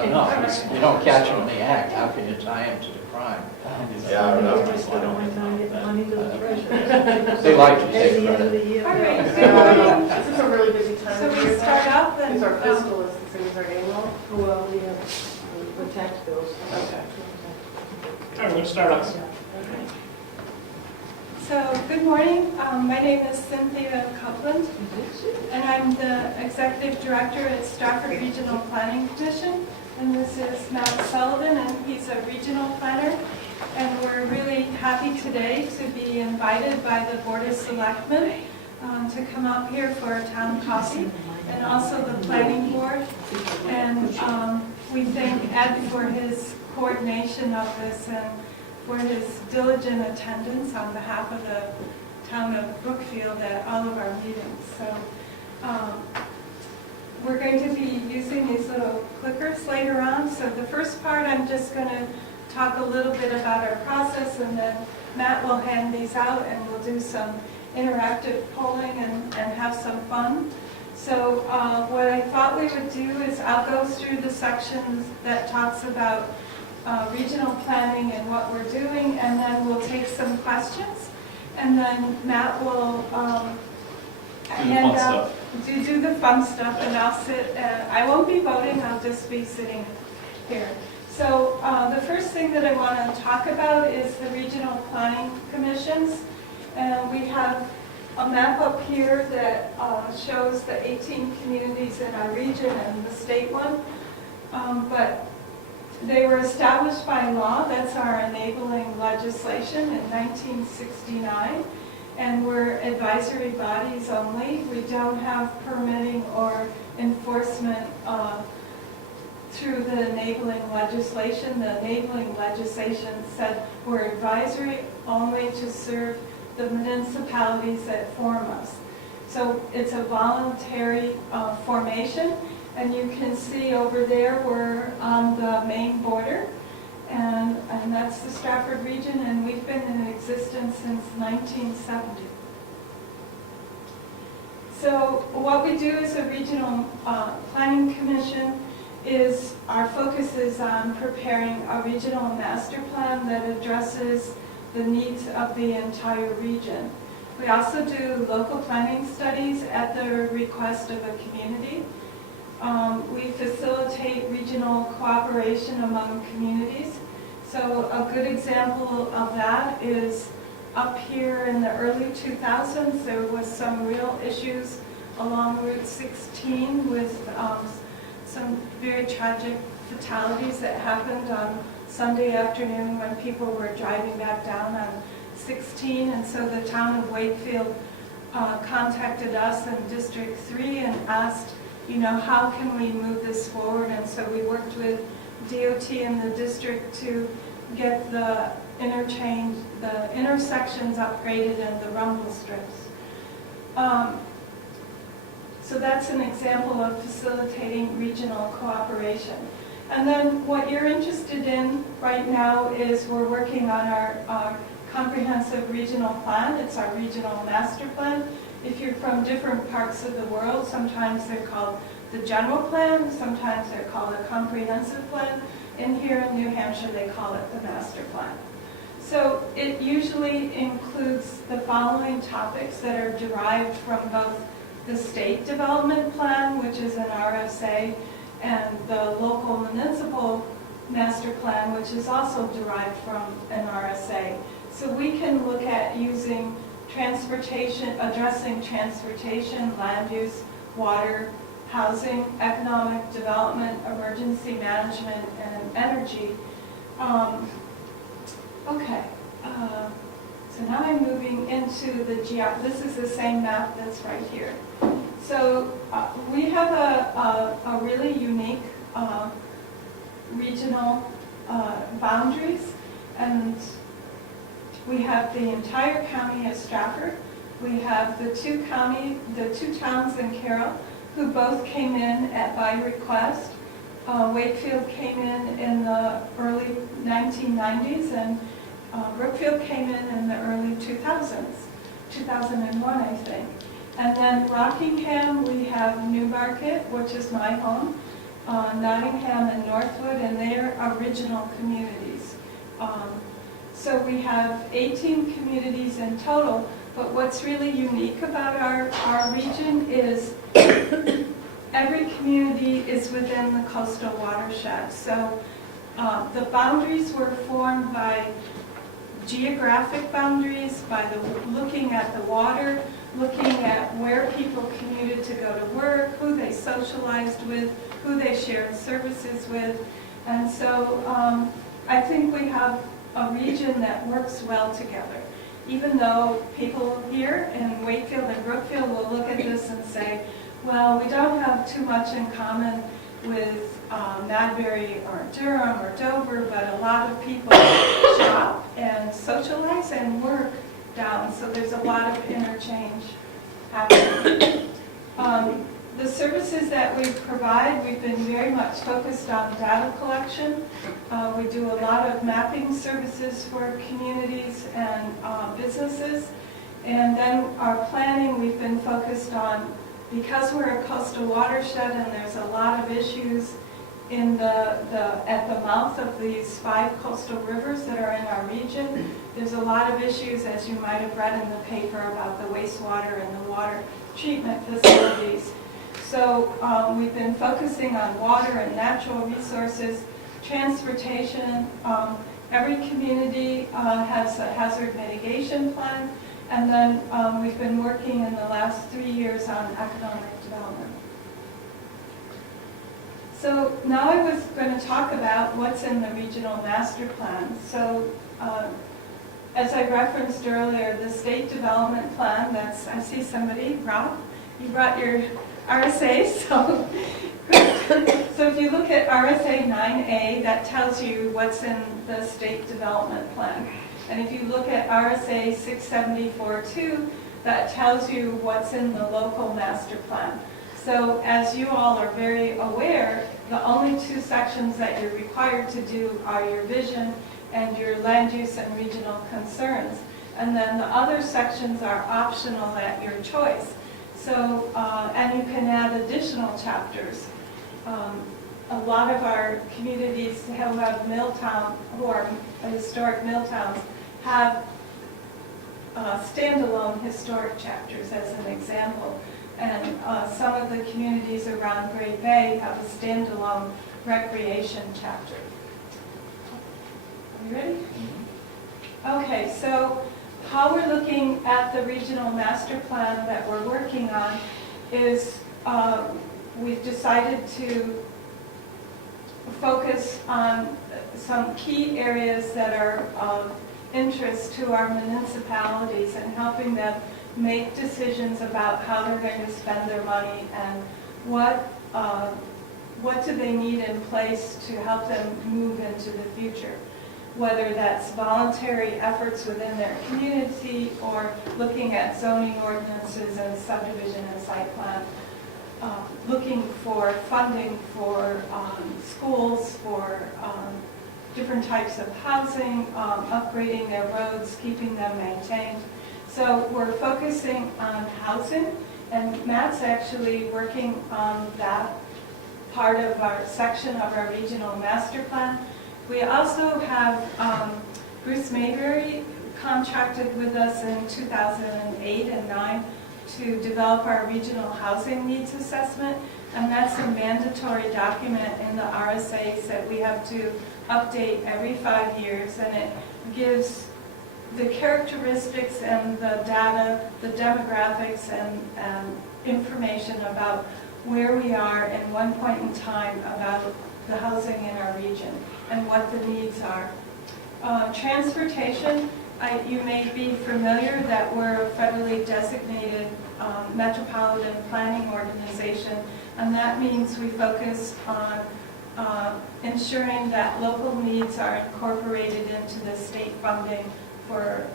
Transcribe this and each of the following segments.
don't know. You don't catch them in the act, how can you tie them to the crime? Yeah, I don't know. They like to take All credit. right, good morning. This is a really busy time So of we year. start off and, These are fiscal, is the same as our annual. well, the tax bills. Okay. All right, we'll start off. So, good morning. My name is Cynthia Copeland, and I'm the Executive Director at Strafford Regional Planning Commission. And this is Matt Sullivan, and he's a regional planner. And we're really happy today to be invited by the Board of Selectmen to come out here for a town coffee, and also the planning board. And we thank Ed for his coordination of this and for his diligent attendance on behalf of the Town of Brookfield at all of our meetings. So we're going to be using these little clickers later on. So the first part, I'm just going to talk a little bit about our process, and then Matt will hand these out and we'll do some interactive polling and have some fun. So what I thought we would do is I'll go through the sections that talks about regional planning and what we're doing, and then we'll take some questions, and then Matt will hand out, do the fun stuff, and I'll sit, I won't be voting, I'll just be sitting here. So the first thing that I want to talk about is the regional planning commissions, and we have a map up here that shows the 18 communities in our region and the state one, but they were established by law. That's our enabling legislation in 1969, and we're advisory bodies only. We don't have permitting or enforcement through the enabling legislation. The enabling legislation said we're advisory only to serve the municipalities that form us. So it's a voluntary formation. And you can see over there, we're on the Maine border, and that's the Strafford region, and we've been in existence since 1970. So what we do as a regional planning commission is our focus is on preparing a regional master plan that addresses the needs of the entire region. We also do local planning studies at the request of a community. We facilitate regional cooperation among communities. So a good example of that is up here in the early 2000s, there was some real issues along Route 16 with some very tragic fatalities that happened on Sunday afternoon when people were driving back down on 16. And so the town of Wakefield contacted us in District 3 and asked, how can we move this forward? And so we worked with DOT and the district to get the intersections upgraded and the rumble strips. So that's an example of facilitating regional cooperation. And then what you're interested in right now is we're working on our comprehensive regional plan. It's our regional master plan. If you're from different parts of the world, sometimes they're called the general plan, sometimes they're called a comprehensive plan. And here in New Hampshire, they call it the master plan. So it usually includes the following topics that are derived from both the state development plan, which is an RSA, and the local municipal master plan, which is also derived from an RSA. So we can look at using transportation, addressing transportation, land use, water, housing, economic development, emergency management, and energy. So now I'm moving into the this is the same map that's right here. So we have a really unique regional boundaries, and we have the entire county of Strafford. We have the two towns in Carroll, who both came in by request. Wakefield came in the early 1990s, and Brookfield came in the early 2000s, 2001, I think. And then Rockingham, we have Newmarket, which is my home, Nottingham and Northwood, and they're original communities. So we have 18 communities in total, but what's really unique about our region is every community is within the coastal watershed. So the boundaries were formed by geographic boundaries, by looking at the water, looking at where people commuted to go to work, who they socialized with, who they shared services with. And so I think we have a region that works well together. Even though people here in Wakefield and Brookfield will look at this and say, well, we don't have too much in common with Madbury or Durham or Dover, but a lot of people shop and socialize and work down, so there's a lot of interchange happening. The services that we provide, we've been very much focused on data collection. We do a lot of mapping services for communities and businesses. And then our planning, we've been focused on, because we're a coastal watershed and there's a lot of issues in at the mouth of these 5 coastal rivers that are in our region, there's a lot of issues, as you might have read in the paper, about the wastewater and the water treatment facilities. So we've been focusing on water and natural resources, transportation. Every community has a hazard mitigation plan, and then we've been working in the last 3 years on economic development. So now I was going to talk about what's in the regional master plan. So as I referenced earlier, the state development plan, I see somebody, Rob, you brought your RSA, so if you look at RSA 9A, that tells you what's in the state development plan. And if you look at RSA 674-2, that tells you what's in the local master plan. So as you all are very aware, the only 2 sections that you're required to do are your vision and your land use and regional concerns. And then the other sections are optional at your choice. So, and you can add additional chapters. A lot of our communities who have who are historic mill towns, have standalone historic chapters, as an example. And some of the communities around Great Bay have a standalone recreation chapter. Are you ready? Okay, so how we're looking at the regional master plan that we're working on is we've decided to focus on some key areas that are of interest to our municipalities and helping them make decisions about how they're going to spend their money and what do they need in place to help them move into the future. Whether that's voluntary efforts within their community or looking at zoning ordinances and subdivision and site plan, looking for funding for schools, for different types of housing, upgrading their roads, keeping them maintained. So we're focusing on housing, and Matt's actually working on that part of our section of our regional master plan. We also have Bruce Mayberry contracted with us in 2008 and 9 to develop our regional housing needs assessment, and that's a mandatory document in the RSAs that we have to update every 5 years, and it gives the characteristics and the data, the demographics and information about where we are in one point in time about the housing in our region and what the needs are. Transportation, you may be familiar that we're a federally designated metropolitan planning organization, and that means we focus on ensuring that local needs are incorporated into the state funding for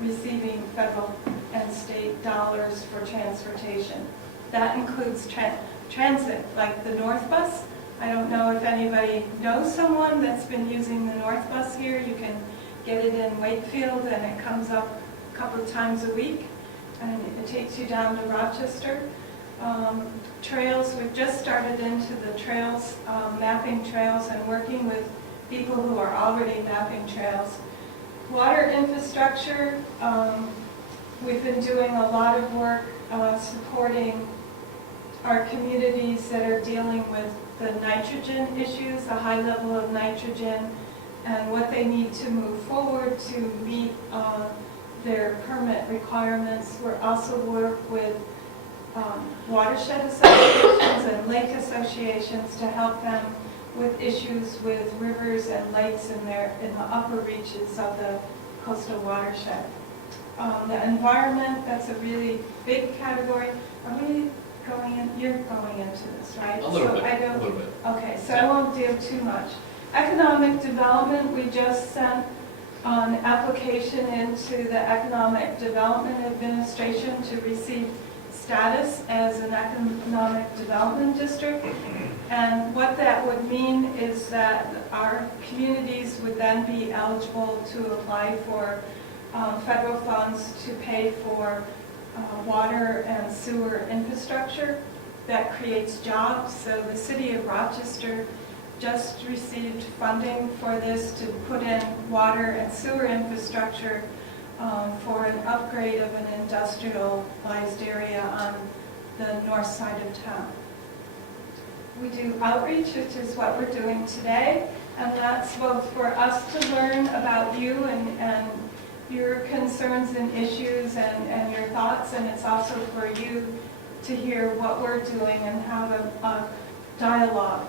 receiving federal and state dollars for transportation. That includes transit, like the North Bus. I don't know if anybody knows someone that's been using the North Bus here. You can get it in Wakefield, and it comes up a couple of times a week, and it takes you down to Rochester. trails. We've just started into the trails, mapping trails and working with people who are already mapping trails. Water infrastructure, we've been doing a lot of work supporting our communities that are dealing with the nitrogen issues, the high level of nitrogen, and what they need to move forward to meet their permit requirements. We're also work with watershed associations and lake associations to help them with issues with rivers and lakes in the upper reaches of the coastal watershed. The environment, that's a really big category. Are we going in? You're going into this, right? A little bit, I don't, a little bit. Okay, so I won't do too much. Economic development, we just sent an application into the Economic Development Administration to receive status as an economic development district. And what that would mean is that our communities would then be eligible to apply for federal funds to pay for water and sewer infrastructure that creates jobs. So the city of Rochester just received funding for this to put in water and sewer infrastructure for an upgrade of an industrialized area on the north side of town. We do outreach, which is what we're doing today, and that's both for us to learn about you and your concerns and issues and your thoughts, and it's also for you to hear what we're doing and have a dialogue.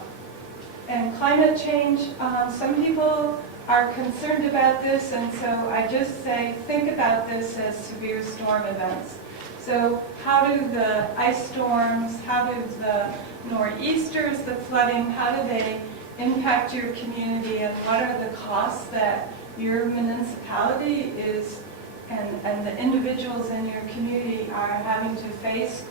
And climate change, some people are concerned about this, and so I just say, think about this as severe storm events. So how do the ice storms, how do the nor'easters, the flooding, how do they impact your community, and what are the costs that your municipality is and the individuals in your community are having to face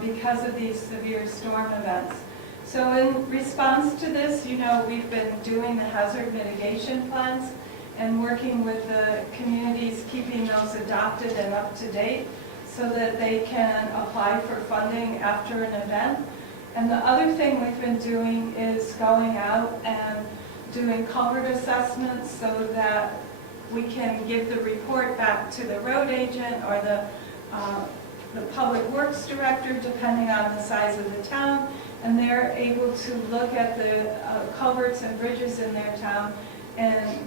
because of these severe storm events. So in response to this, you know, we've been doing the hazard mitigation plans and working with the communities, keeping those adopted and up to date so that they can apply for funding after an event. And the other thing we've been doing is going out and doing culvert assessments so that we can give the report back to the road agent or the public works director, depending on the size of the town, and they're able to look at the culverts and bridges in their town and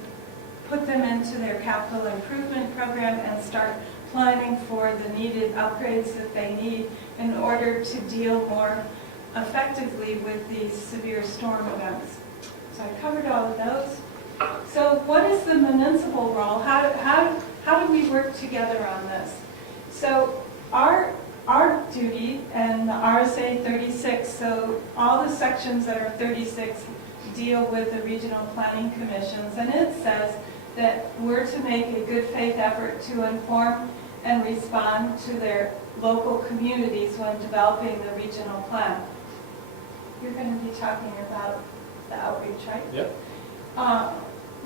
put them into their capital improvement program and start planning for the needed upgrades that they need in order to deal more effectively with these severe storm events. So I covered all of those. So what is the municipal role? How do we work together on this? So our duty and the RSA 36, so all the sections that are 36 deal with the regional planning commissions, and it says that we're to make a good faith effort to inform and respond to their local communities when developing the regional plan. You're going to be talking about the outreach, right? Yep.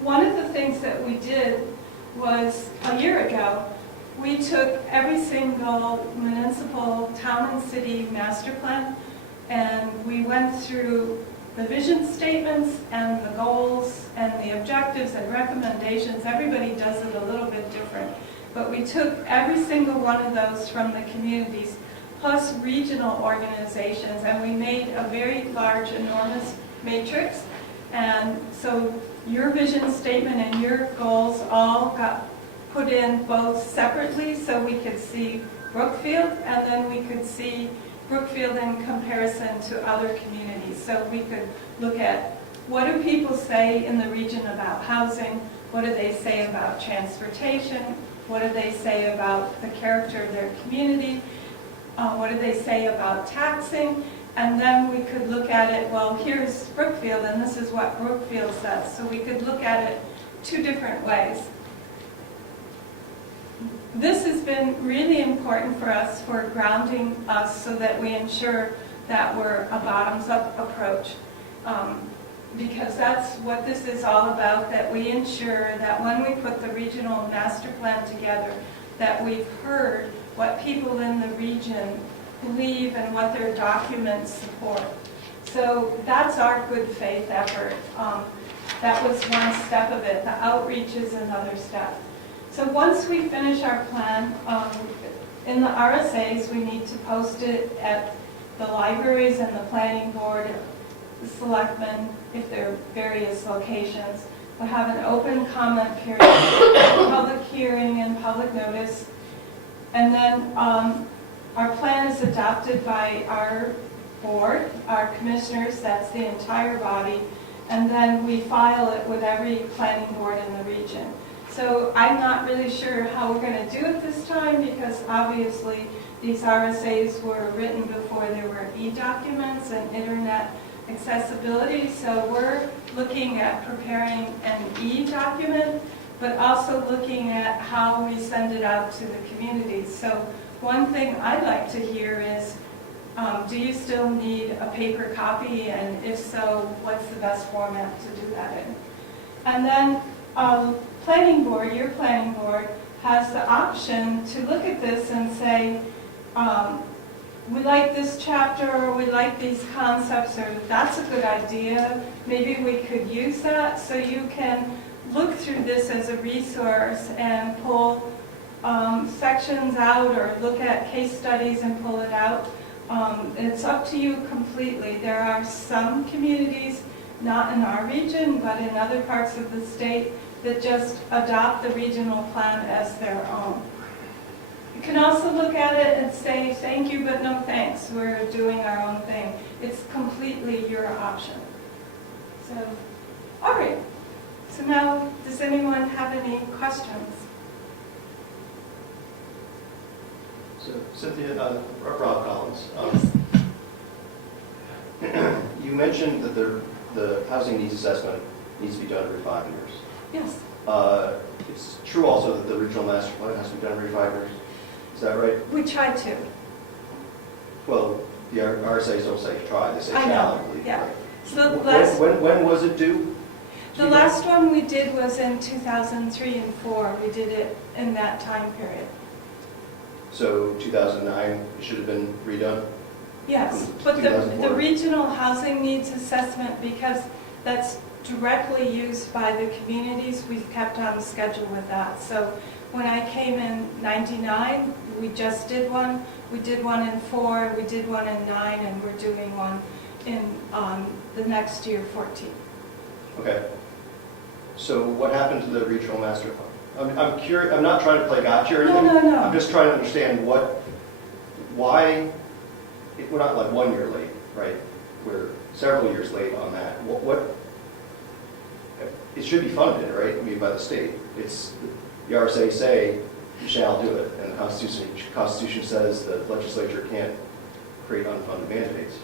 One of the things that we did was, a year ago, we took every single municipal town and city master plan, and we went through the vision statements and the goals and the objectives and recommendations. Everybody does it a little bit different, but we took every single one of those from the communities, plus regional organizations, and we made a very large, enormous matrix. And so your vision statement and your goals all got put in both separately so we could see Brookfield, and then we could see Brookfield in comparison to other communities. So we could look at what do people say in the region about housing, what do they say about transportation, what do they say about the character of their community, what do they say about taxing, and then we could look at it, well, here's Brookfield, and this is what Brookfield says. So we could look at it two different ways. This has been really important for us for grounding us so that we ensure that we're a bottoms-up approach. Because that's what this is all about, that we ensure that when we put the regional master plan together, that we've heard what people in the region believe and what their documents support. So that's our good faith effort. That was one step of it. The outreach is another step. So once we finish our plan, in the RSAs, we need to post it at the libraries and the planning board, the selectmen, if there are various locations. We'll have an open comment period, public hearing and public notice. And then our plan is adopted by our board, our commissioners, that's the entire body, and then we file it with every planning board in the region. So I'm not really sure how we're going to do it this time because obviously these RSAs were written before there were e-documents and internet accessibility. So we're looking at preparing an e-document, but also looking at how we send it out to the communities. So one thing I'd like to hear is, do you still need a paper copy? And if so, what's the best format to do that in? And then planning board, your planning board, has the option to look at this and say, we like this chapter, or we like these concepts, or that's a good idea, maybe we could use that. So you can look through this as a resource and pull sections out or look at case studies and pull it out. It's up to you completely. There are some communities, not in our region, but in other parts of the state, that just adopt the regional plan as their own. You can also look at it and say, thank you, but no thanks. We're doing our own thing. It's completely your option. So, all right. So now, does anyone have any questions? So Cynthia, Rob Collins. You mentioned that the housing needs assessment needs to be done every 5 years. Yes. It's true also that the regional master plan has to be done every 5 years. Is that right? We try to. Well, the RSAs don't say try, they say I know, shall, I believe. yeah. Right? So the last, When was it due? the last one we did was in 2003 and 4. We did it in that time period. So 2009, it should have been redone? Yes, but the 2004. regional housing needs assessment, because that's directly used by the communities, we've kept on schedule with that. So when I came in '99, we just did one. We did one in 4, we did one in 9, and we're doing one in the next year, 14. Okay. So what happened to the regional master plan? I'm curious, I'm not trying to play gotcha or anything. No. I'm just trying to understand why, we're not like 1 year late, right? We're several years late on that. It should be funded, right? I mean, by the state. It's, the RSA say you shall do it, and the Constitution says the legislature can't create unfunded mandates,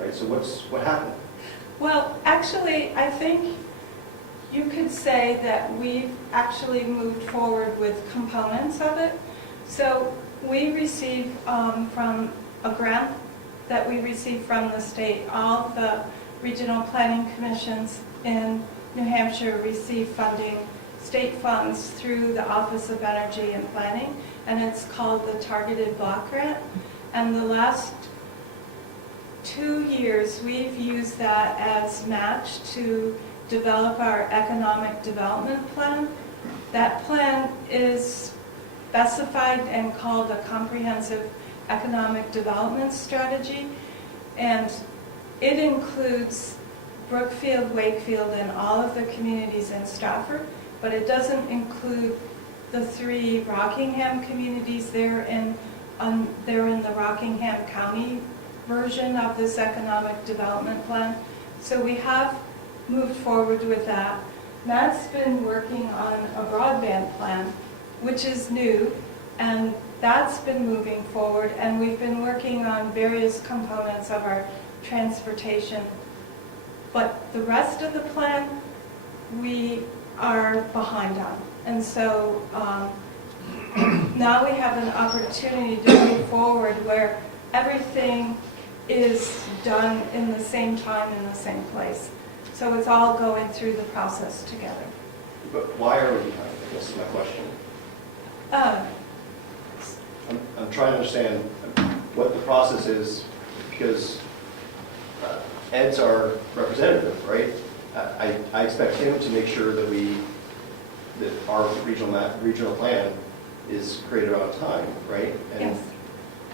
right? So what happened? Well, actually, I think you could say that we've actually moved forward with components of it. So we received from a grant that we received from the state, all the regional planning commissions in New Hampshire receive funding, state funds, through the Office of Energy and Planning, and it's called the Targeted Block Grant. And the last 2 years, we've used that as match to develop our economic development plan. That plan is specified and called a comprehensive economic development strategy, and it includes Brookfield, Wakefield, and all of the communities in Strafford, but it doesn't include the 3 Rockingham communities. They're in the Rockingham County version of this economic development plan. So we have moved forward with that. Matt's been working on a broadband plan, which is new, and that's been moving forward, and we've been working on various components of our transportation. But the rest of the plan, we are behind on. And so now we have an opportunity to move forward where everything is done in the same time, in the same place. So it's all going through the process together. But why are we behind? I guess is my question. I'm trying to understand. what the process is, because Ed's our representative, right? I expect him to make sure that our regional plan is created on time, right? And Yes.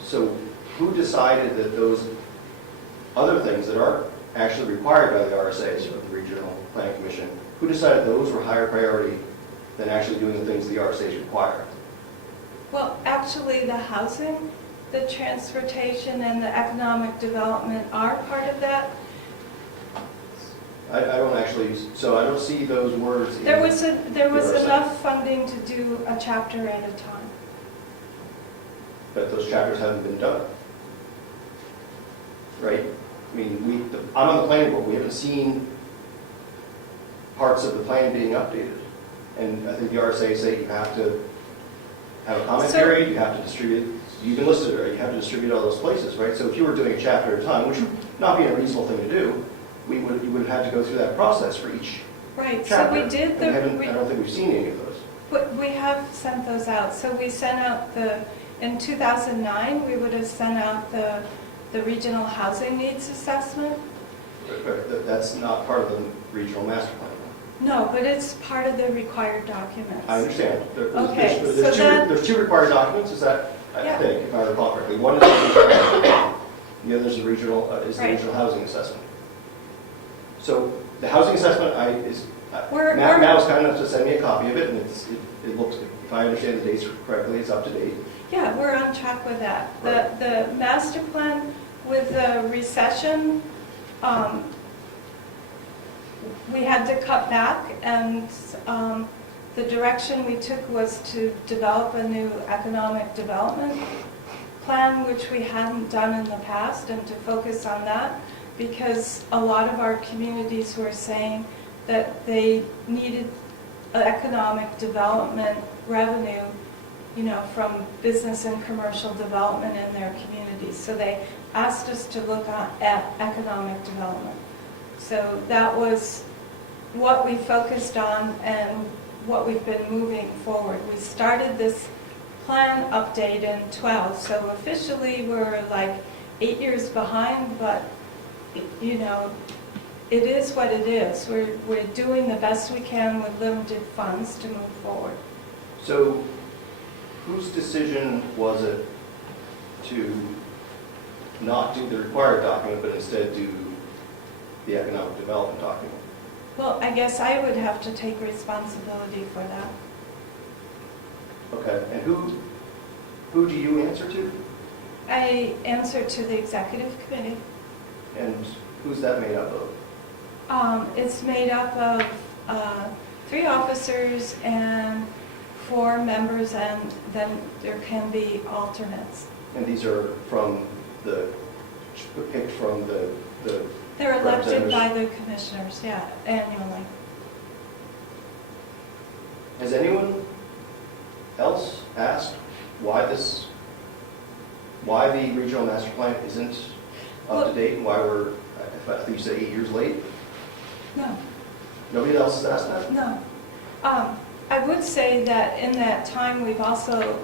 so who decided that those other things that aren't actually required by the RSAs or the Regional Planning Commission, who decided those were higher priority than actually doing the things the RSAs require? Well, actually, the housing, the transportation, and the economic development are part of that. I don't actually, so I don't see those words in. There was RSA. enough funding to do a chapter at a time. But those chapters haven't been done. Right? I mean, I'm on the planning board, we haven't seen parts of the plan being updated. And I think the RSA say you have to have a comment So- period, you have to distribute, you can list it, or you have to distribute all those places, right? So if you were doing a chapter at a time, which would not be a reasonable thing to do, you would have had to go through that process for each Right, so chapter. we did And I don't think we've seen any of those. but we have sent those out. So we sent out in 2009, we would have sent out the regional housing needs assessment. But that's not part of the regional master plan. No, but it's part of the required documents. I understand. Okay, so There's two required documents, is that, I Yeah. think, if I recall correctly. One is the regional master plan, the other is the regional Right. housing assessment. So the housing assessment, We're- Matt was kind enough to send me a copy of it, and it looks, if I understand the dates correctly, it's up to date. Yeah, we're on track with that. The master plan with the recession, we had to cut back, and the direction we took was to develop a new economic development plan, which we hadn't done in the past, and to focus on that, because a lot of our communities were saying that they needed economic development revenue, from business and commercial development in their communities. So they asked us to look at economic development. So that was what we focused on and what we've been moving forward. We started this plan update in 12, so officially we're like 8 years behind, but it is what it is. We're doing the best we can with limited funds to move forward. So whose decision was it to not do the required document, but instead do the economic development document? Well, I guess I would have to take responsibility for that. Okay, and who do you answer to? I answer to the executive committee. And who's that made up of? It's made up of 3 officers and 4 members, and then there can be alternates. And these are picked from the They're elected representatives? by the commissioners, annually. Has anyone else asked why the regional master plan isn't up to date, and why we're, I think you said 8 years late? No. Nobody else has asked that? No. I would say that in that time, we've also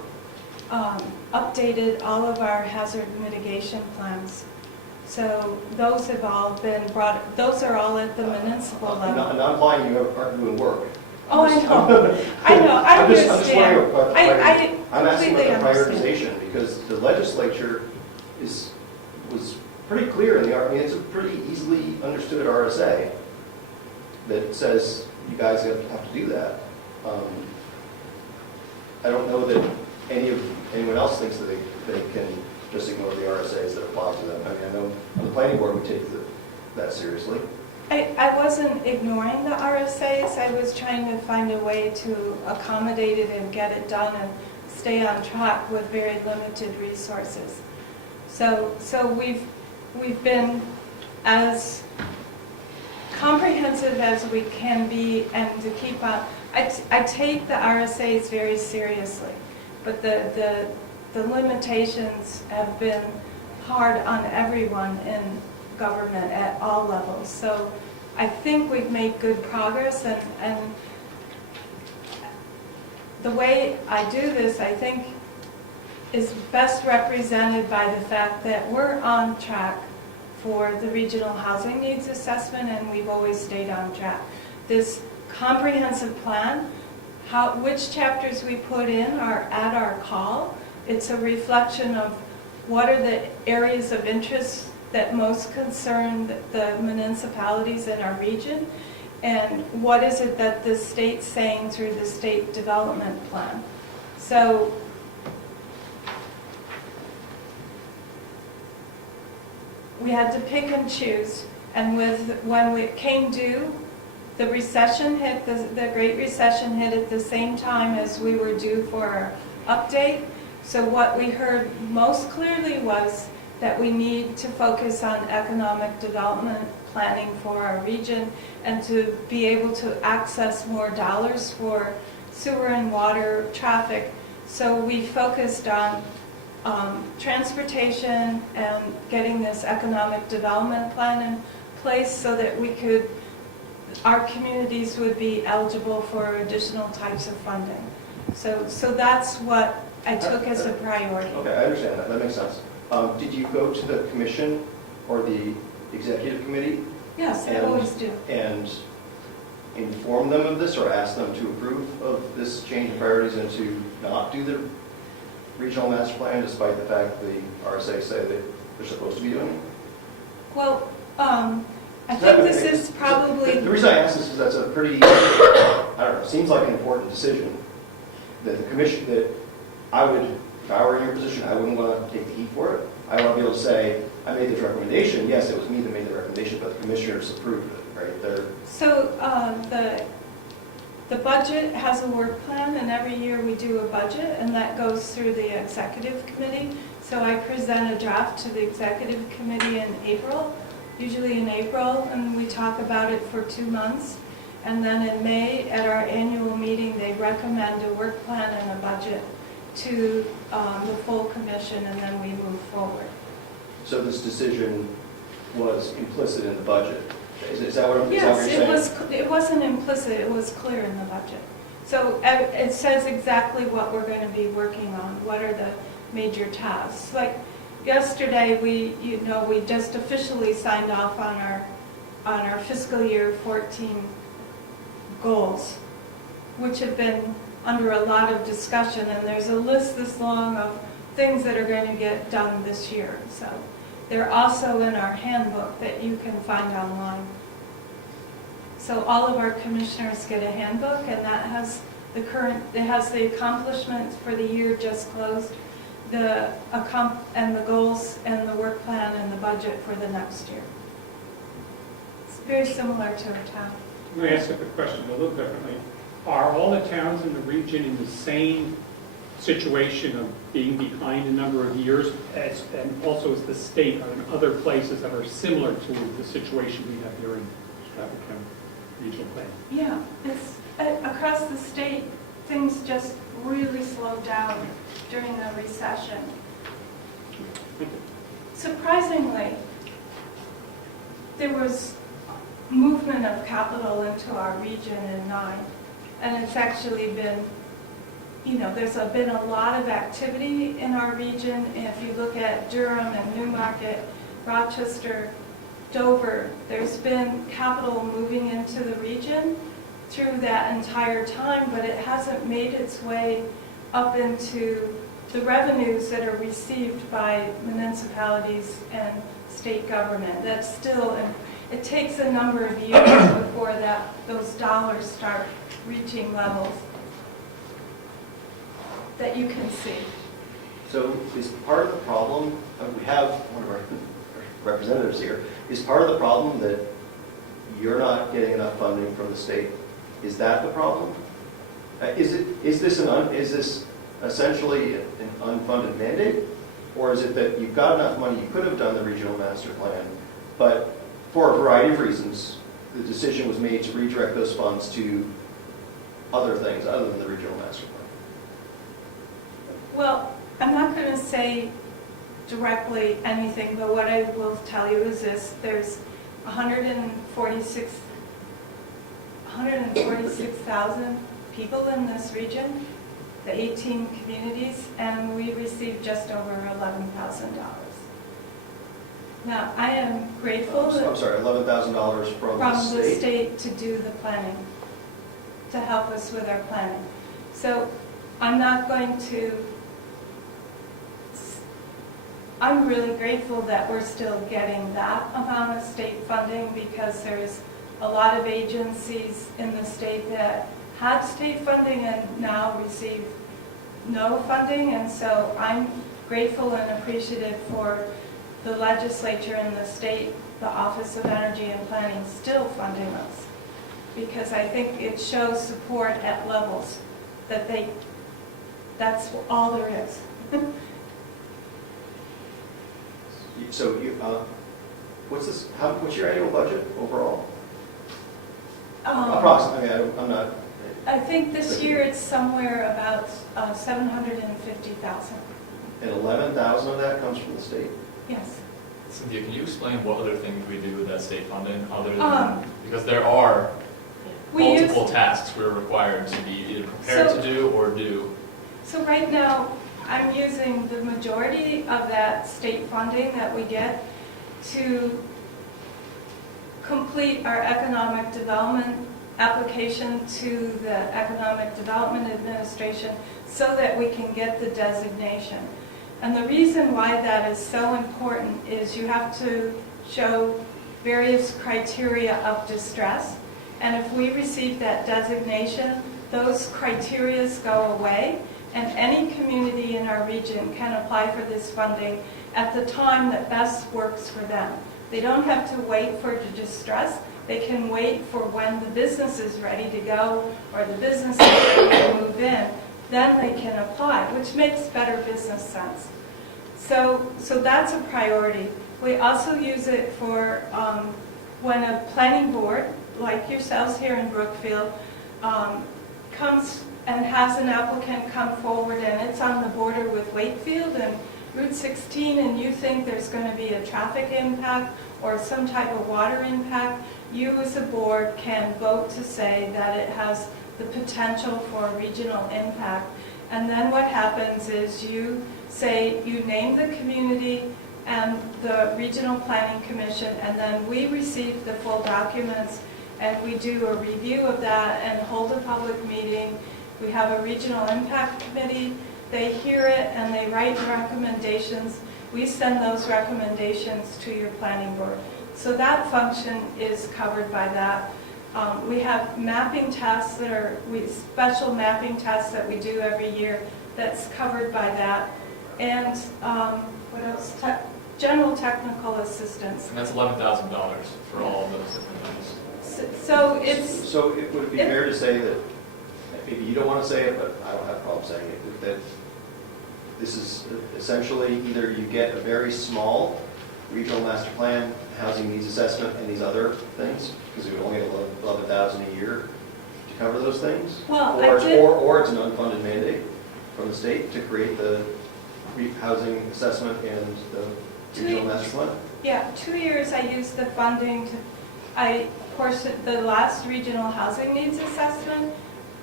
updated all of our hazard mitigation plans. So those have all been those are all at the municipal level. I'm not implying you aren't doing work. Oh, I know. I I'm just understand. wondering about the priority. I I'm asking completely about the understand. prioritization, because the legislature was pretty clear in it's a pretty easily understood RSA that says you guys have to do that. I don't know that anyone else thinks that they can just ignore the RSAs that apply to them. I mean, I know on the planning board we take that seriously. I wasn't ignoring the RSAs. I was trying to find a way to accommodate it and get it done and stay on track with very limited resources. So we've been as comprehensive as we can be, and to keep on. I take the RSAs very seriously, but the limitations have been hard on everyone in government at all levels. So I think we've made good progress, and the way I do this, I think is best represented by the fact that we're on track for the regional housing needs assessment, and we've always stayed on track. This comprehensive plan, which chapters we put in are at our call. It's a reflection of what are the areas of interest that most concern the municipalities in our region, and what is it that the state's saying through the state development plan. So we had to pick and choose, and when it came due, the recession hit, the Great Recession hit at the same time as we were due for our update. So what we heard most clearly was that we need to focus on economic development planning for our region and to be able to access more dollars for sewer and water traffic. So we focused on transportation and getting this economic development plan in place so that our communities would be eligible for additional types of funding. So that's what I took as a priority. Okay, I understand that. That makes sense. Did you go to the commission or the executive committee? Yes, I always do. And inform them of this or ask them to approve of this change in priorities and to not do the regional master plan despite the fact the RSA say that they're supposed to be doing it? Well, I think this is probably... The reason I ask this is that's a pretty, I don't know, seems like an important decision that the commission, that I would, if I were in your position, I wouldn't want to take the heat for it. I want to be able to say, I made this recommendation. Yes, it was me that made the recommendation, but the commissioners approved it, right? So the budget has a work plan, and every year we do a budget, and that goes through the executive committee. So I present a draft to the executive committee in April, usually in April, and we talk about it for 2 months. And then in May, at our annual meeting, they recommend a work plan and a budget to the full commission, and then we move forward. So this decision was implicit in the budget. Is that what you're Yes, saying? it wasn't implicit, it was clear in the budget. So it says exactly what we're going to be working on, what are the major tasks. Like yesterday, we just officially signed off on our fiscal year 14 goals, which have been under a lot of discussion, and there's a list this long of things that are going to get done this year. So they're also in our handbook that you can find online. So all of our commissioners get a handbook, and that has the accomplishments for the year just closed, and the goals and the work plan and the budget for the next year. It's very similar to a town. Let me ask the question a little differently. Are all the towns in the region in the same situation of being behind a number of years, and also as the state, are there other places that are similar to the situation we have here in Strafford County Regional Plan? Yeah, it's across the state, things just really slowed down during the recession. Surprisingly, there was movement of capital into our region in 9, and it's actually been, there's been a lot of activity in our region. If you look at Durham and Newmarket, Rochester, Dover, there's been capital moving into the region through that entire time, but it hasn't made its way up into the revenues that are received by municipalities and state government. That's still, it takes a number of years before those dollars start reaching levels that you can see. So is part of the problem, we have one of our representatives here, is part of the problem that you're not getting enough funding from the state? Is that the problem? Is this essentially an unfunded mandate? Or is it that you've got enough money, you could have done the regional master plan, but for a variety of reasons, the decision was made to redirect those funds to other things other than the regional master plan? Well, I'm not going to say directly anything, but what I will tell you is this: there's 146,000 people in this region, the 18 communities, and we received just over $11,000. Now, I am grateful that I'm sorry, $11,000 from the from the state? state to do the planning, to help us with our planning. So I'm not going to, I'm really grateful that we're still getting that amount of state funding, because there's a lot of agencies in the state that had state funding and now receive no funding. And so I'm grateful and appreciative for the legislature and the state, the Office of Energy and Planning, still funding us, because I think it shows support at levels that that's all there is. So you, what's your annual budget overall? Approximately, I'm not. I think this year it's somewhere about 750,000. And 11,000 of that comes from the state? Yes. Cynthia, can you explain what other things we do with that state funding other than, because there are We use, multiple tasks we're required to be either prepared to do or do. so right now, I'm using the majority of that state funding that we get to complete our economic development application to the Economic Development Administration so that we can get the designation. And the reason why that is so important is you have to show various criteria of distress. And if we receive that designation, those criteria go away, and any community in our region can apply for this funding at the time that best works for them. They don't have to wait for the distress. They can wait for when the business is ready to go or the business is ready to move in. Then they can apply, which makes better business sense. So that's a priority. We also use it for when a planning board, like yourselves here in Brookfield, comes and has an applicant come forward and it's on the border with Wakefield and Route 16, and you think there's going to be a traffic impact or some type of water impact, you as a board can vote to say that it has the potential for regional impact. And then what happens is you say, you name the community and the Regional Planning Commission, and then we receive the full documents and we do a review of that and hold a public meeting. We have a regional impact committee. They hear it and they write recommendations. We send those recommendations to your planning board. So that function is covered by that. We have mapping tests that are, special mapping tests that we do every year that's covered by that. And what else? General technical assistance. And that's $11,000 for all of those different things. So it's... So it would be fair to say that, maybe you don't want to say it, but I don't have a problem saying it, that this is essentially either you get a very small regional master plan, housing needs assessment, and these other things, because we only get 11,000 a year to cover those things, Well, or it's an unfunded mandate from the state to create the housing assessment and the regional master plan. Yeah, 2 years I used the funding to, of course, the last regional housing needs assessment,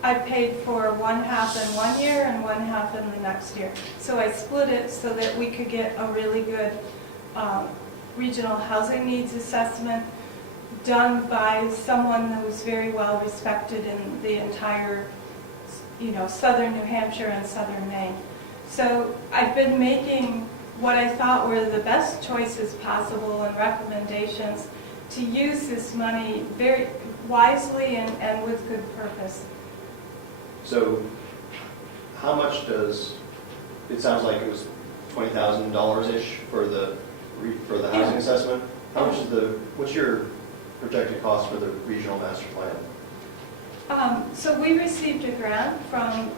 I paid for 1/2 in 1 year and 1/2 in the next year. So I split it so that we could get a really good regional housing needs assessment done by someone who's very well respected in the entire, southern New Hampshire and southern Maine. So I've been making what I thought were the best choices possible and recommendations to use this money very wisely and with good purpose. So how much does, it sounds like it was $20,000-ish for the housing assessment. How much is what's your projected cost for the regional master plan? So we received a grant from,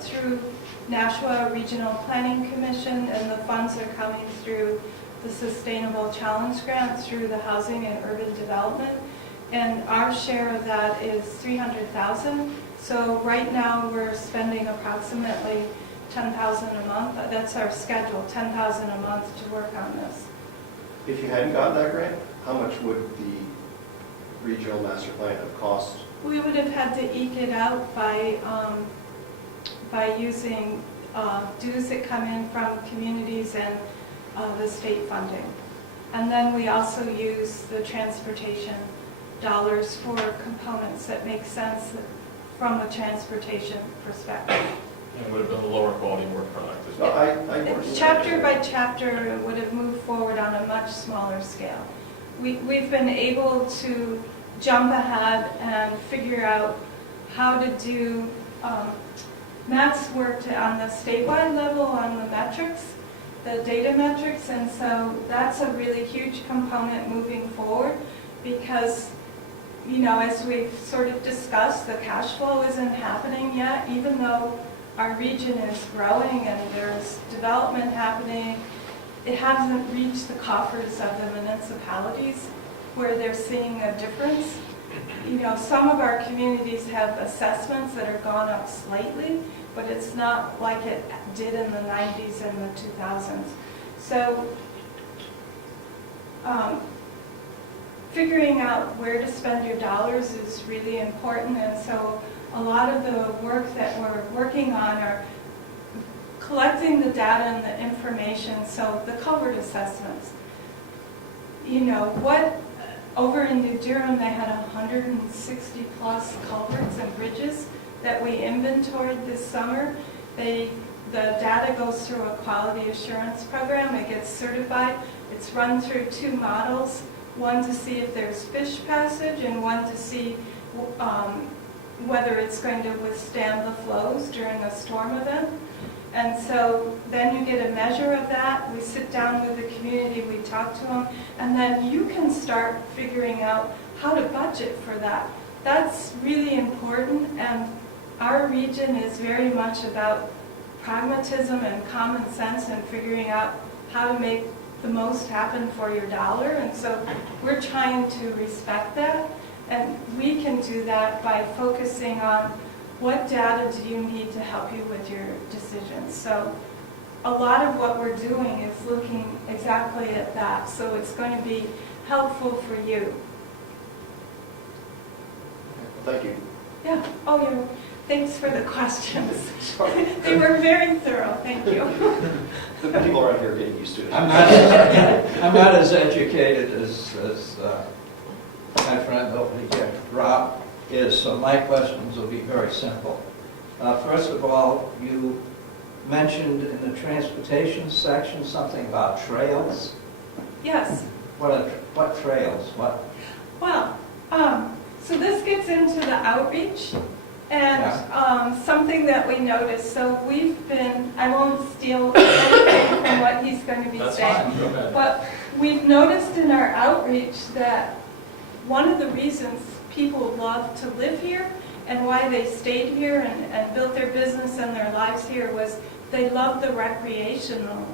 through Nashua Regional Planning Commission, and the funds are coming through the Sustainable Challenge Grant through the Housing and Urban Development. And our share of that is $300,000. So right now we're spending approximately $10,000 a month. That's our schedule, $10,000 a month to work on this. If you hadn't gotten that grant, how much would the regional master plan have cost? We would have had to eke it out by by using dues that come in from communities and the state funding. And then we also use the transportation dollars for components that make sense from a transportation perspective. And it would have been a lower quality work product as No, well. Chapter by chapter would have moved forward on a much smaller scale. We've been able to jump ahead and figure out how to do, Matt's worked on the statewide level on the metrics, the data metrics, and so that's a really huge component moving forward because, you know, as we've sort of discussed, the cash flow isn't happening yet, even though our region is growing and there's development happening. It hasn't reached the coffers of the municipalities where they're seeing a difference. You know, some of our communities have assessments that are gone up slightly, but it's not like it did in the 90s and the 2000s. So figuring out where to spend your dollars is really important, and so a lot of the work that we're working on are collecting the data and the information, so the culvert assessments. You know, over in New Durham, they had 160 plus culverts and bridges that we inventoried this summer. The data goes through a quality assurance program. It gets certified. It's run through 2 models, one to see if there's fish passage and one to see whether it's going to withstand the flows during a storm event. And so then you get a measure of that. We sit down with the community, we talk to them, and then you can start figuring out how to budget for that. That's really important, and our region is very much about pragmatism and common sense and figuring out how to make the most happen for your dollar. And so we're trying to respect that, and we can do that by focusing on what data do you need to help you with your decisions. So a lot of what we're doing is looking exactly at that, so it's going to be helpful for you. Thank you. Yeah, oh, thanks for the questions. Sorry. They were very thorough, thank you. The people around here are getting used to it. I'm not as educated as my friend over here, Rob, is, so my questions will be very simple. First of all, you mentioned in the transportation section something about trails. Yes. What trails? What? Well, so this gets into the outreach and something that we noticed. So we've been, I won't steal anything from what he's going to be That's saying, fine, go ahead. but we've noticed in our outreach that one of the reasons people love to live here and why they stayed here and built their business and their lives here was they love the recreational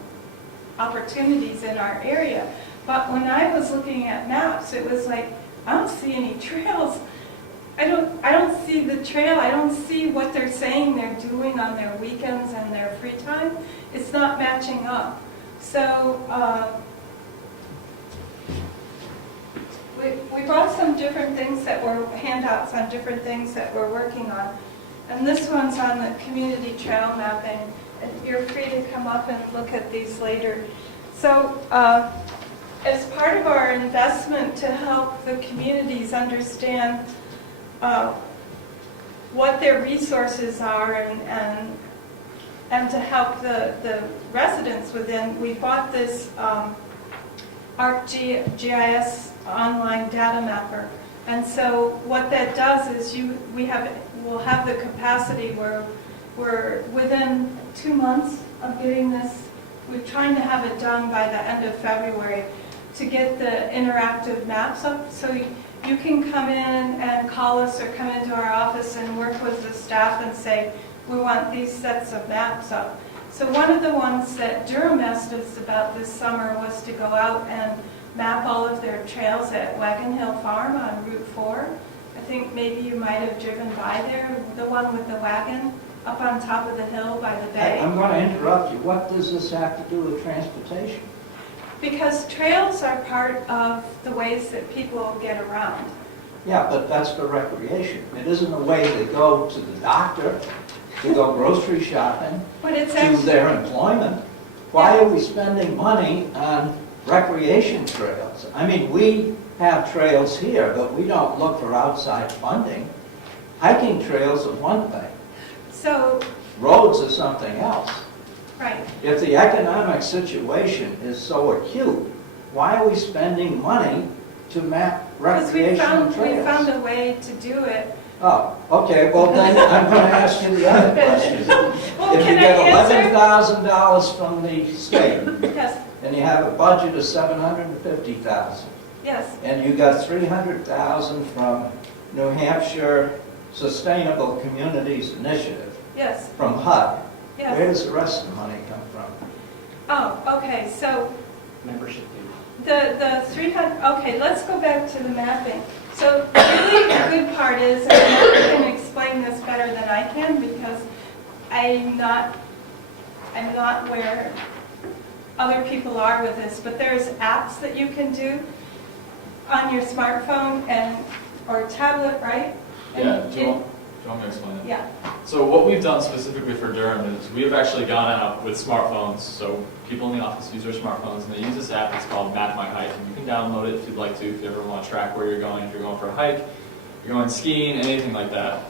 opportunities in our area. But when I was looking at maps, it was like, I don't see any trails. I don't see the trail. I don't see what they're saying they're doing on their weekends and their free time. It's not matching up. So we brought some different things that were handouts on different things that we're working on. And this one's on the community trail mapping. And you're free to come up and look at these later. So as part of our investment to help the communities understand what their resources are and to help the residents within, we bought this ArcGIS online data mapper. And so what that does is we'll have the capacity where we're within 2 months of getting this. We're trying to have it done by the end of February to get the interactive maps up. So you can come in and call us or come into our office and work with the staff and say, we want these sets of maps up. So one of the ones that Durham asked us about this summer was to go out and map all of their trails at Wagon Hill Farm on Route 4. I think maybe you might have driven by there, the one with the wagon up on top of the hill by the bay. I'm going to interrupt you. What does this have to do with transportation? Because trails are part of the ways that people get around. Yeah, but that's for recreation. It isn't a way to go to the doctor, to go grocery shopping, But it's to actually, their employment. Why are we spending money on recreation trails? I mean, we have trails here, but we don't look for outside funding. Hiking trails is one thing. so, Roads is something else. right. If the economic situation is so acute, why are we spending money to map Because recreational we found trails? a way to do it. Oh, okay, well then I'm going to ask you the other question. Well, If you can I get answer? $11,000 from the state, Yes, and you have a budget of $750,000, yes, and you got $300,000 from New Hampshire Sustainable Communities Initiative, yes, from HUD, yes. where does the rest of the money come from? Oh, okay, so Membership dues. the 300, okay, let's go back to the mapping. So really the good part is, and Mark can explain this better than I can because I'm not where other people are with this, but there's apps that you can do on your smartphone or tablet, right? And Yeah, do you it- want me to explain it? Yeah, So what we've done specifically for Durham is we have actually gone out with smartphones, so people in the office use their smartphones, and they use this app, it's called Map My Hike, and you can download it if you'd like to, if you ever want to track where you're going, if you're going for a hike, you're going skiing, anything like that.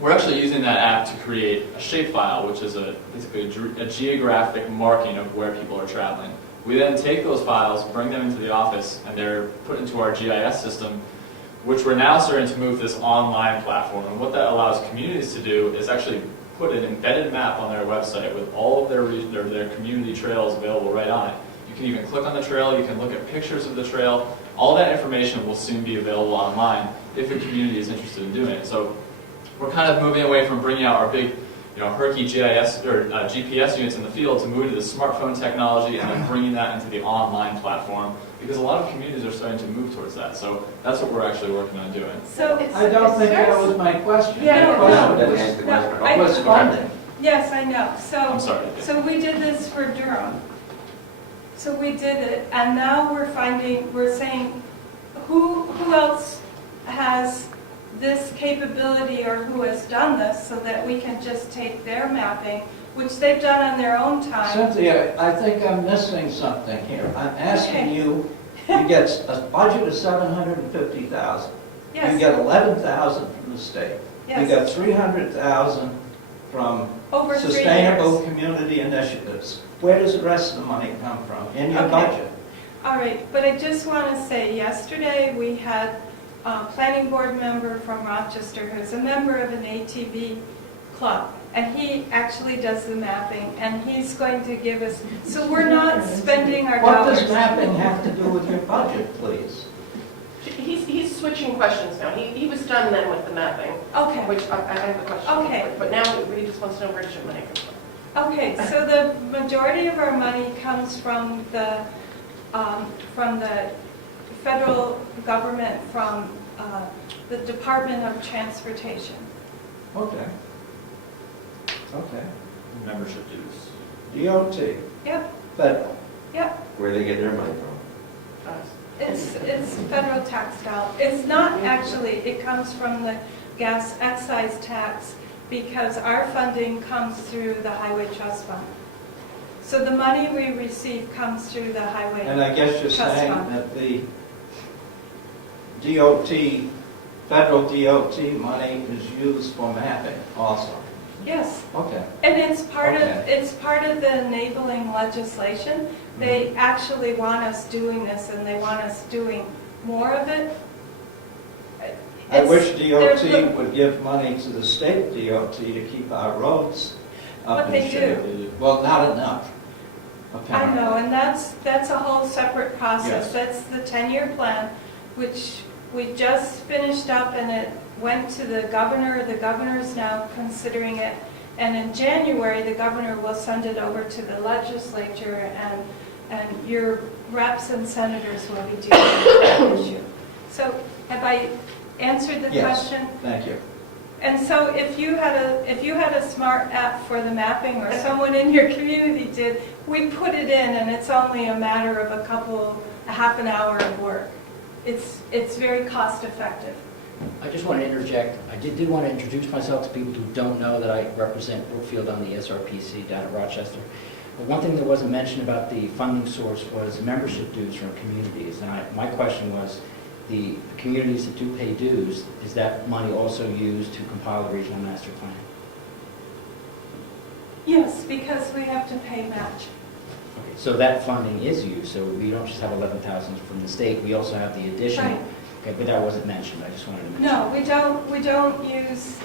We're actually using that app to create a shapefile, which is basically a geographic marking of where people are traveling. We then take those files, bring them into the office, and they're put into our GIS system, which we're now starting to move this online platform. And what that allows communities to do is actually put an embedded map on their website with all of their community trails available right on it. You can even click on the trail, you can look at pictures of the trail. All that information will soon be available online if a community is interested in doing it. So we're kind of moving away from bringing out our big, herky GIS or GPS units in the field to moving to the smartphone technology and then bringing that into the online platform, because a lot of communities are starting to move towards that. So that's what we're actually working on doing. so, I don't think that was my question. Yeah, My no, question no, was funding. yes, I know. I'm sorry. So we did this for Durham. So we did it, and now we're saying, who else has this capability or who has done this so that we can just take their mapping, which they've done on their own time. Cynthia, I think I'm missing something here. I'm asking Okay. you get a budget of $750,000. You Yes, get $11,000 from the state. You yes, got $300,000 from over 3 Sustainable years. Community Initiatives. Where does the rest of the money come from in your Okay. budget? All right, but I just want to say, yesterday we had a planning board member from Rochester who's a member of an ATV club, and he actually does the mapping, and he's going to give us, so we're not spending our What dollars. does mapping have to do with your budget, please? He's switching questions now. He was done then with the mapping, Okay, which I have a question. Okay. But now he just wants to know where does your money come from? okay, so the majority of our money comes from the federal government, from the Department of Transportation. Okay. Okay. Membership dues. DOT, Yep, federal. yep. Where they get their money from? Us. It's federal tax dollars. It's not actually, it comes from the gas excise tax because our funding comes through the Highway Trust Fund. So the money we receive comes through the Highway. And I guess you're Trust saying fund. that the DOT, federal DOT money is used for mapping also. Yes, Okay. and it's part of, Okay. it's part of the enabling legislation. They actually want us doing this and they want us doing more of it. I It's- wish they're DOT look- would give money to the state DOT to keep our roads up But in they shape. do. Well, not enough, I apparently. know, and that's a whole separate process. Yes. That's the 10-year plan, which we just finished up, and it went to the governor. The governor's now considering it, and in January, the governor will send it over to the legislature, and your reps and senators will be dealing with that issue. So have I answered the Yes. question? Thank you. And so if you had a smart app for the mapping, or someone in your community did, we put it in, and it's only a matter of a half an hour of work. It's very cost effective. I just want to interject. I did want to introduce myself to people who don't know that I represent Brookfield on the SRPC down at Rochester. But one thing that wasn't mentioned about the funding source was membership dues from communities. And my question was, the communities that do pay dues, is that money also used to compile a regional master plan? Yes, because we have to pay match. Okay, so that funding is used, so we don't just have 11,000 from the state, we also have the additional. Right. Okay, but that wasn't mentioned, I just wanted to mention. No, we don't use,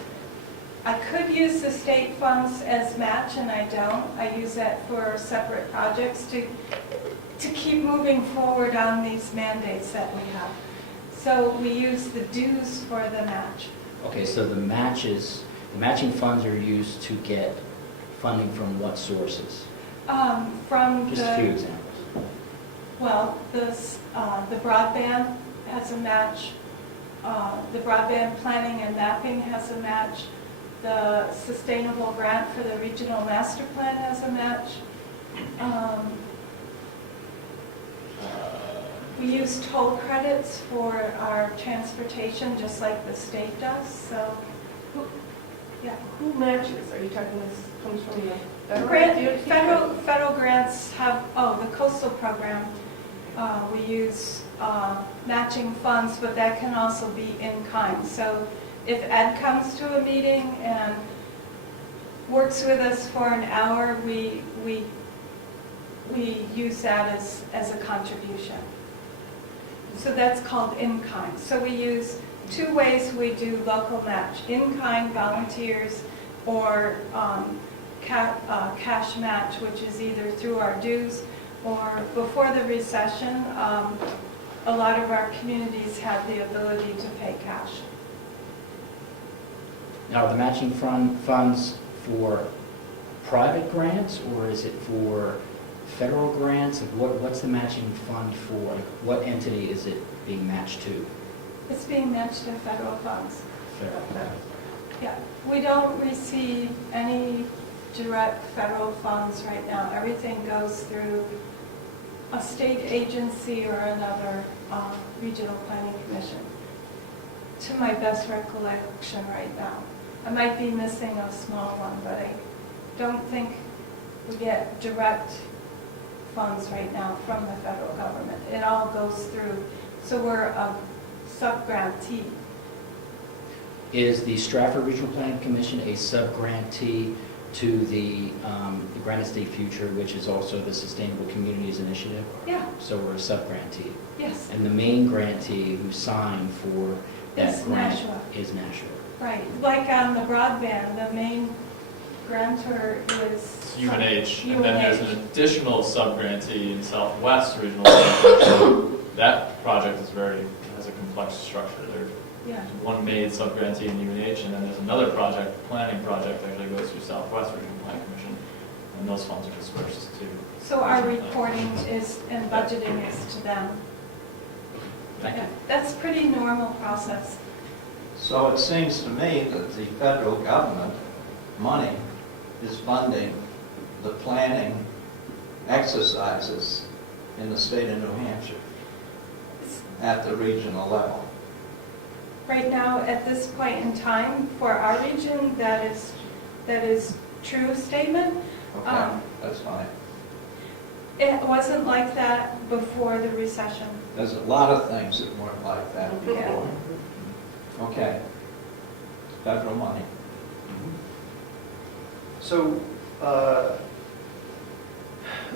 I could use the state funds as match, and I don't. I use that for separate projects to keep moving forward on these mandates that we have. So we use the dues for the match. Okay, so the matching funds are used to get funding from what sources? From Just a few the, examples. well, the broadband has a match. The broadband planning and mapping has a match. The sustainable grant for the regional master plan has a match. We use toll credits for our transportation, just like the state does, so, yeah. Who matches? Are you talking this comes from the federal? Federal grants have, the coastal program, we use matching funds, but that can also be in kind. So if Ed comes to a meeting and works with us for an hour, we use that as a contribution. So that's called in kind. So we use two ways we do local match: in kind volunteers, or cash match, which is either through our dues or before the recession. A lot of our communities have the ability to pay cash. Now, are the matching funds for private grants, or is it for federal grants? What's the matching fund for? What entity is it being matched to? It's being matched to federal funds. Federal. Yeah, we don't receive any direct federal funds right now. Everything goes through a state agency or another regional planning commission, to my best recollection right now. I might be missing a small one, but I don't think we get direct funds right now from the federal government. It all goes through, so we're a sub-grantee. Is the Strafford Regional Planning Commission a sub-grantee to the Granite State Future, which is also the Sustainable Communities Initiative? Yeah, So we're a sub-grantee. yes, And the main grantee who signed for that Is grant Nashua. is Nashua. right. Like on the broadband, the main grantor is UNH, and then there's UNH. an additional sub-grantee in Southwest Regional Planning Commission. That project has a complex structure. There's Yeah, one made sub-grantee in UNH, and then there's another planning project that actually goes through Southwest Regional Planning Commission, and those funds are dispersed too. so our reporting is, and budgeting is to them. Thank you. Yeah, that's pretty normal process. So it seems to me that the federal government money is funding the planning exercises in the state of New Hampshire at the regional level. Right now, at this point in time, for our region, that is true statement. Okay, that's fine. It wasn't like that before the recession. There's a lot of things that weren't like that before. Okay. Federal money. So,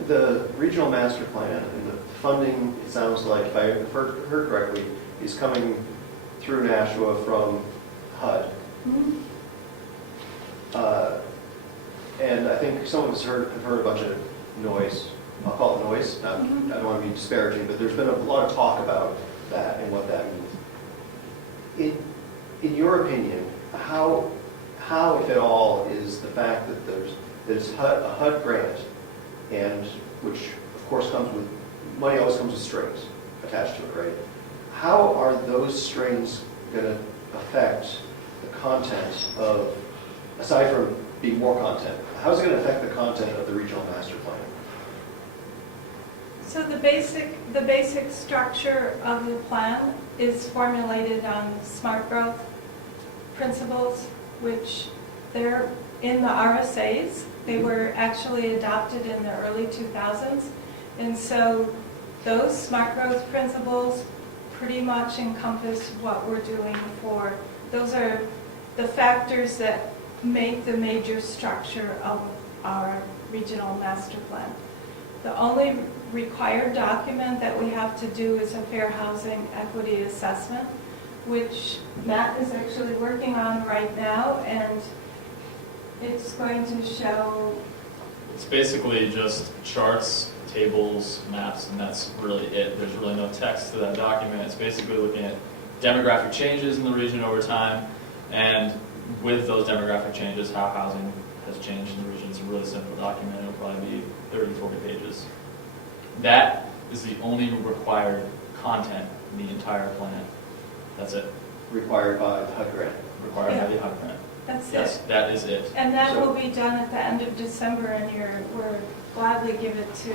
the regional master plan and the funding, it sounds like, if I heard correctly, is coming through Nashua from HUD. Mhm. And I think some of us have heard a bunch of noise. I'll call it noise. I don't want to be disparaging, but there's been a lot of talk about that and what that means. In your opinion, how, if at all, is the fact that there's a HUD grant, and which of course comes with, money always comes with strings attached to it, right? How are those strings going to affect the content of, aside from being more content, how is it going to affect the content of the regional master plan? So the basic structure of the plan is formulated on smart growth principles, which they're in the RSAs. They were actually adopted in the early 2000s. And so those smart growth principles pretty much encompass what we're doing for, those are the factors that make the major structure of our regional master plan. The only required document that we have to do is a fair housing equity assessment, which Matt is actually working on right now, and it's going to show. It's basically just charts, tables, maps, and that's really it. There's really no text to that document. It's basically looking at demographic changes in the region over time, and with those demographic changes, how housing has changed in the region. It's a really simple document. It'll probably be 30, 40 pages. That is the only required content in the entire plan. That's it. Required by the HUD grant. Required by the HUD grant. That's Yes, it. that is it. And that So- will be done at the end of December, and we'll gladly give it to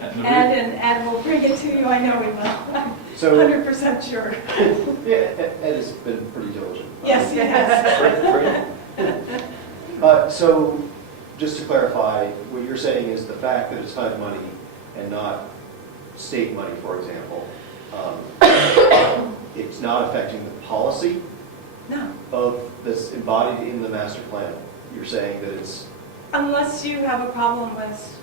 And the Ed, and Ed will bring it to you. I know he will. I'm So, 100% sure. yeah, Ed has been pretty diligent. Yes, he has. So, just to clarify, what you're saying is the fact that it's HUD money and not state money, for example, it's not affecting the policy No, of this embodied in the master plan. You're saying that it's, unless you have a problem with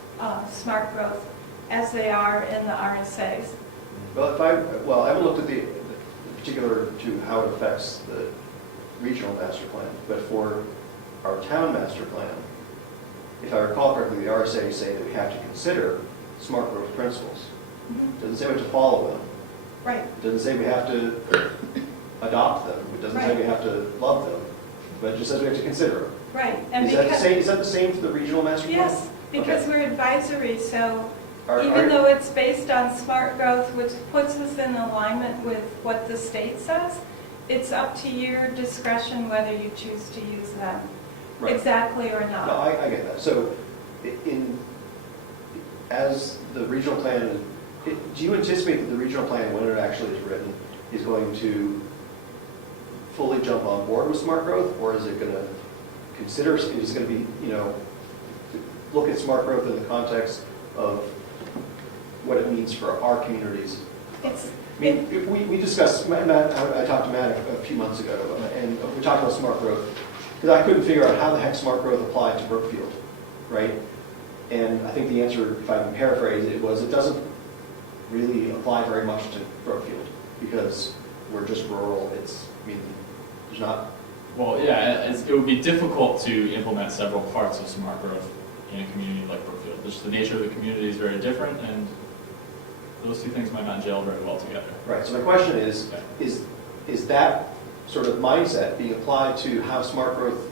smart growth, as they are in the RSAs. well, I haven't looked at the particular to how it affects the regional master plan, but for our town master plan, if I recall correctly, the RSA say that we have to consider smart growth principles. It doesn't say we have to follow them. Right, It doesn't say we have to adopt them. It doesn't say we have to love them. But it just says we have to consider them. right. And Is that the because, same, is that the same for the regional master plan? yes, because Okay. we're advisory, so Are- even though it's based on smart growth, which puts us in alignment with what the state says, it's up to your discretion whether you choose to use them Right. exactly or No, not. I get that. So as the regional plan, do you anticipate that the regional plan, when it actually is written, is going to fully jump on board with smart growth? Or is it going to consider, is it going to be, look at smart growth in the context of what it means for our communities? It's, I mean, we discussed, Matt, I talked to Matt a few months ago, and we talked about smart growth, because I couldn't figure out how the heck smart growth applied to Brookfield, right? And I think the answer, if I can paraphrase it, was it doesn't really apply very much to Brookfield, because we're just rural, there's not. Well, yeah, it would be difficult to implement several parts of smart growth in a community like Brookfield. Just the nature of the community is very different, and those two things might not gel very well together. Right, so my question is that sort of mindset being applied to how smart growth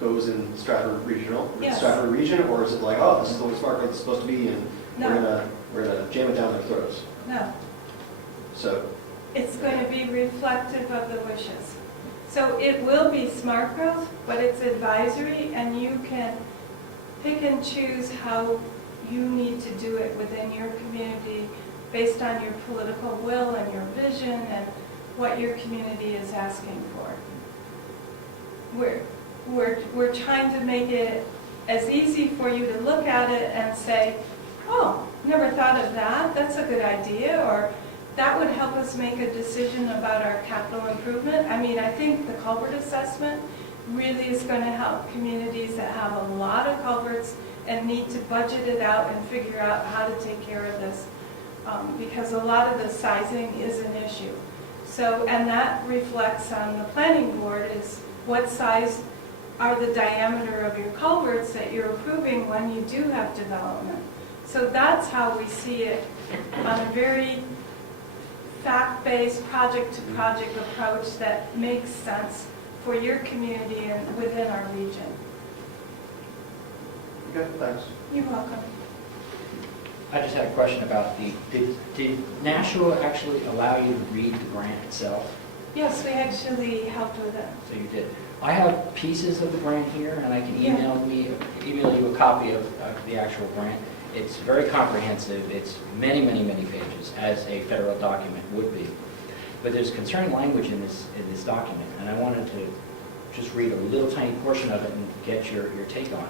goes in Strafford Regional, Yes. Strafford Region, or is it like, oh, this is the way smart growth is supposed to be, and No. we're gonna jam it down their throats? no, So, it's going to be reflective of the wishes. So it will be smart growth, but it's advisory, and you can pick and choose how you need to do it within your community based on your political will and your vision and what your community is asking for. We're trying to make it as easy for you to look at it and say, oh, never thought of that, that's a good idea, or that would help us make a decision about our capital improvement. I mean, I think the culvert assessment really is going to help communities that have a lot of culverts and need to budget it out and figure out how to take care of this, because a lot of the sizing is an issue. So, and that reflects on the planning board is what size are the diameter of your culverts that you're approving when you do have development. So that's how we see it on a very fact-based, project-to-project approach that makes sense for your community and within our region. okay, thanks. You're welcome. I just had a question about did Nashua actually allow you to read the grant itself? Yes, we actually helped with it. So you did. I have pieces of the grant here, and I can Yeah. email you a copy of the actual grant. It's very comprehensive. It's many, many, many pages, as a federal document would be. But there's concerning language in this document, and I wanted to just read a little tiny portion of it and get your take on it.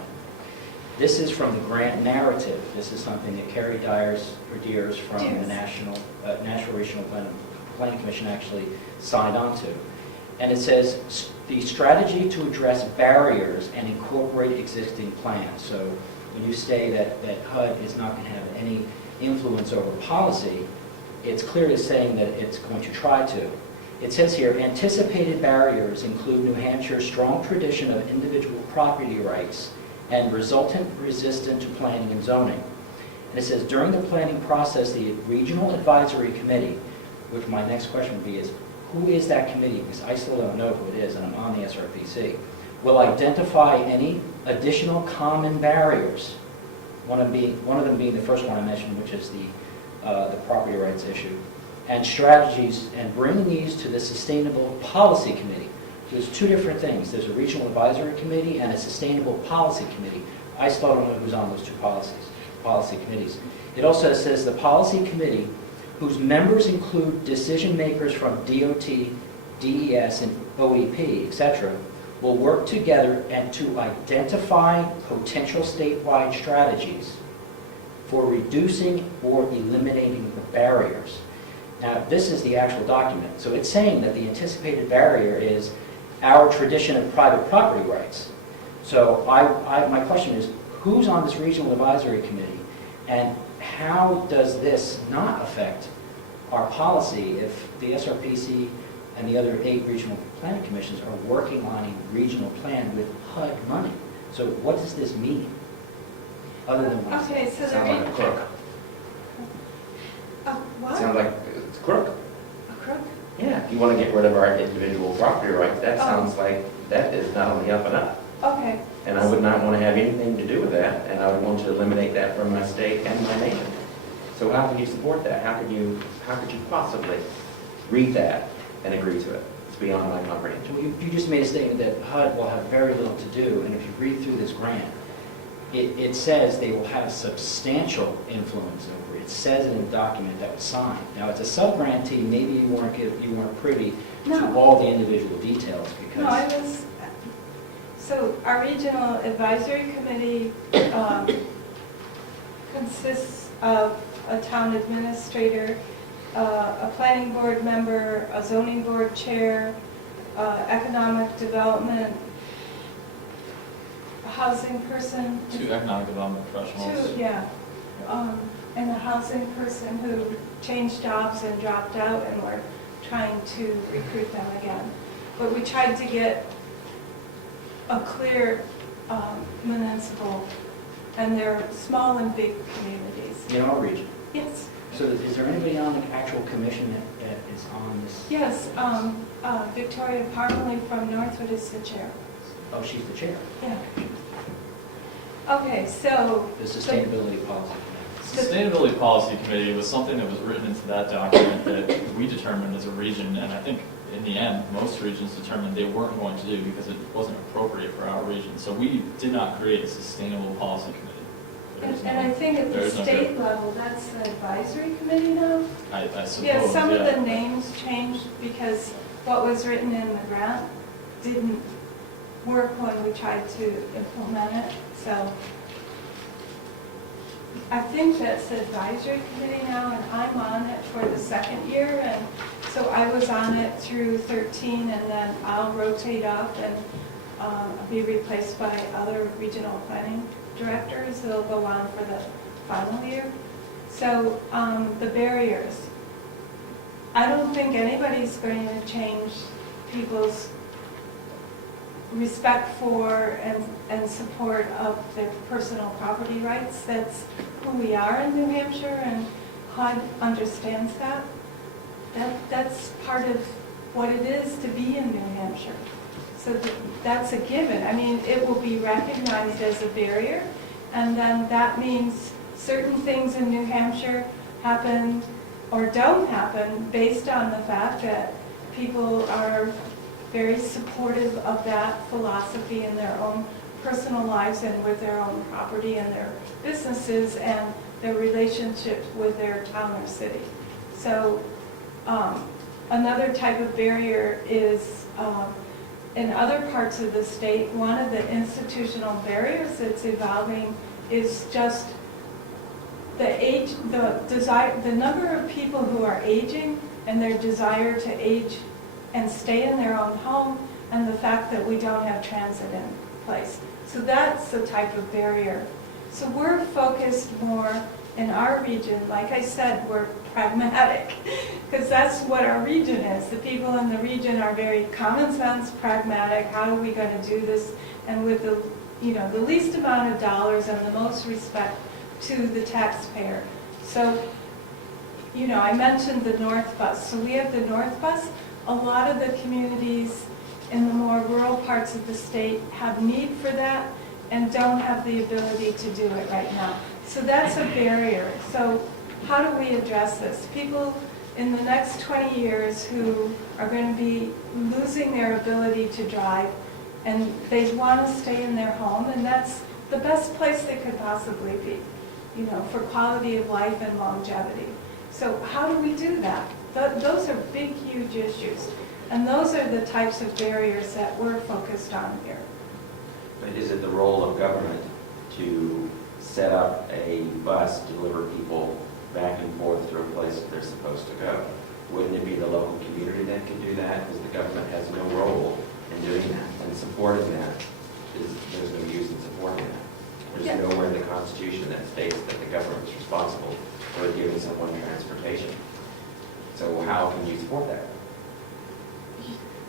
This is from the grant narrative. This is something that Carrie Deers from the National Regional Planning Commission actually signed on to. And it says, the strategy to address barriers and incorporate existing plans. So when you say that HUD is not going to have any influence over policy, it's clearly saying that it's going to try to. It says here, anticipated barriers include New Hampshire's strong tradition of individual property rights and resultant resistance to planning and zoning. And it says, during the planning process, the Regional Advisory Committee, which my next question would be is, who is that committee? Because I still don't know who it is, and I'm on the SRPC. Will identify any additional common barriers, one of them being the first one I mentioned, which is the property rights issue, and strategies, and bring these to the Sustainable Policy Committee. So there's two different things. There's a Regional Advisory Committee and a Sustainable Policy Committee. I still don't know who's on those two policy committees. It also says the Policy Committee, whose members include decision makers from DOT, DES, and OEP, etc., will work together and to identify potential statewide strategies for reducing or eliminating the barriers. Now, this is the actual document. So it's saying that the anticipated barrier is our tradition of private property rights. So my question is, who's on this Regional Advisory Committee, and how does this not affect our policy if the SRPC and the other 8 regional planning commissions are working on a regional plan with HUD money? So what does this mean? Other than what Okay, so Sounds like a crook. What? Sounds like it's a crook. A crook? Yeah, if you want to get rid of our individual property rights, that sounds like that is not on the up and up. Okay. And I would not want to have anything to do with that, and I would want to eliminate that from my state and my nation. So how can you support that? How could you possibly read that and agree to it? It's beyond my comprehension. Well, you just made a statement that HUD will have very little to do, and if you read through this grant, it says they will have substantial influence over it. It says in the document that was signed. Now, it's a sub-grantee, maybe you weren't privy to No. all the individual details, because... No, I was, so our Regional Advisory Committee consists of a town administrator, a planning board member, a zoning board chair, economic development, a housing person. 2 economic development professionals. And a housing person who changed jobs and dropped out, and we're trying to recruit them again. But we tried to get a clear municipal, and they're small and big communities. In our region. Yes. So is there anybody on the actual commission that is on this? Yes, Victoria Parmalee from Northwood is the chair. Oh, she's the chair. Yeah. Okay, so. The Sustainability Policy Sustainability Policy Committee was something that was written into that document that we determined as a region, and I think in the end, most regions determined they weren't going to do because it wasn't appropriate for our region. So we did not create a Sustainable Policy Committee. And I think at the there's no state level, that's the advisory committee now? I suppose, Yeah, some of yeah. the names changed because what was written in the grant didn't work when we tried to implement it, so. I think that's the advisory committee now, and I'm on it for the 2nd year, and so I was on it through 13, and then I'll rotate off and be replaced by other regional planning directors that'll go on for the final year. So the barriers. I don't think anybody's going to change people's respect for and support of their personal property rights. That's who we are in New Hampshire, and HUD understands that. That's part of what it is to be in New Hampshire. So that's a given. I mean, it will be recognized as a barrier, and then that means certain things in New Hampshire happen or don't happen based on the fact that people are very supportive of that philosophy in their own personal lives and with their own property and their businesses and their relationships with their town or city. So another type of barrier is in other parts of the state, one of the institutional barriers that's evolving is just the age, the desire, the number of people who are aging and their desire to age and stay in their own home, and the fact that we don't have transit in place. So that's the type of barrier. So we're focused more in our region, like I said, we're pragmatic, because that's what our region is. The people in the region are very common sense, pragmatic. How are we going to do this? And with the, the least amount of dollars and the most respect to the taxpayer. So, I mentioned the North Bus. So we have the North Bus. A lot of the communities in the more rural parts of the state have need for that and don't have the ability to do it right now. So that's a barrier. So how do we address this? People in the next 20 years who are going to be losing their ability to drive, and they want to stay in their home, and that's the best place they could possibly be, for quality of life and longevity. So how do we do that? Those are big, huge issues. And those are the types of barriers that we're focused on here. But is it the role of government to set up a bus to deliver people back and forth to a place that they're supposed to go? Wouldn't it be the local community that could do that? Because the government has no role in doing that and supporting that. There's no use in supporting that. There's nowhere in the Constitution that states that the government is responsible for giving someone transportation. So how can you support that?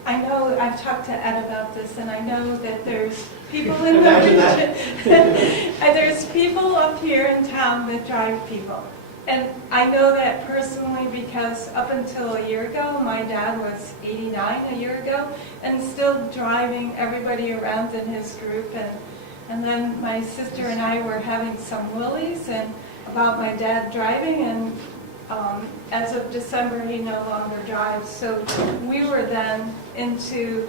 I know, I've talked to Ed about this, and I know that there's people in the region, and there's people up here in town that drive people. And I know that personally because up until a year ago, my dad was 89 a year ago, and still driving everybody around in his group. And then my sister and I were having some willies and about my dad driving, and as of December, he no longer drives. So we were then into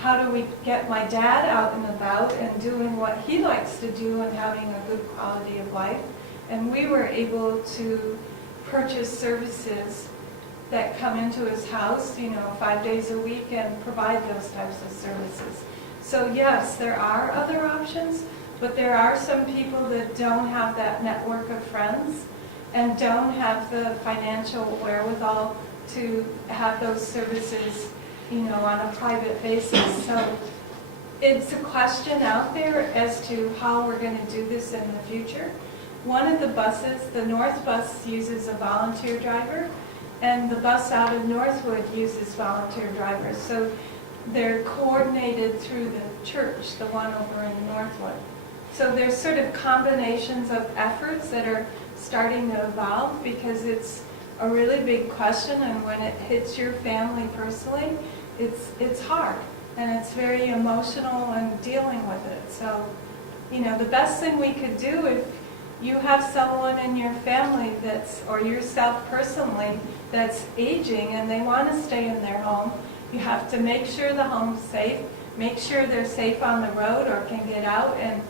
how do we get my dad out and about and doing what he likes to do and having a good quality of life. And we were able to purchase services that come into his house, 5 days a week, and provide those types of services. So yes, there are other options, but there are some people that don't have that network of friends and don't have the financial wherewithal to have those services, on a private basis. So it's a question out there as to how we're going to do this in the future. One of the buses, the North Bus, uses a volunteer driver, and the bus out of Northwood uses volunteer drivers. So they're coordinated through the church, the one over in Northwood. So there's sort of combinations of efforts that are starting to evolve because it's a really big question, and when it hits your family personally, it's hard and it's very emotional and dealing with it. So, the best thing we could do if you have someone in your family or yourself personally that's aging and they want to stay in their home, you have to make sure the home's safe, make sure they're safe on the road or can get out and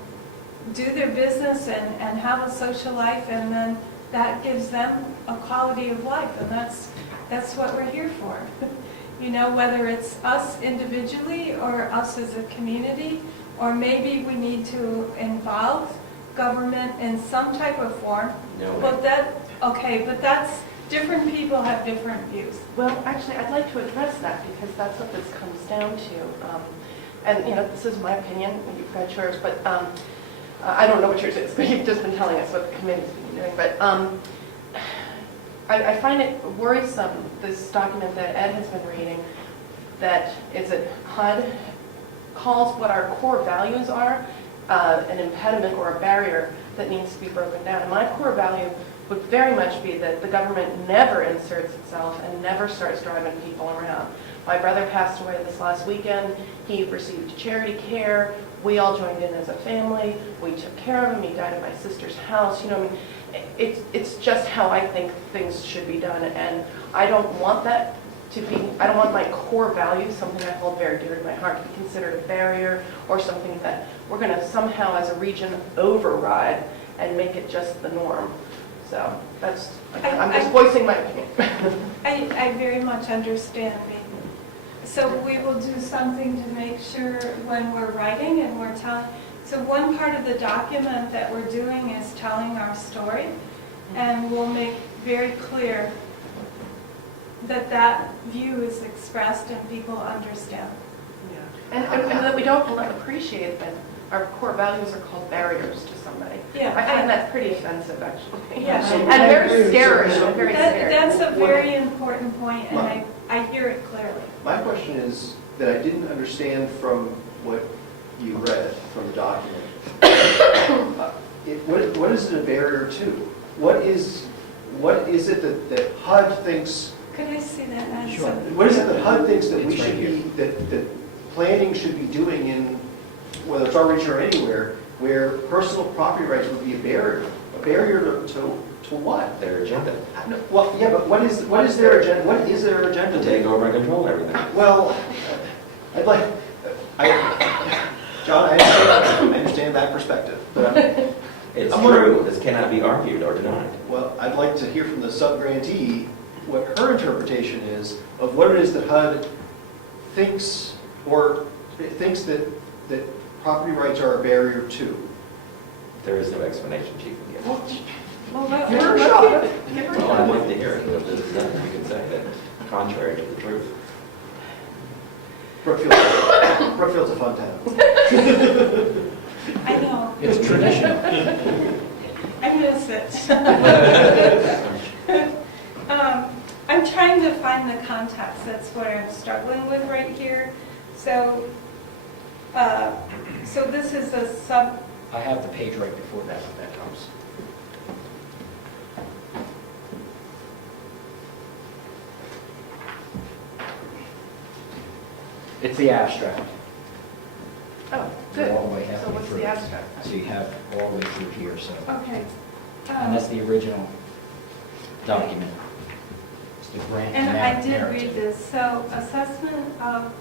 do their business and have a social life, and then that gives them a quality of life, and that's what we're here for. Whether it's us individually or us as a community, or maybe we need to involve government in some type of form. No. But that's different people have different views. Well, actually, I'd like to address that because that's what this comes down to. And, this is my opinion, and you've got yours, but I don't know what yours is, but you've just been telling us what the committee's been doing. But I find it worrisome, this document that Ed has been reading, that is it HUD calls what our core values are an impediment or a barrier that needs to be broken down. And my core value would very much be that the government never inserts itself and never starts driving people around. My brother passed away this last weekend. He received charity care. We all joined in as a family. We took care of him. He died at my sister's house. It's just how I think things should be done. And I don't want that to be, I don't want my core values, something I hold very dear to my heart, to be considered a barrier or something that we're going to somehow as a region override and make it just the norm. So that's, I'm just voicing my opinion. I very much understand. So we will do something to make sure when we're writing and we're telling, so one part of the document that we're doing is telling our story, and we'll make very clear that that view is expressed and people understand. And that we don't appreciate that our core values are called barriers to somebody. Yeah, I find that pretty offensive, actually. Yeah. And very scary, very scary. That's a very important point, and I hear it clearly. My question is that I didn't understand from what you read from the document. What is it a barrier to? What is it that HUD thinks? Could I see that answer? Sure. What is it that HUD thinks that we It's right should here. be, that planning should be doing in, whether it's our region or anywhere, where personal property rights would be a barrier? A barrier to what? Their agenda. Well, yeah, but what is their agenda? What is their To agenda? take over and control everything. Well, John, I understand that perspective, but It's I'm true, wondering- this cannot be argued or denied. well, I'd like to hear from the sub-grantee what her interpretation is of what it is that HUD thinks, or thinks that property rights are a barrier to. There is no explanation she can give. Well, Give her a shot. Well, I'd like to hear it, but there's nothing you can say that contrary to the truth. Brookfield's a fun town. I know, It's traditional. I miss it. I'm trying to find the context, that's what I'm struggling with right here. So this is a sub, I have the page right before that comes. It's the abstract. Oh, good. All the way So halfway what's through. the abstract? So you have all the way through here, so. okay. And that's the original document. It's the grant And I did narrative. read this, so assessment of,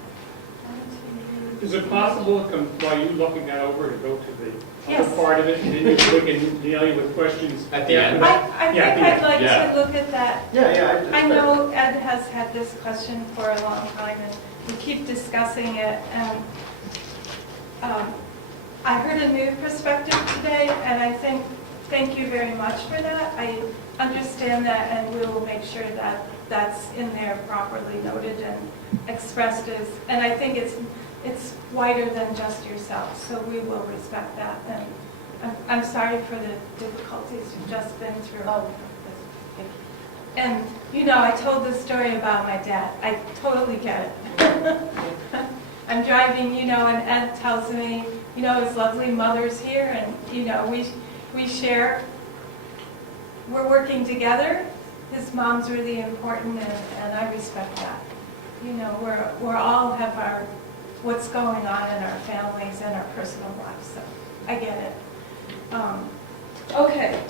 Is it possible, while you're looking that over, to go to the Yes. other part of it, and then we can nail you with questions? At the end. I think Yeah, I'd like yeah. to look at that. Yeah. I know Ed has had this question for a long time, and we keep discussing it, and I heard a new perspective today, and I think, thank you very much for that. I understand that, and we will make sure that that's in there properly noted and expressed as, and I think it's wider than just yourself, so we will respect that. And I'm sorry for the difficulties you've just been through. Oh, And, I told this story about my dad. I totally get it. I'm driving, and Ed tells me, his lovely mother's here, and, we share. We're working together. His mom's really important, and I respect that. We're all have what's going on in our families and our personal lives, so I get it. Okay.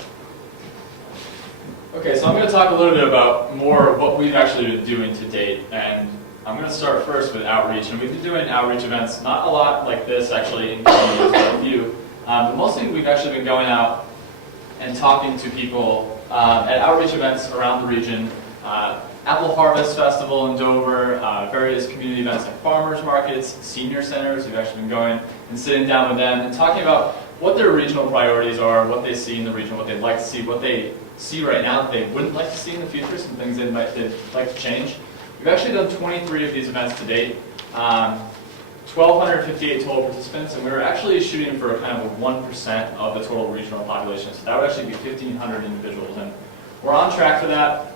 Okay, so I'm going to talk a little bit about more of what we've actually been doing to date, and I'm going to start first with outreach. And we've been doing outreach events, not a lot like this actually in communities, but a few. But mostly we've actually been going out and talking to people at outreach events around the region. Apple Harvest Festival in Dover, various community events like farmers markets, senior centers. We've actually been going and sitting down with them and talking about what their regional priorities are, what they see in the region, what they'd like to see, what they see right now that they wouldn't like to see in the future, some things they'd like to change. We've actually done 23 of these events to date, 1,258 total participants, and we were actually shooting for kind of a 1% of the total regional population. So that would actually be 1,500 individuals, and we're on track for that.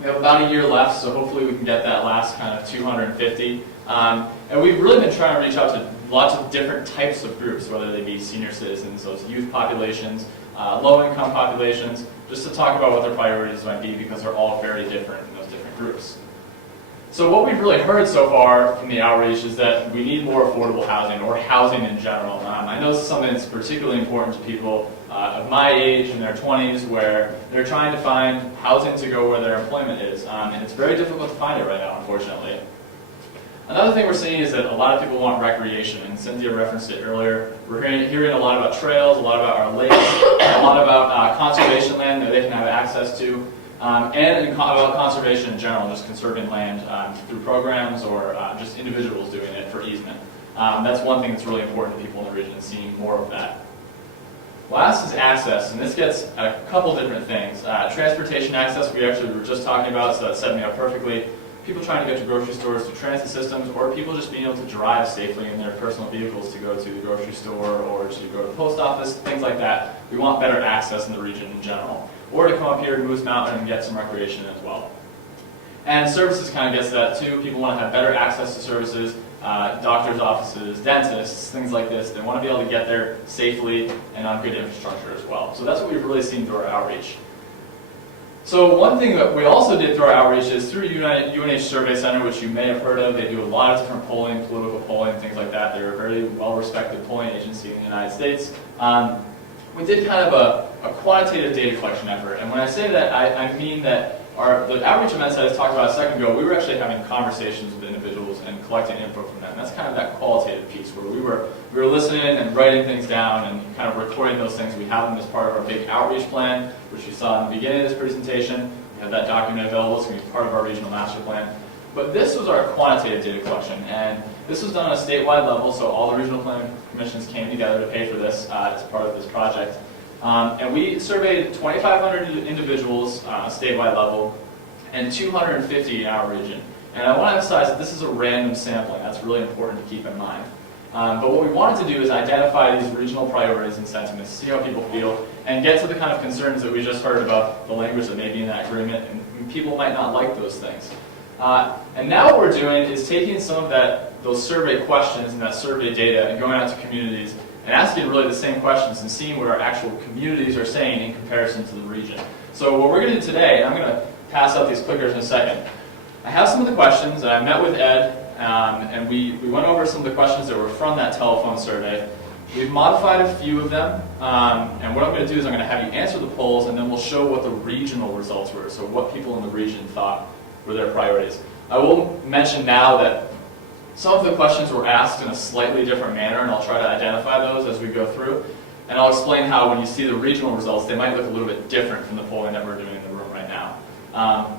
We have about a year left, so hopefully we can get that last kind of 250. And we've really been trying to reach out to lots of different types of groups, whether they be senior citizens, those youth populations, low-income populations, just to talk about what their priorities might be, because they're all very different in those different groups. So what we've really heard so far from the outreach is that we need more affordable housing, or housing in general. I know this is something that's particularly important to people of my age in their 20s, where they're trying to find housing to go where their employment is, and it's very difficult to find it right now, unfortunately. Another thing we're seeing is that a lot of people want recreation, and Cynthia referenced it earlier. We're hearing a lot about trails, a lot about our lakes, a lot about conservation land that they can have access to, and about conservation in general, just conserving land through programs or just individuals doing it for easement. That's one thing that's really important to people in the region, seeing more of that. Last is access, and this gets at a couple different things. Transportation access, we actually were just talking about, so that set me up perfectly. People trying to get to grocery stores through transit systems, or people just being able to drive safely in their personal vehicles to go to the grocery store or to go to the post office, things like that. We want better access in the region in general. Or to come up here to Moose Mountain and get some recreation as well. And services kind of gets that too. People want to have better access to services, doctors' offices, dentists, things like this. They want to be able to get there safely and on good infrastructure as well. So that's what we've really seen through our outreach. So one thing that we also did through our outreach is through UNH Survey Center, which you may have heard of. They do a lot of different polling, political polling, things like that. They're a very well-respected polling agency in the United States. We did kind of a quantitative data collection effort. And when I say that, I mean that the outreach events that I talked about a second ago, we were actually having conversations with individuals and collecting info from them. That's kind of that qualitative piece where we were listening and writing things down and kind of recording those things. We have them as part of our big outreach plan, which you saw in the beginning of this presentation. We have that document available. It's going to be part of our regional master plan. But this was our quantitative data collection, and this was done on a statewide level, so all the regional planning commissions came together to pay for this as part of this project. And we surveyed 2,500 individuals on a statewide level and 250 in our region. And I want to emphasize that this is a random sampling. That's really important to keep in mind. But what we wanted to do is identify these regional priorities and sentiments, see how people feel, and get to the kind of concerns that we just heard about the language that may be in that agreement, and people might not like those things. And now what we're doing is taking some of those survey questions and that survey data and going out to communities and asking really the same questions and seeing what our actual communities are saying in comparison to the region. So what we're going to do today, and I'm going to pass out these clickers in a second. I have some of the questions, and I met with Ed, and we went over some of the questions that were from that telephone survey. We've modified a few of them, and what I'm going to do is I'm going to have you answer the polls, and then we'll show what the regional results were, so what people in the region thought were their priorities. I will mention now that some of the questions were asked in a slightly different manner, and I'll try to identify those as we go through. And I'll explain how when you see the regional results, they might look a little bit different from the polling that we're doing in the room right now.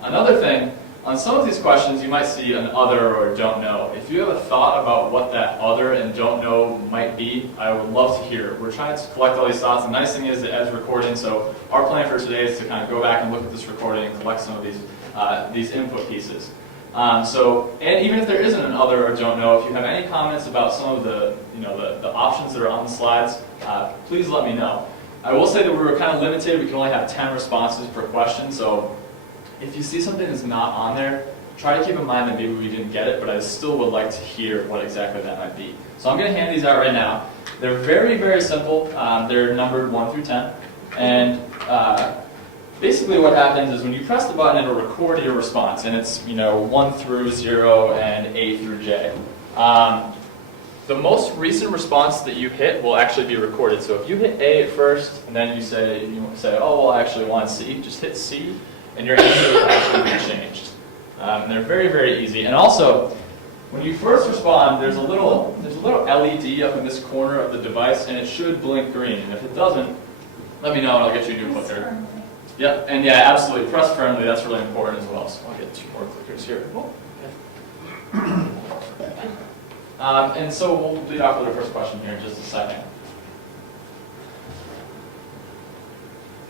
Another thing, on some of these questions, you might see an other or don't know. If you have a thought about what that other and don't know might be, I would love to hear it. We're trying to collect all these thoughts. The nice thing is that Ed's recording, so our plan for today is to kind of go back and look at this recording and collect some of these input pieces. And even if there isn't an other or don't know, if you have any comments about some of the options that are on the slides, please let me know. I will say that we were kind of limited. We can only have 10 responses per question, so if you see something that's not on there, try to keep in mind that maybe we didn't get it, but I still would like to hear what exactly that might be. So I'm going to hand these out right now. They're very, very simple. They're numbered 1 through 10. And basically what happens is when you press the button, it'll record your response, and it's 1 through 0 and A through J. The most recent response that you hit will actually be recorded. So if you hit A at first, and then you say, oh, well, I actually want C, just hit C, and your answer will actually be changed. And they're very, very easy. And also, when you first respond, there's a little LED up in this corner of the device, and it should blink green. And if it doesn't, let me know, and I'll get you a new clicker. Yep, and yeah, absolutely. Press firmly, that's really important as well. So I'll get 2 more clickers here. Oh, okay. And so we'll lead off with our first question here in just a second.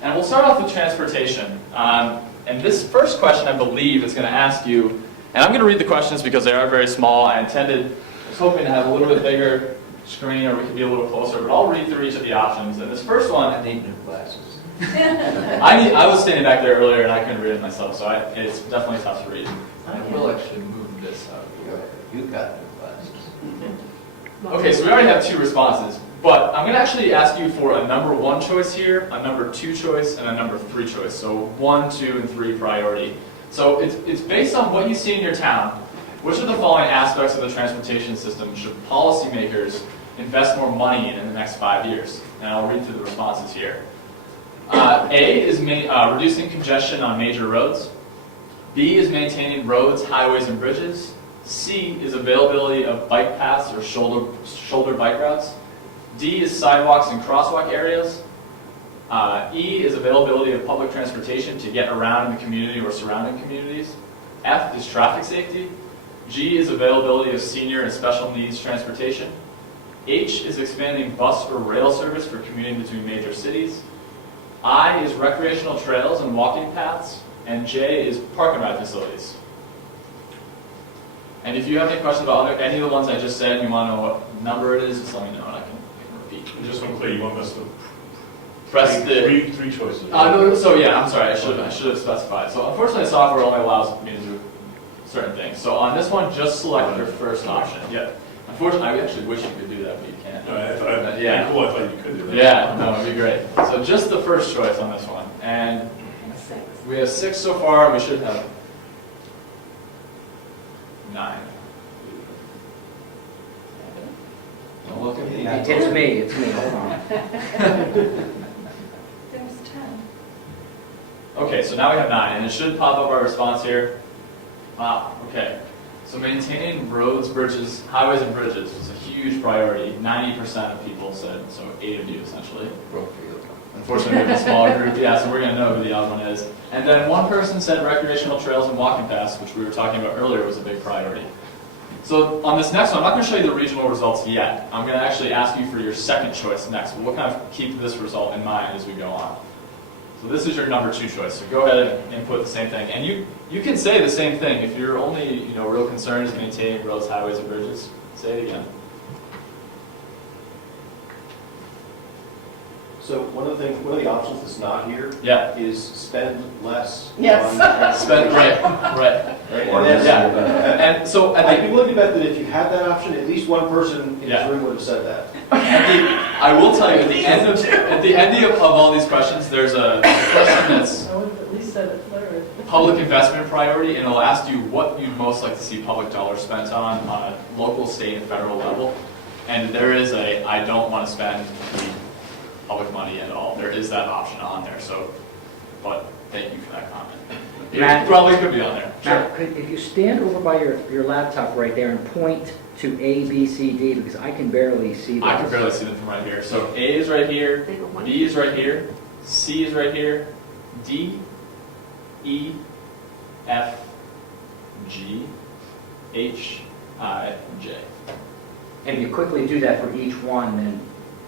And we'll start off with transportation. And this first question, I believe, is going to ask you, and I'm going to read the questions because they are very small. I was hoping to have a little bit bigger screen, or we could be a little closer, but I'll read through each of the options. And this first one, I need new glasses. I was standing back there earlier and I couldn't read it myself, so it's definitely tough to read. I will actually move this out of the way. You got new glasses. Okay, so we already have 2 responses, but I'm going to actually ask you for a number 1 choice here, a number 2 choice, and a number 3 choice. So 1, 2, and 3 priority. So it's based on what you see in your town. which of the following aspects of the transportation system should policymakers invest more money in the next 5 years? And I'll read through the responses here. A is reducing congestion on major roads. B is maintaining roads, highways, and bridges. C is availability of bike paths or shoulder bike routes. D is sidewalks and crosswalk areas. E is availability of public transportation to get around in the community or surrounding communities. F is traffic safety. G is availability of senior and special needs transportation. H is expanding bus or rail service for commuting between major cities. I is recreational trails and walking paths. And J is park and ride facilities. And if you have any questions about any of the ones I just said, and you want to know what number it is, just let me know and I can repeat. Just want to clear, you want us to Press the... three choices. No, so yeah, I'm sorry, I should have specified. So unfortunately, software only allows me to do certain things. So on this one, just select your first option. Yeah. Unfortunately, I actually wish you could do that, but you can't. Yeah. Cool, I thought you could do that. Yeah, no, it'd be great. So just the first choice on this one. And we have 6 so far, we should have 9. Don't look at me. It's me, hold on. There's 10. Okay, so now we have 9, and it should pop up our response here. Okay. So maintaining roads, bridges, highways, and bridges was a huge priority. 90% of people said, so 8 of you essentially. Brookfield. Unfortunately, we have a smaller group, yeah, so we're going to know who the other one is. And then one person said recreational trails and walking paths, which we were talking about earlier was a big priority. So on this next one, I'm not going to show you the regional results yet. I'm going to actually ask you for your second choice next. We'll kind of keep this result in mind as we go on. So this is your number 2 choice. So go ahead and input the same thing. And you can say the same thing. If your only real concern is maintaining roads, highways, and bridges, say it again. So one of the options that's not here Yeah. is spend less. Yes. on Spend, right. Right? Yeah. And And so I'd be willing to bet that if you had that option, at least one person in Yeah. this room would have said that. I will tell you, at the end of all these questions, there's a question that's I would have at least said it third. public investment priority, and it'll ask you what you'd most like to see public dollars spent on a local, state, and federal level. And there is I don't want to spend the public money at all. There is that option on there. So, but thank you for that comment. It Matt? probably could be on there. Now, if you stand over by your laptop right there and point to A, B, C, D, because I can barely see that. I can barely see them from right here. So A is right here, B is right here, C is right here, D, E, F, G, H, I, J. And if you quickly do that for each one, then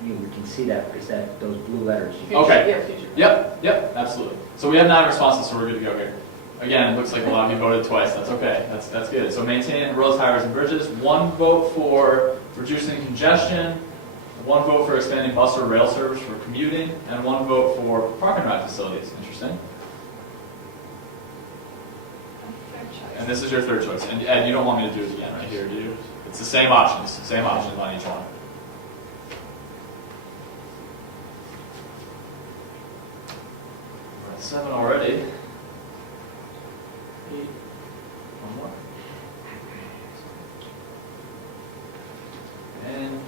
you can see that because those blue letters. Okay. Yeah, future. Yep, absolutely. So we have 9 responses, so we're good to go here. Again, it looks like a lot of you voted twice. That's okay. That's good. So maintaining roads, highways, and bridges. 1 vote for reducing congestion. 1 vote for expanding bus or rail service for commuting, and 1 vote for park and ride facilities. Interesting. Third choice. And this is your third choice. And Ed, you don't want me to do it again right here, do you? It's the same options on each one. We're at 7 already. 8. 1 more. And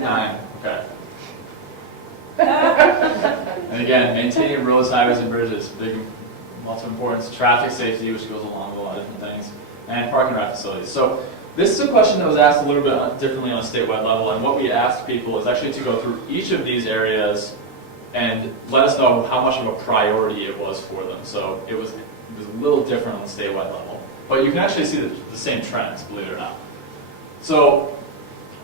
9. Okay. And again, maintaining roads, highways, and bridges. Big, lots of importance. Traffic safety, which goes along with a lot of different things, and park and ride facilities. So this is a question that was asked a little bit differently on a statewide level, and what we asked people is actually to go through each of these areas and let us know how much of a priority it was for them. So it was a little different on the statewide level, but you can actually see the same trends, believe it or not. So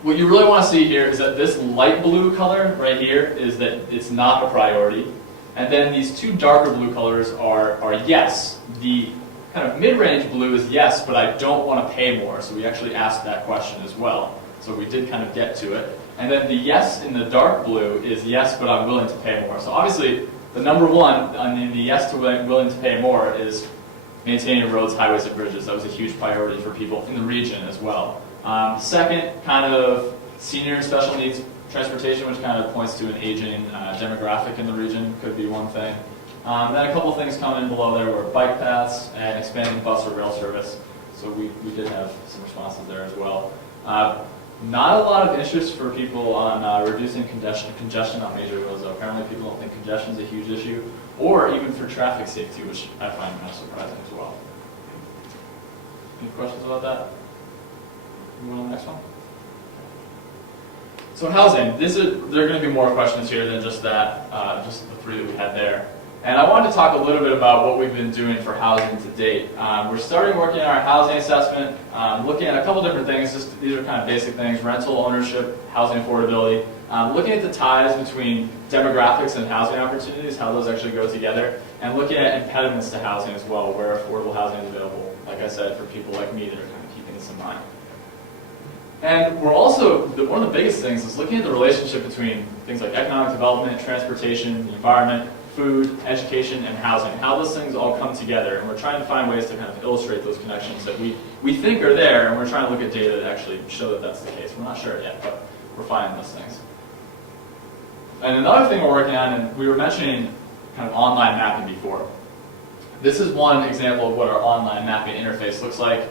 what you really want to see here is that this light blue color right here is that it's not a priority. And then these 2 darker blue colors are yes. The kind of mid-range blue is yes, but I don't want to pay more. So we actually asked that question as well. So we did kind of get to it. And then the yes in the dark blue is yes, but I'm willing to pay more. So obviously the number 1 on the yes to willing to pay more is maintaining roads, highways, and bridges. That was a huge priority for people in the region as well. Second, kind of senior and special needs transportation, which kind of points to an aging demographic in the region, could be one thing. Then a couple things coming in below there were bike paths and expanding bus or rail service. So we did have some responses there as well. Not a lot of interest for people on reducing congestion on major roads, though. Apparently people don't think congestion is a huge issue, or even for traffic safety, which I find kind of surprising as well. Any questions about that? You want the next one? So housing, there are going to be more questions here than just that, just the three that we had there. And I wanted to talk a little bit about what we've been doing for housing to date. We're starting working on our housing assessment, looking at a couple different things. These are kind of basic things: rental ownership, housing affordability, looking at the ties between demographics and housing opportunities, how those actually go together, and looking at impediments to housing as well, where affordable housing is available, like I said, for people like me that are kind of keeping this in mind. And we're also, one of the biggest things is looking at the relationship between things like economic development, transportation, the environment, food, education, and housing, how those things all come together. And we're trying to find ways to kind of illustrate those connections that we think are there, and we're trying to look at data that actually show that that's the case. We're not sure yet, but we're finding those things. And another thing we're working on, and we were mentioning kind of online mapping before. This is one example of what our online mapping interface looks like.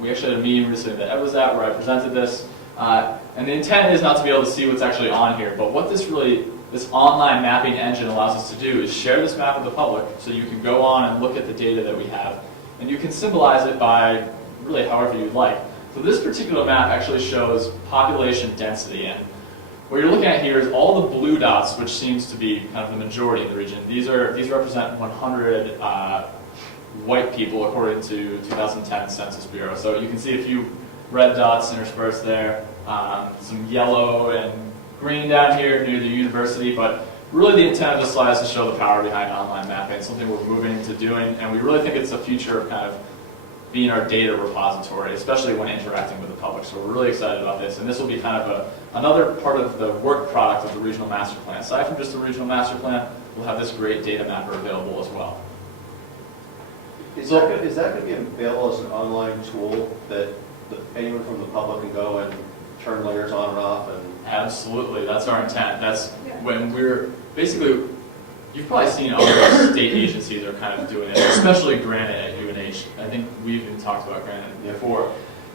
We actually had a meeting recently that Ed was at where I presented this. And the intent is not to be able to see what's actually on here, but what this online mapping engine allows us to do is share this map with the public, so you can go on and look at the data that we have. And you can symbolize it by really however you'd like. So this particular map actually shows population density, and what you're looking at here is all the blue dots, which seems to be kind of the majority of the region. These represent 100 white people according to 2010 Census Bureau. So you can see a few red dots interspersed there, some yellow and green down here near the university, but really the intent of this slide is to show the power behind online mapping. It's something we're moving into doing, and we really think it's the future of kind of being our data repository, especially when interacting with the public. So we're really excited about this, and this will be kind of another part of the work product of the regional master plan. Aside from just the regional master plan, we'll have this great data mapper available as well. Is that going to be available as an online tool that anyone from the public can go and turn layers on and off? Absolutely, that's our intent. That's when we're basically, you've probably seen other state agencies are kind of doing it, especially Granite at UNH. I think we've even talked about Granite before.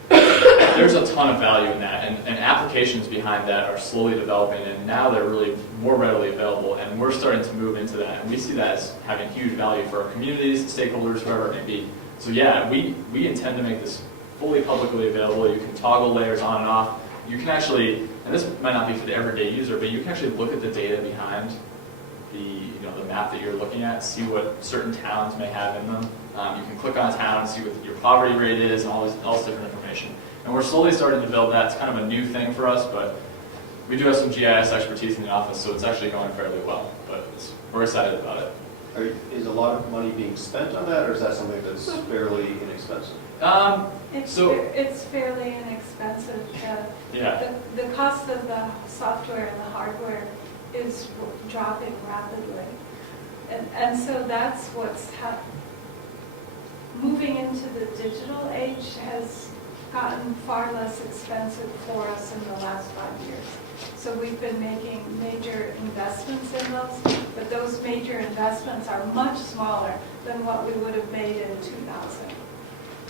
There's a ton of value in that, and applications behind that are slowly developing, and now they're really more readily available, and we're starting to move into that, and we see that as having huge value for our communities, stakeholders, whoever it may be. So yeah, we intend to make this fully publicly available. You can toggle layers on and off. You can actually, and this might not be for the everyday user, but you can actually look at the data behind the map that you're looking at, see what certain towns may have in them. You can click on a town and see what your poverty rate is and all this different information. And we're slowly starting to build that. It's kind of a new thing for us, but we do have some GIS expertise in the office, so it's actually going fairly well. But we're excited about it. Is a lot of money being spent on that, or is that something that's fairly inexpensive? It's fairly inexpensive. The cost of the software and the hardware is dropping rapidly. And so that's what's moving into the digital age has gotten far less expensive for us in the last 5 years. So we've been making major investments in those, but those major investments are much smaller than what we would have made in 2000.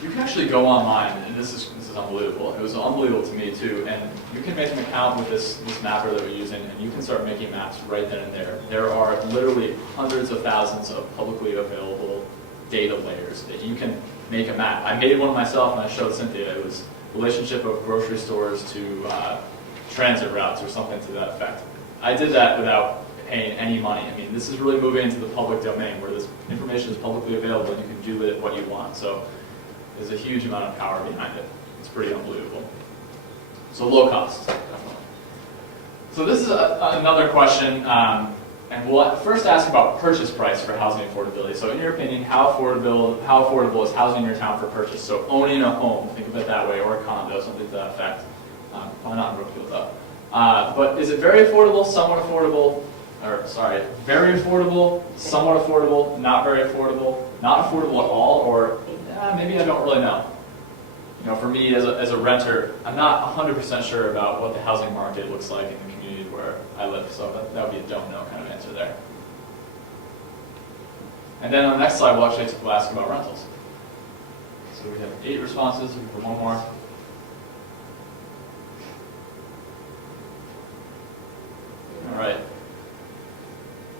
You can actually go online, and this is unbelievable. It was unbelievable to me too. And you can make an account with this mapper that we're using, and you can start making maps right then and there. There are literally hundreds of thousands of publicly available data layers that you can make a map. I made one myself, and I showed Cynthia. It was relationship of grocery stores to transit routes or something to that effect. I did that without paying any money. I mean, this is really moving into the public domain where this information is publicly available and you can do with it what you want. So there's a huge amount of power behind it. It's pretty unbelievable. So low cost, definitely. So this is another question, and we'll first ask about purchase price for housing affordability. So in your opinion, how affordable is housing in your town for purchase? So owning a home, think of it that way, or a condo, something to that effect. Probably not in Brookfield though. But is it very affordable, somewhat affordable, very affordable, somewhat affordable, not very affordable, not affordable at all, or maybe I don't really know. You know, for me as a renter, I'm not 100% sure about what the housing market looks like in the community where I live, so that would be a don't know kind of answer there. And then on the next slide, we'll actually ask about rentals. So we have 8 responses, we have one more. All right.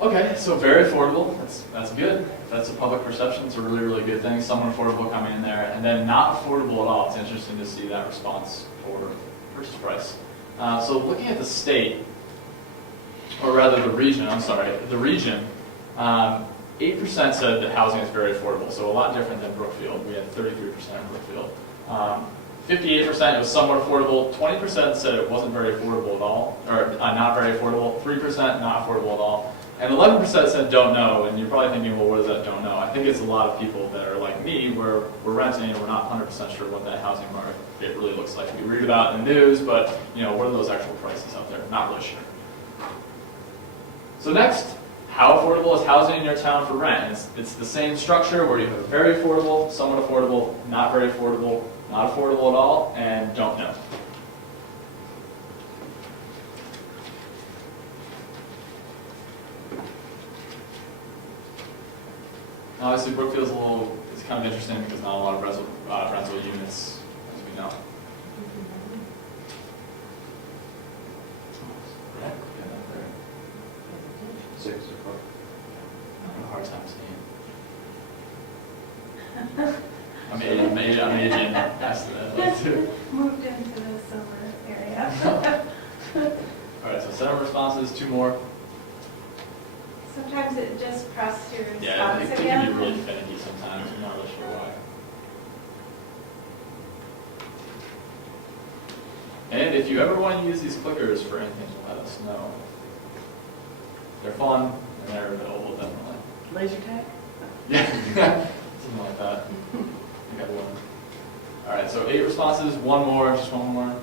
Okay, so very affordable, that's good. If that's a public perception, it's a really, really good thing. Someone affordable coming in there. And then not affordable at all. It's interesting to see that response for purchase price. So looking at the state, or rather the region, the region, 8% said that housing is very affordable, so a lot different than Brookfield. We had 33% in Brookfield. 58% it was somewhat affordable, 20% said it wasn't very affordable at all, or not very affordable, 3% not affordable at all, and 11% said don't know, and you're probably thinking, well, what is that don't know? I think it's a lot of people that are like me, where we're renting and we're not 100% sure what that housing market really looks like. We read about it in the news, but what are those actual prices out there? Not really sure. So next, how affordable is housing in your town for rent? And it's the same structure where you have very affordable, somewhat affordable, not very affordable, not affordable at all, and don't know. Now, obviously, Brookfield's it's kind of interesting because not a lot of rental units, as we know. Six or four. I have a hard time seeing. I'm aging. That's too. Moved into the silver area. All right, so 7 responses, 2 more. Sometimes it just pressed your Yeah, response it can be again. really finicky sometimes. I'm not really sure why. And if you ever want to use these clickers for anything, let us know. They're fun and they're available, definitely. Laser tag? Yeah, something like that. I think I will. All right, so 8 responses, 1 more, just 1 more.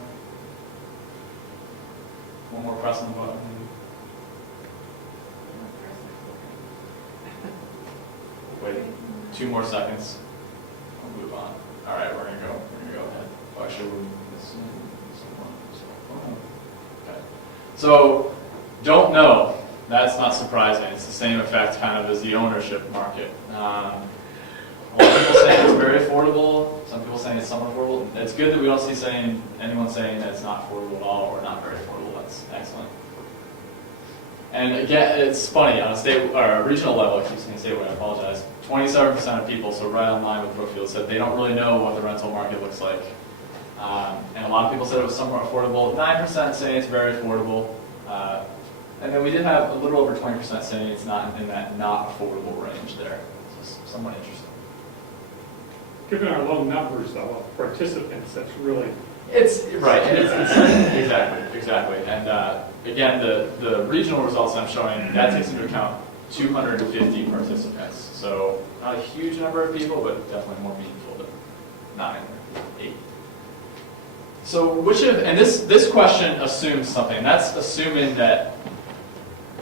1 more press on the button. Wait 2 more seconds. I'll move on. All right, we're gonna go ahead. Oh, actually, we're missing someone. Okay. So, don't know. That's not surprising. It's the same effect kind of as the ownership market. A lot of people saying it's very affordable. Some people saying it's somewhat affordable. It's good that we don't see anyone saying that it's not affordable at all or not very affordable. That's excellent. And again, it's funny, on a state or a regional level, I keep saying statewide, I apologize, 27% of people, so right on line with Brookfield, said they don't really know what the rental market looks like. And a lot of people said it was somewhat affordable. 9% saying it's very affordable. And then we did have a little over 20% saying it's not in that not affordable range there. So somewhat interesting. Given our low numbers, though, of participants, that's really... It's right. It's exactly. And again, the regional results I'm showing, that takes into account 250 participants. So not a huge number of people, but definitely more meaningful than 9 or 8. So and this question assumes something. That's assuming that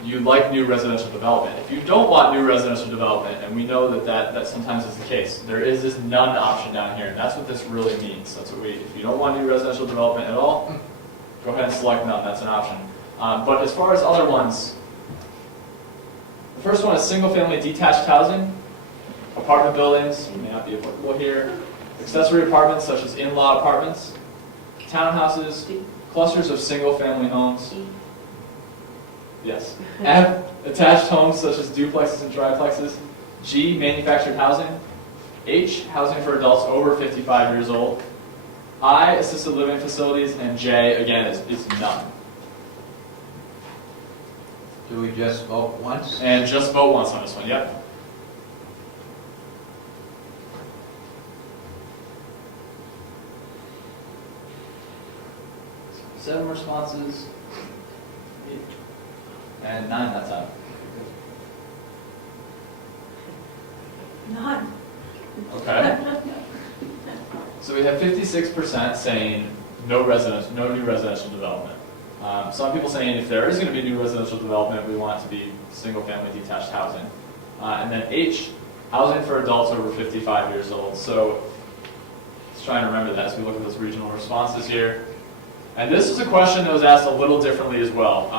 you like new residential development. If you don't want new residential development, and we know that sometimes is the case, there is this none option down here, and that's what this really means. That's what if you don't want new residential development at all, go ahead and select none, that's an option. But as far as other ones, the first one is single-family detached housing, apartment buildings, may not be applicable here, accessory apartments such as in-law apartments, townhouses, clusters of single-family homes. Yes. F, attached homes such as duplexes and triplexes. G, manufactured housing. H, housing for adults over 55 years old. I, assisted living facilities. And J, again, is none. Do we just vote once? And just vote once on this one, yep. So 7 responses. 8. And 9 that time. None. Okay. So we have 56% saying no new residential development. Some people saying if there is going to be new residential development, we want it to be single-family detached housing. And then H, housing for adults over 55 years old. So let's try and remember that as we look at those regional responses here. And this is a question that was asked a little differently as well.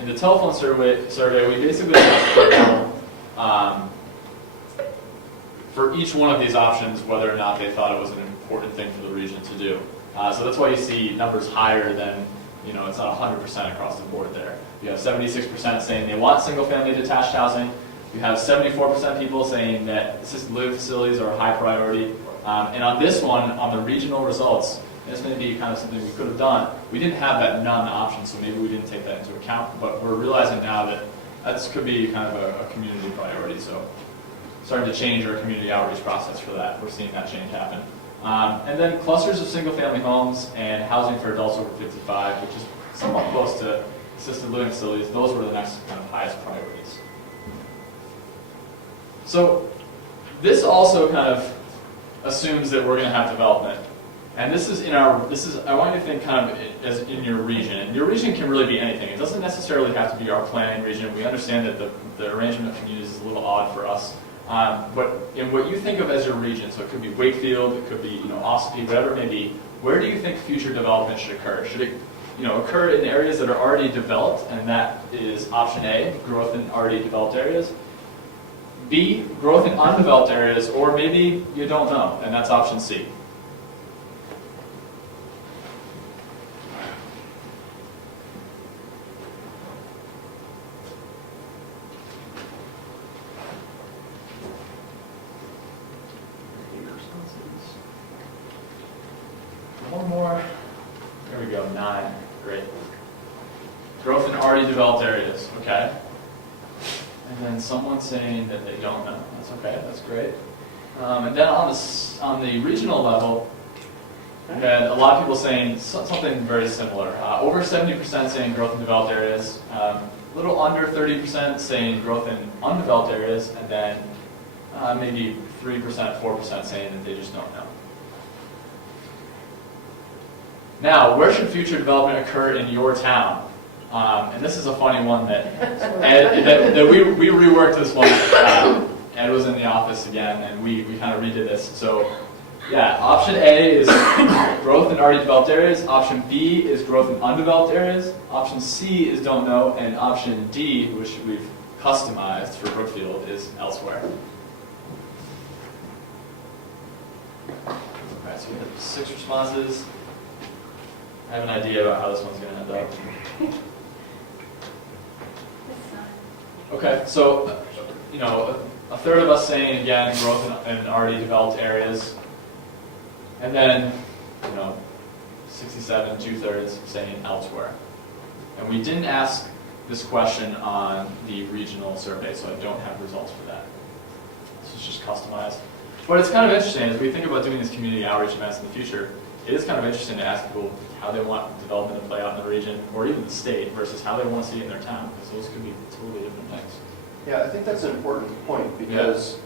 In the telephone survey we basically asked people for each one of these options whether or not they thought it was an important thing for the region to do. So that's why you see numbers higher than, it's not 100% across the board there. You have 76% saying they want single-family detached housing. You have 74% people saying that assisted living facilities are a high priority. And on this one, on the regional results, this may be kind of something we could have done. We didn't have that none option, so maybe we didn't take that into account. But we're realizing now that this could be kind of a community priority. So starting to change our community outreach process for that. We're seeing that change happen. And then clusters of single-family homes and housing for adults over 55, which is somewhat close to assisted living facilities. Those were the next kind of highest priorities. So this also kind of assumes that we're going to have development. And this is I want you to think kind of as in your region. And your region can really be anything. It doesn't necessarily have to be our planning region. We understand that the arrangement of communities is a little odd for us. But in what you think of as your region, so it could be Wakefield, it could be Ossipee, whatever it may be, where do you think future development should occur? Should it occur in areas that are already developed, and that is option A, growth in already developed areas? B, growth in undeveloped areas, or maybe you don't know, and that's option C. One more. There we go, 9. Great. Growth in already developed areas, okay. And then someone saying that they don't know. That's okay, that's great. And then on the regional level, we had a lot of people saying something very similar. Over 70% saying growth in developed areas, a little under 30% saying growth in undeveloped areas, and then maybe 3%, 4% saying that they just don't know. Now, where should future development occur in your town? And this is a funny one that we reworked this one. Ed was in the office again, and we kind of redid this. So, yeah, option A is growth in already developed areas. Option B is growth in undeveloped areas. Option C is don't know. And option D, which we've customized for Brookfield, is elsewhere. All right, so we have 6 responses. I have an idea about how this one's going to end up. Okay, so, a third of us saying, again, growth in already developed areas. And then, 67, 2/3 saying elsewhere. And we didn't ask this question on the regional survey, so I don't have results for that. This is just customized. But it's kind of interesting, as we think about doing these community outreach events in the future, it is kind of interesting to ask people how they want development to play out in the region, or even the state, versus how they want to see it in their town, because those could be totally different things. Yeah, I think that's an important point, because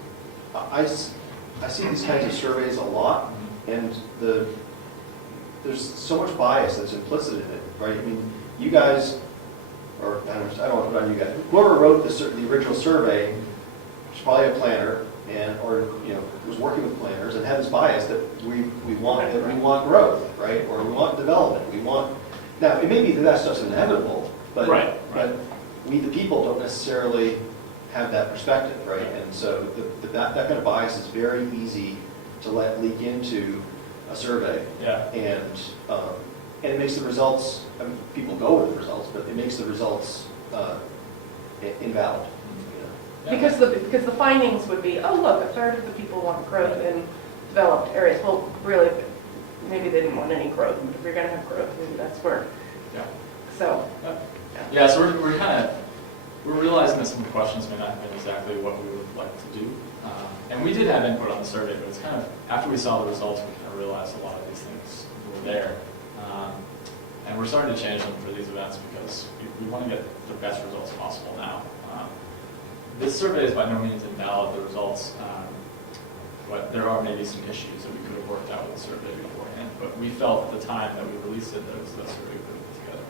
I see these kinds of surveys a lot, and there's so much bias that's implicit in it, right? I mean, you guys, or I don't want to put on you guys, whoever wrote the original survey was probably a planner, or was working with planners and had this bias that we want growth, right? Or we want development. Now it may be that stuff's inevitable, but but we the people don't necessarily have that perspective, right? And so that kind of bias is very easy to let leak into a survey. Yeah. And it makes the results. I mean, people go with the results, but it makes the results invalid. Because the findings would be, oh look, 1/3 of the people want growth in developed areas. Well, really, maybe they didn't want any growth. But if you're going to have growth, maybe that's where. Yeah. So. Yeah. So we're realizing that some of the questions may not have been exactly what we would like to do, and we did have input on the survey, but it's kind of after we saw the results, we kind of realized a lot of these things were there, and we're starting to change them for these events because we want to get the best results possible now. This survey is by no means invalid, the results, but there are maybe some issues that we could have worked out with the survey beforehand. But we felt at the time that we released it that it was the best survey we could have put together.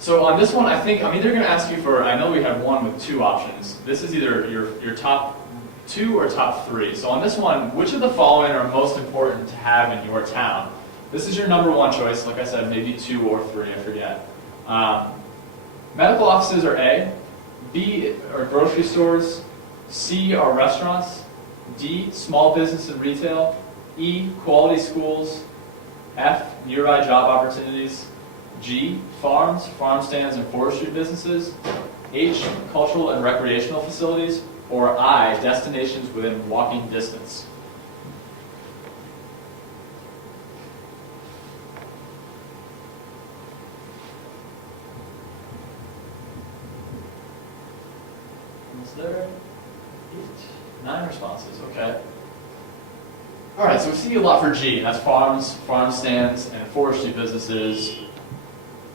So on this one, they're going to ask you for, I know we have one with 2 options. This is either your top 2 or top 3. So on this one, which of the following are most important to have in your town? This is your number 1 choice. Like I said, maybe 2 or 3, I forget. Medical offices are A, B are grocery stores, C are restaurants, D, small business and retail, E, quality schools, F, nearby job opportunities, G, farms, farm stands, and forestry businesses, H, cultural and recreational facilities, or I, destinations within walking distance. Is there 9 responses? Okay. All right, so we see a lot for G. That's farms, farm stands, and forestry businesses.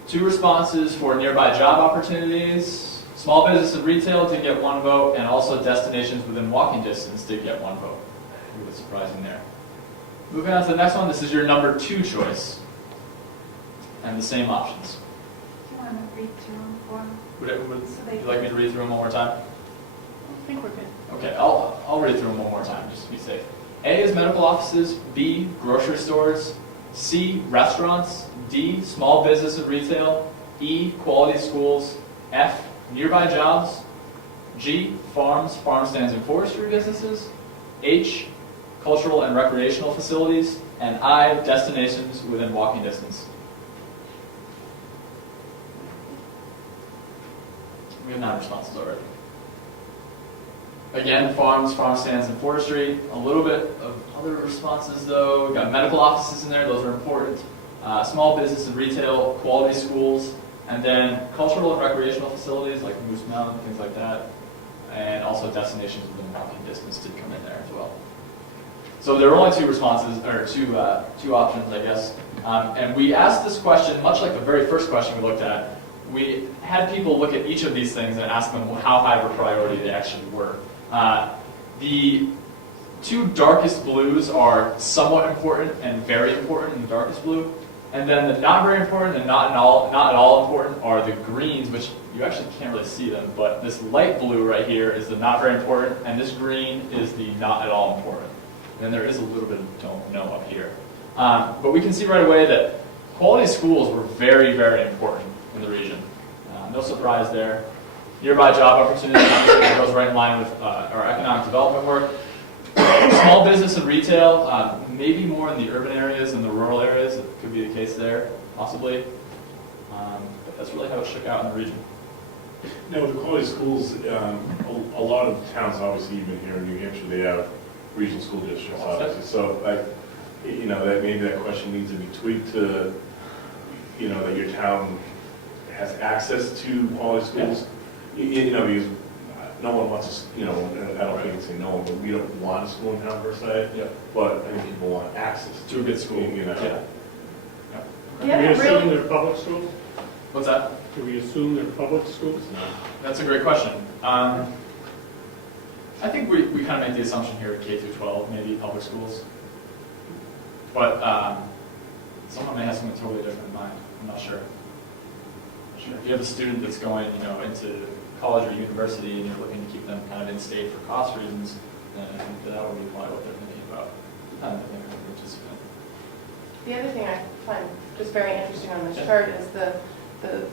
2 responses for nearby job opportunities. Small business and retail did get 1 vote, and also destinations within walking distance did get 1 vote. A little bit surprising there. Moving on to the next one, this is your number 2 choice. And the same options. Do you want to read through them for them? Would you like me to read through them one more time? I think we're good. Okay, I'll read through them one more time, just to be safe. A is medical offices, B, grocery stores, C, restaurants, D, small business and retail, E, quality schools, F, nearby jobs, G, farms, farm stands, and forestry businesses, H, cultural and recreational facilities, and I, destinations within walking distance. We have 9 responses already. Again, farms, farm stands, and forestry. A little bit of other responses, though. We've got medical offices in there. Those are important. Small business and retail, quality schools, and then cultural and recreational facilities like Moose Mountain, things like that. And also destinations within walking distance did come in there as well. So there were only 2 responses, or two options, I guess. And we asked this question, much like the very first question we looked at. We had people look at each of these things and ask them how high of a priority they actually were. The 2 darkest blues are somewhat important and very important in the darkest blue. And then the not very important and not at all important are the greens, which you actually can't really see them, but this light blue right here is the not very important, and this green is the not at all important. And then there is a little bit of don't know up here. But we can see right away that quality schools were very, very important in the region. No surprise there. Nearby job opportunities goes right in line with our economic development work. Small business and retail, maybe more in the urban areas than the rural areas. It could be the case there, possibly. But that's really how it shook out in the region. Now, with the quality schools, a lot of towns, obviously, even here in New Hampshire, they have regional school districts, obviously. So, that maybe that question needs to be tweaked to, that your town has access to quality schools. Because no one wants to, I don't think I say no one, but we don't want a school in town per se. Yeah. But I think people want access To a good school. Yeah. Do Yeah, we assume really. they're public schools? What's that? Do we assume they're public schools? That's a great question. I think we kind of make the assumption here K through 12, maybe public schools. But someone may have something totally different in mind. I'm not sure. If you have a student that's going, into college or university and you're looking to keep them kind of in state for cost reasons, then I think that would be probably what they're thinking about. Depending on the participant. The other thing I find just very interesting on this chart is the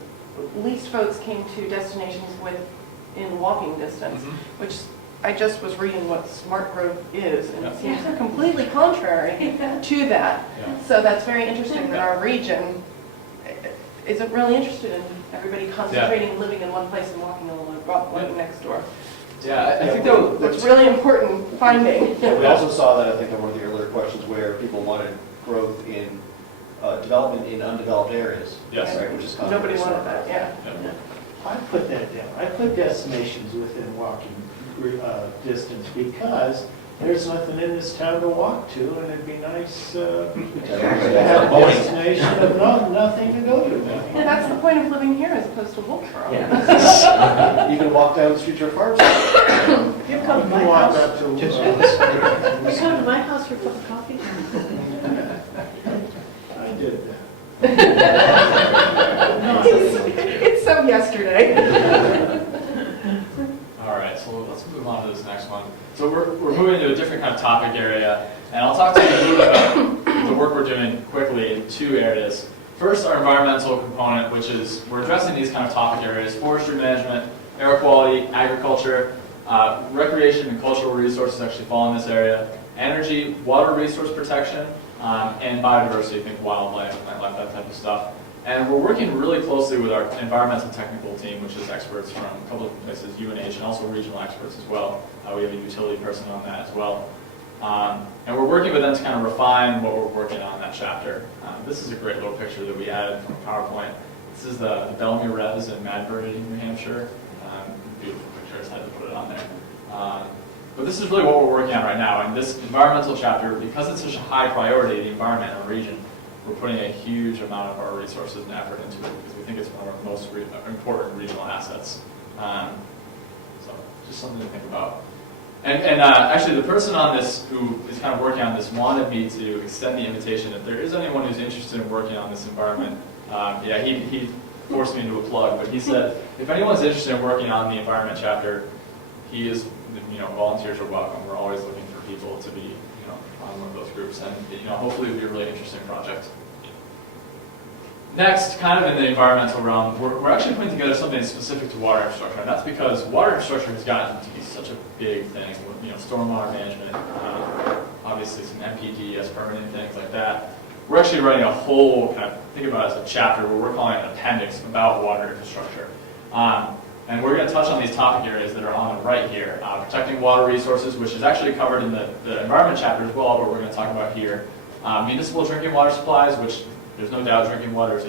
least votes came to destinations within walking distance, which I just was reading what smart growth is, and it seems completely contrary to that. Yeah. So that's very interesting that our region isn't really interested in everybody concentrating and living in one place and walking along next door. Yeah, I think that That's really important finding. We also saw that, I think, on one of the earlier questions, where people wanted growth in development in undeveloped areas. Yes. Right, which is Nobody wanted that, yeah. I put that down. I put destinations within walking distance because there's nothing in this town to walk to, and it'd be nice to have a destination of nothing to go to. Well, that's the point of living here as opposed to Wolfboro. Yeah. You can walk down the street to your farm. You come to my house. You come to my house for a cup of coffee? I did that. It's so yesterday. All right, so let's move on to this next one. So we're moving to a different kind of topic area, and I'll talk to you a little bit about the work we're doing quickly in 2 areas. First, our environmental component, which is we're addressing these kind of topic areas: forestry management, air quality, agriculture. Recreation and cultural resources actually fall in this area. Energy, water resource protection, and biodiversity, think wildlife, nightlife, that type of stuff. And we're working really closely with our environmental technical team, which is experts from a couple of places, UNH, and also regional experts as well. We have a utility person on that as well. And we're working with them to kind of refine what we're working on in that chapter. This is a great little picture that we added from PowerPoint. This is the Bellamy Res in Madbury, New Hampshire. Beautiful picture, I just had to put it on there. But this is really what we're working on right now. And this environmental chapter, because it's such a high priority, the environment in our region, we're putting a huge amount of our resources and effort into it because we think it's one of our most important regional assets. So just something to think about. And actually, the person on this who is kind of working on this wanted me to extend the invitation. If there is anyone who's interested in working on this environment, yeah, he forced me into a plug, but he said, if anyone's interested in working on the environment chapter, he is, volunteers are welcome. We're always looking for people to be, on one of those groups, and hopefully it'll be a really interesting project. Next, kind of in the environmental realm, we're actually putting together something specific to water infrastructure, and that's because water infrastructure has gotten to be such a big thing with stormwater management, obviously some MPDS permitting, things like that. We're actually writing a whole kind of, think about it as a chapter where we're calling it an appendix about water infrastructure. And we're going to touch on these topic areas that are on the right here. Protecting water resources, which is actually covered in the environment chapter as well, but we're going to talk about here. Municipal drinking water supplies, which there's no doubt drinking water is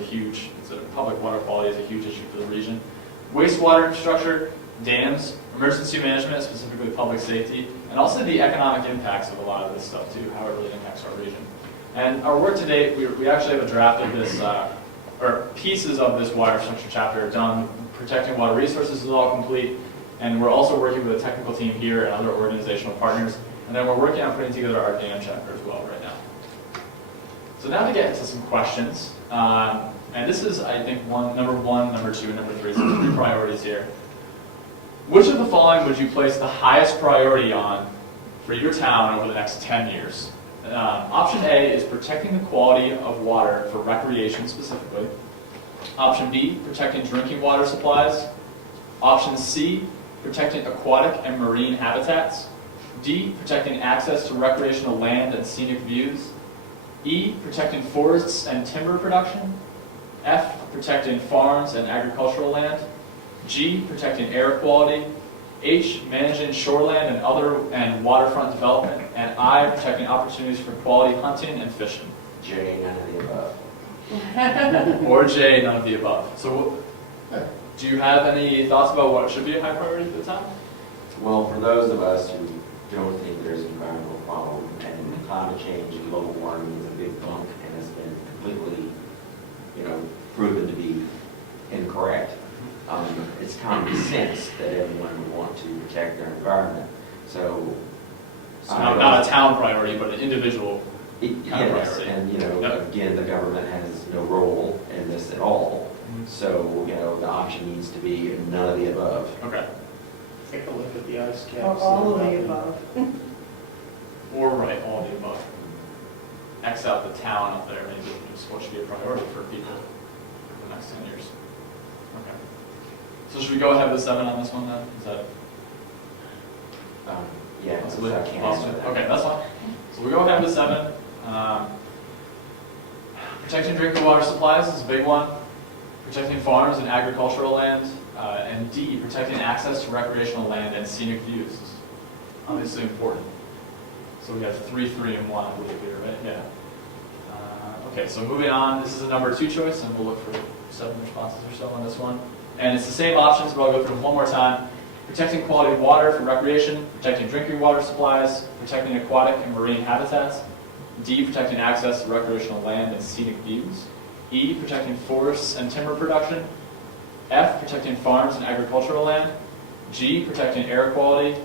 public water quality is a huge issue for the region. Wastewater infrastructure, dams, emergency management, specifically public safety, and also the economic impacts of a lot of this stuff too, how it really impacts our region. And our work to date, we actually have a draft of this, or pieces of this water infrastructure chapter done. Protecting water resources is all complete, and we're also working with a technical team here and other organizational partners, and then we're working on putting together our dam chapter as well right now. So now to get into some questions, and this is, I think, number one, number two, and number three, so three priorities here. Which of the following would you place the highest priority on for your town over the next 10 years? Option A is protecting the quality of water for recreation specifically. Option B, protecting drinking water supplies. Option C, protecting aquatic and marine habitats. D, protecting access to recreational land and scenic views. E, protecting forests and timber production. F, protecting farms and agricultural land. G, protecting air quality. H, managing shoreland and waterfront development. And I, protecting opportunities for quality hunting and fishing. J, none of the above. Or J, none of the above. So do you have any thoughts about what should be a high priority for the town? Well, for those of us who don't think there's an environmental problem, and climate change and global warming is a big bunk and has been completely, proven to be incorrect, it's common sense that everyone would want to protect their environment. So not a town priority, but an individual kind of yes, priority. and again, the government has no role in this at all. Mm-hmm. So the option needs to be none of the above. Okay. Take a look at the ice caps. Or all of the above. Or right, all of the above. X out the town up there, maybe just what should be a priority for people in the next 10 years. Okay. So should we go ahead with 7 on this one then? Is that Yeah, possibly? I can't answer that. Okay, that's fine. So we go ahead with 7. Protecting drinking water supplies is a big one. Protecting farms and agricultural land. And D, protecting access to recreational land and scenic views is obviously important. So we have 3, 3, and 1, I believe here, right? Yeah. Okay, so moving on, this is a number 2 choice, and we'll look for 7 responses or so on this one. And it's the same options, but I'll go through them one more time. Protecting quality of water for recreation, protecting drinking water supplies, protecting aquatic and marine habitats. D, protecting access to recreational land and scenic views. E, protecting forests and timber production. F, protecting farms and agricultural land. G, protecting air quality.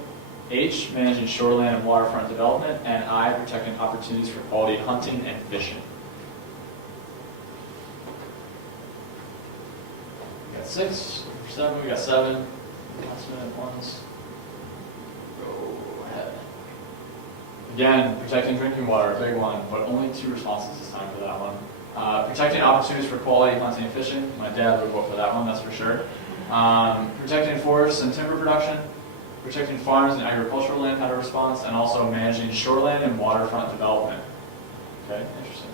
H, managing shoreland and waterfront development. And I, protecting opportunities for quality hunting and fishing. We got 6, 7, we got 7. Last minute ones. Go ahead. Again, protecting drinking water, a big one, but only 2 responses this time for that one. Protecting opportunities for quality hunting and fishing. My dad would vote for that one, that's for sure. Protecting forests and timber production. Protecting farms and agricultural land had a response, and also managing shoreline and waterfront development. Okay, interesting.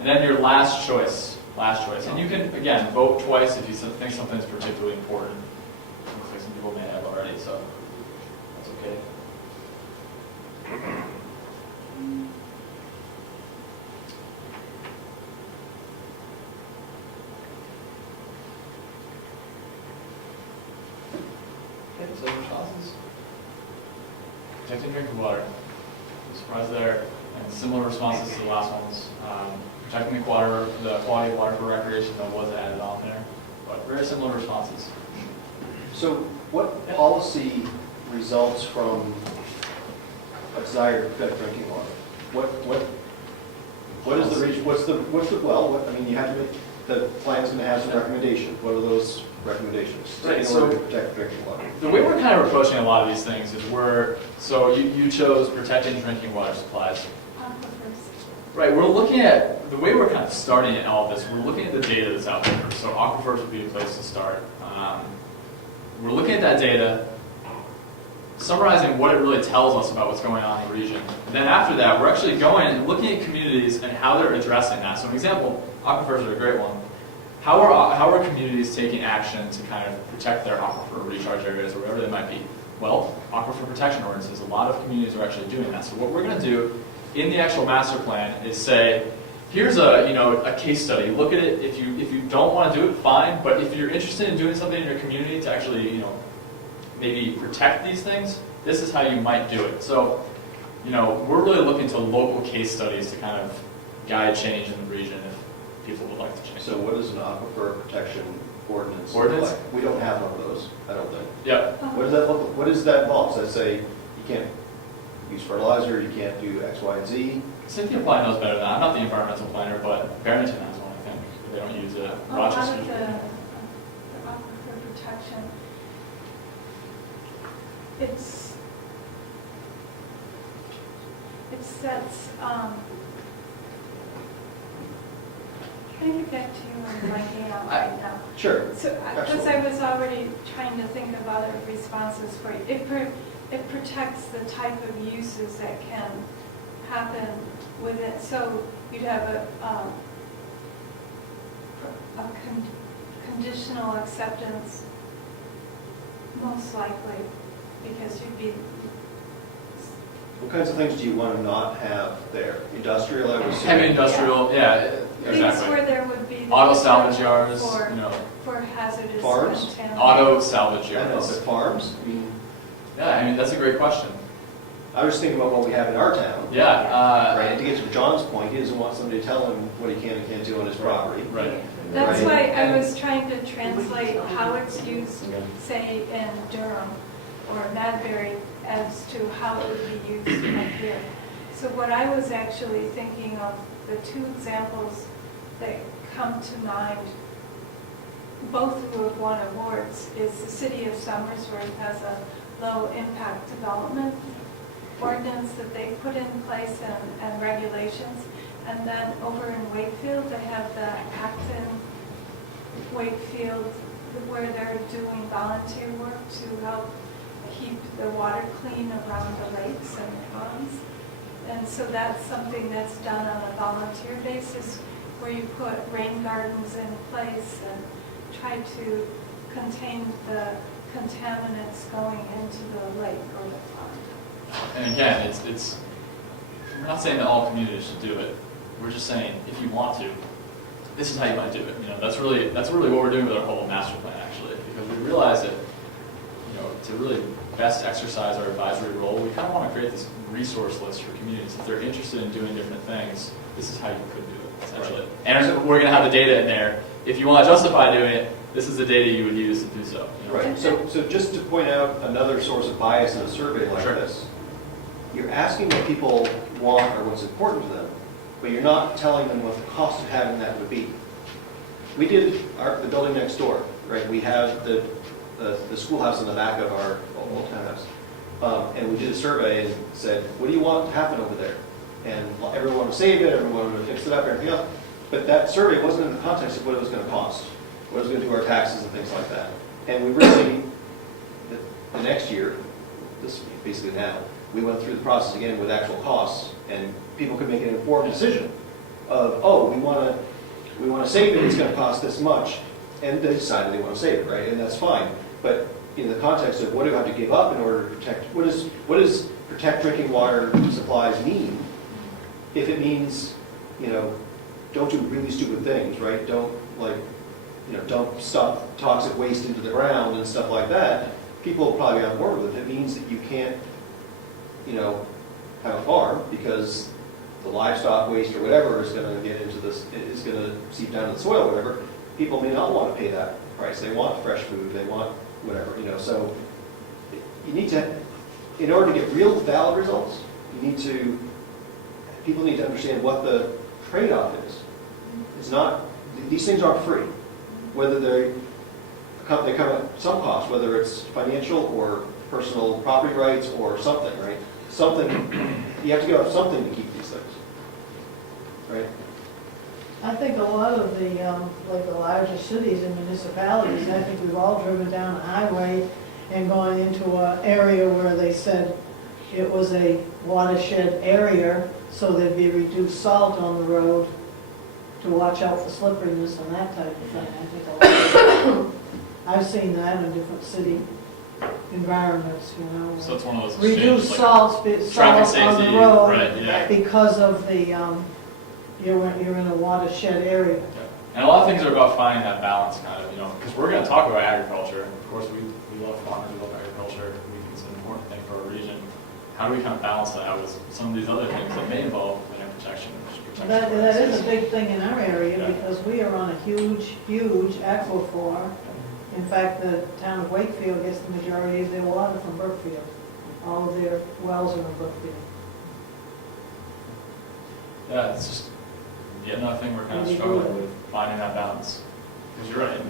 And then your last choice, and you can, again, vote twice if you think something is particularly important. Looks like some people may have already, so that's okay. Okay, so responses. Protecting drinking water. No surprise there. And similar responses to the last ones. Protecting the quality of water for recreation, that was added on there. But very similar responses. So what policy results from a desire to protect drinking water? What is the reach, I mean, you have to make, the plan's gonna have some recommendations. What are those recommendations? Right, In so- order to protect drinking water. The way we're kind of approaching a lot of these things is so you chose protecting drinking water supplies. Aquifers. Right, we're looking at, the way we're kind of starting in all of this, we're looking at the data that's out there. So aquifers would be a place to start. We're looking at that data, summarizing what it really tells us about what's going on in the region. And then after that, we're actually going and looking at communities and how they're addressing that. So an example, aquifers are a great one. How are communities taking action to kind of protect their aquifer recharge areas or whatever they might be? Well, aquifer protection ordinances, a lot of communities are actually doing that. So what we're going to do in the actual master plan is say, here's a case study. Look at it. If you don't want to do it, fine. But if you're interested in doing something in your community to actually maybe protect these things, this is how you might do it. So we're really looking to local case studies to kind of guide change in the region if people would like to change. So what is an aquifer protection ordinance? Ordinance? Like? We don't have one of those, I don't think. Yep. What does that involve? Does that say you can't use fertilizer, you can't do X, Y, and Z? Cynthia probably knows better than that. I'm not the environmental planner, but Barrington has one, I think. They don't use it. A lot Rochester. of the aquifer protection, it sets, can I get back to you on blanking out right now? Sure. So, because I was already trying to think of other responses for you. It protects the type of uses that can happen with it. So you'd have a conditional acceptance, most likely, because you'd be. What kinds of things do you want to not have there? Industrial, I would assume. Heavy industrial, yeah, Things exactly. where there would be. Auto salvage yards, For hazardous. Farms? contaminants. auto salvage I don't know, yards. but farms? I mean, Yeah, that's a great question. I was thinking about what we have in our town. Yeah. Right, and to get to John's point, he doesn't want somebody to tell him what he can and can't do on his property. Right. That's Right. why I was trying to translate how it's used, say, in Durham or Madbury, as to how it would be used up here. So what I was actually thinking of, the two examples that come to mind, both who have won awards, is the city of Somersworth has a low impact development ordinance that they put in place and regulations. And then over in Wakefield, they have the Acton Wakefield, where they're doing volunteer work to help keep the water clean around the lakes and the ponds. And so that's something that's done on a volunteer basis, where you put rain gardens in place and try to contain the contaminants going into the lake or the pond. And again, we're not saying that all communities should do it. We're just saying, if you want to, this is how you might do it. That's really what we're doing with our whole master plan, actually, because we realize that, to really best exercise our advisory role, we kind of want to create this resource list for communities. If they're interested in doing different things, this is how you could do it, essentially. And we're going to have the data in there. If you want to justify doing it, this is the data you would use to do so. Right, so just to point out another source of bias in a survey like Sure. this, you're asking what people want or what's important to them, but you're not telling them what the cost of having that would be. We did the building next door, right? We have the schoolhouse in the back of our old townhouse. And we did a survey and said, what do you want to happen over there? And everyone wanted to save it, everyone wanted to fix it up, everything else. But that survey wasn't in the context of what it was going to cost, what it was going to do to our taxes and things like that. And we really, the next year, this basically now, we went through the process again with actual costs, and people could make an informed decision of, oh, we want to save it, it's going to cost this much, and they decided they want to save it, right? And that's fine. But in the context of what do I have to give up in order to protect, what does protect drinking water supplies mean? If it means, don't do really stupid things, right? Don't dump stuff, toxic waste into the ground and stuff like that, people will probably be on board with it. If it means that you can't, have a farm because the livestock waste or whatever is going to get into this, is going to seep down to the soil, whatever, people may not want to pay that price. They want fresh food, they want whatever, so you need to, in order to get real valid results, people need to understand what the trade-off is. It's not, these things aren't free. Whether they come at some cost, whether it's financial or personal property rights or something, right? Something, you have to give up something to keep these things, right? I think a lot of the, like the larger cities and municipalities, I think we've all driven down a highway and gone into an area where they said it was a watershed area, so there'd be reduced salt on the road to watch out for slipperiness and that type of thing. I think a lot of, I've seen that in different city environments, So it's one of those reduce exchanges, salt traffic on safety, the road right, yeah. because of the, you're in a watershed area. And a lot of things are about finding that balance, kind of, because we're going to talk about agriculture. Of course, we love farmers, we love agriculture. We think it's an important thing for our region. How do we kind of balance that out with some of these other things that may involve land protection? That is a big thing in our area because we are on a huge aquifer. In fact, the town of Wakefield gets the majority of their water from Brookfield. All of their wells are in Brookfield. Yeah, it's just yet another thing we're kind of struggling with, finding that balance. Because you're right,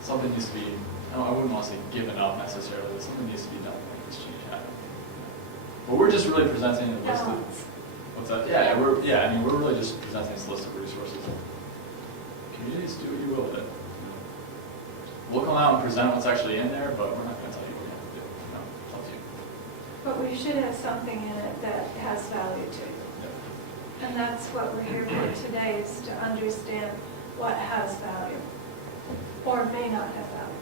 something needs to be, I wouldn't want to say given up necessarily, but something needs to be done to make this change happen. But we're just really presenting a list of, what's that? We're really just presenting this list of resources. Communities, do what you will with it. We'll come out and present what's actually in there, but we're not going to tell you what you have to do. It's up to you. But we should have something in it that has value to it. And that's what we're here for today, is to understand what has value or may not have value.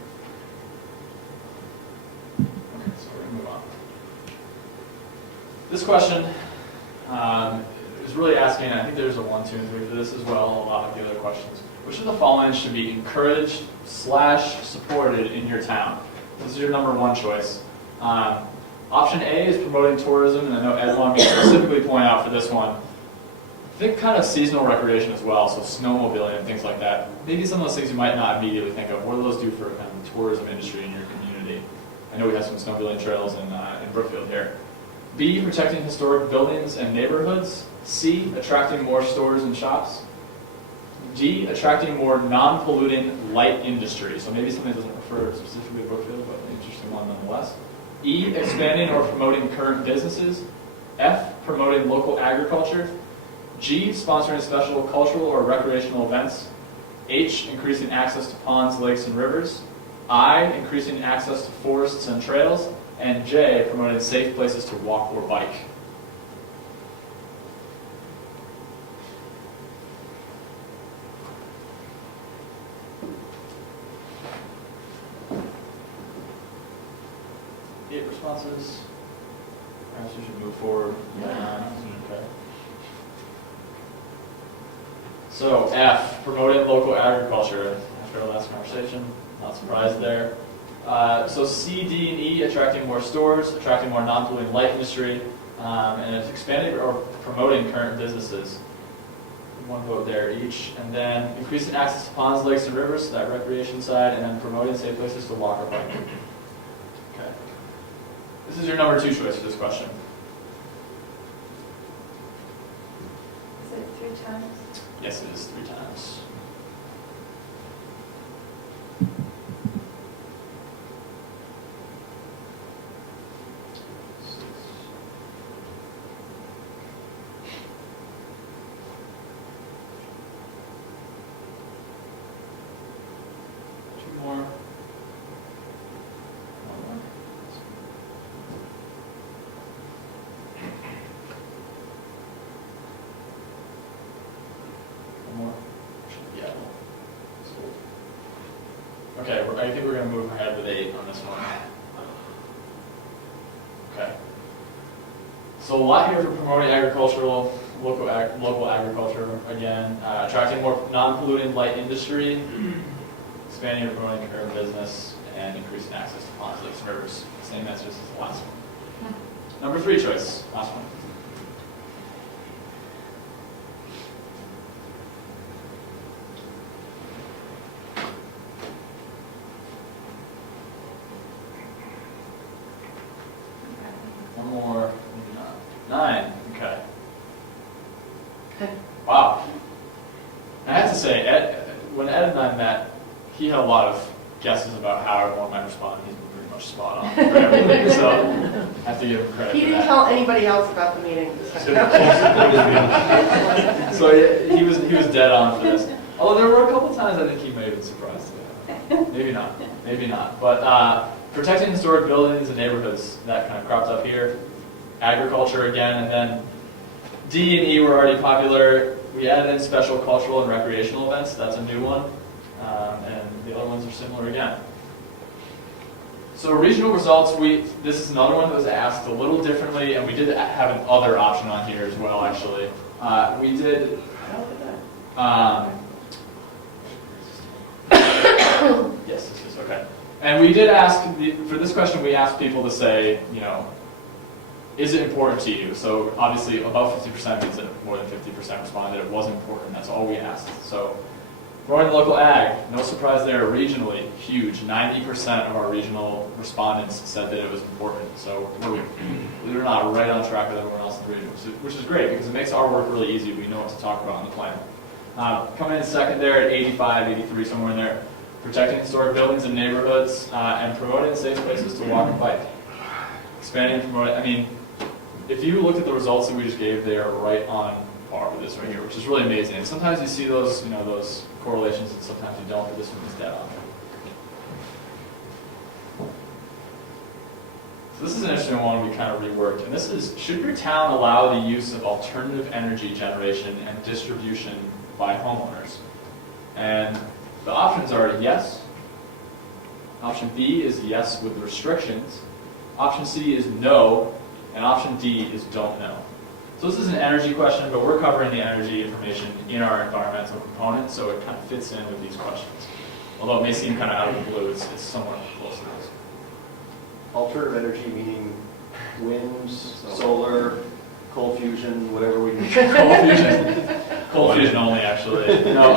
Okay, so we're going to move on. This question is really asking, I think there's a 1, 2, and 3 for this as well, a lot of the other questions. Which of the following should be encouraged / supported in your town? This is your number 1 choice. Option A is promoting tourism, and I know Ed wanted me to specifically point out for this one, think kind of seasonal recreation as well, so snowmobiling and things like that. Maybe some of those things you might not immediately think of. What do those do for kind of the tourism industry in your community? I know we have some snowmobiling trails in Brookfield here. B, protecting historic buildings and neighborhoods. C, attracting more stores and shops. D, attracting more non-polluting light industry. So maybe something that doesn't refer specifically to Brookfield, but an interesting one nonetheless. E, expanding or promoting current businesses. F, promoting local agriculture. G, sponsoring special cultural or recreational events. H, increasing access to ponds, lakes, and rivers. I, increasing access to forests and trails. And J, promoting safe places to walk or bike. Responses? Perhaps we should move forward. Okay. So F, promoting local agriculture. After our last conversation, not surprised there. So C, D, and E, attracting more stores, attracting more non-polluting light industry, and it's expanding or promoting current businesses. 1 vote there each. And then increasing access to ponds, lakes, and rivers, so that recreation side, and then promoting safe places to walk or bike. Okay. This is your number 2 choice for this question. Is it 3 times? Yes, it is 3 times. Two more. 1 more. Okay, I think we're gonna move ahead with 8 on this one. Okay. So a lot here for promoting agricultural, local agriculture, again, attracting more non-polluting light industry, expanding and promoting urban business, and increasing access to ponds, lakes, and rivers. Same answers as the last one. Number 3 choice, last one. One more, maybe not. 9, okay. Wow. I have to say, when Ed and I met, he had a lot of guesses about how everyone might respond. He's been pretty much spot on for everything, so I have to give him credit He for didn't that. tell anybody else about the meeting. So yeah, he was dead on for this. Although there were a couple times I think he may have been surprised. Maybe not, maybe not. But protecting historic buildings and neighborhoods, that kind of cropped up here. Agriculture again, and then D and E were already popular. We added in special cultural and recreational events. That's a new one. And the other ones are similar again. So regional results, this is another one that was asked a little differently, and we did have an other option on here as well, actually. We did... yes, this is okay. And we did ask, for this question, we asked people to say, you know, is it important to you? So obviously above 50% means that more than 50% responded it was important. That's all we asked. So growing the local ag, no surprise there, regionally, huge. 90% of our regional respondents said that it was important. So we're, believe it or not, right on track with everyone else in the region, which is great because it makes our work really easy. We know what to talk about in the plan. Coming in second there at 85, 83, somewhere in there. Protecting historic buildings and neighborhoods and promoting safe places to walk and bike. Expanding and promoting, I mean, if you look at the results that we just gave, they are right on par with this right here, which is really amazing. And sometimes you see those, you know, those correlations, and sometimes you don't, but this one is dead on. So this is an interesting one we kind of reworked, and this is, should your town allow the use of alternative energy generation and distribution by homeowners? And the options are yes. Option B is yes with restrictions. Option C is no. And option D is don't know. So this is an energy question, but we're covering the energy information in our environmental component, so it kind of fits in with these questions. Although it may seem kind of out of the blue, it's somewhat close to this. Alternative energy meaning wind, solar, coal fusion, whatever we do. Coal fusion only, actually. No,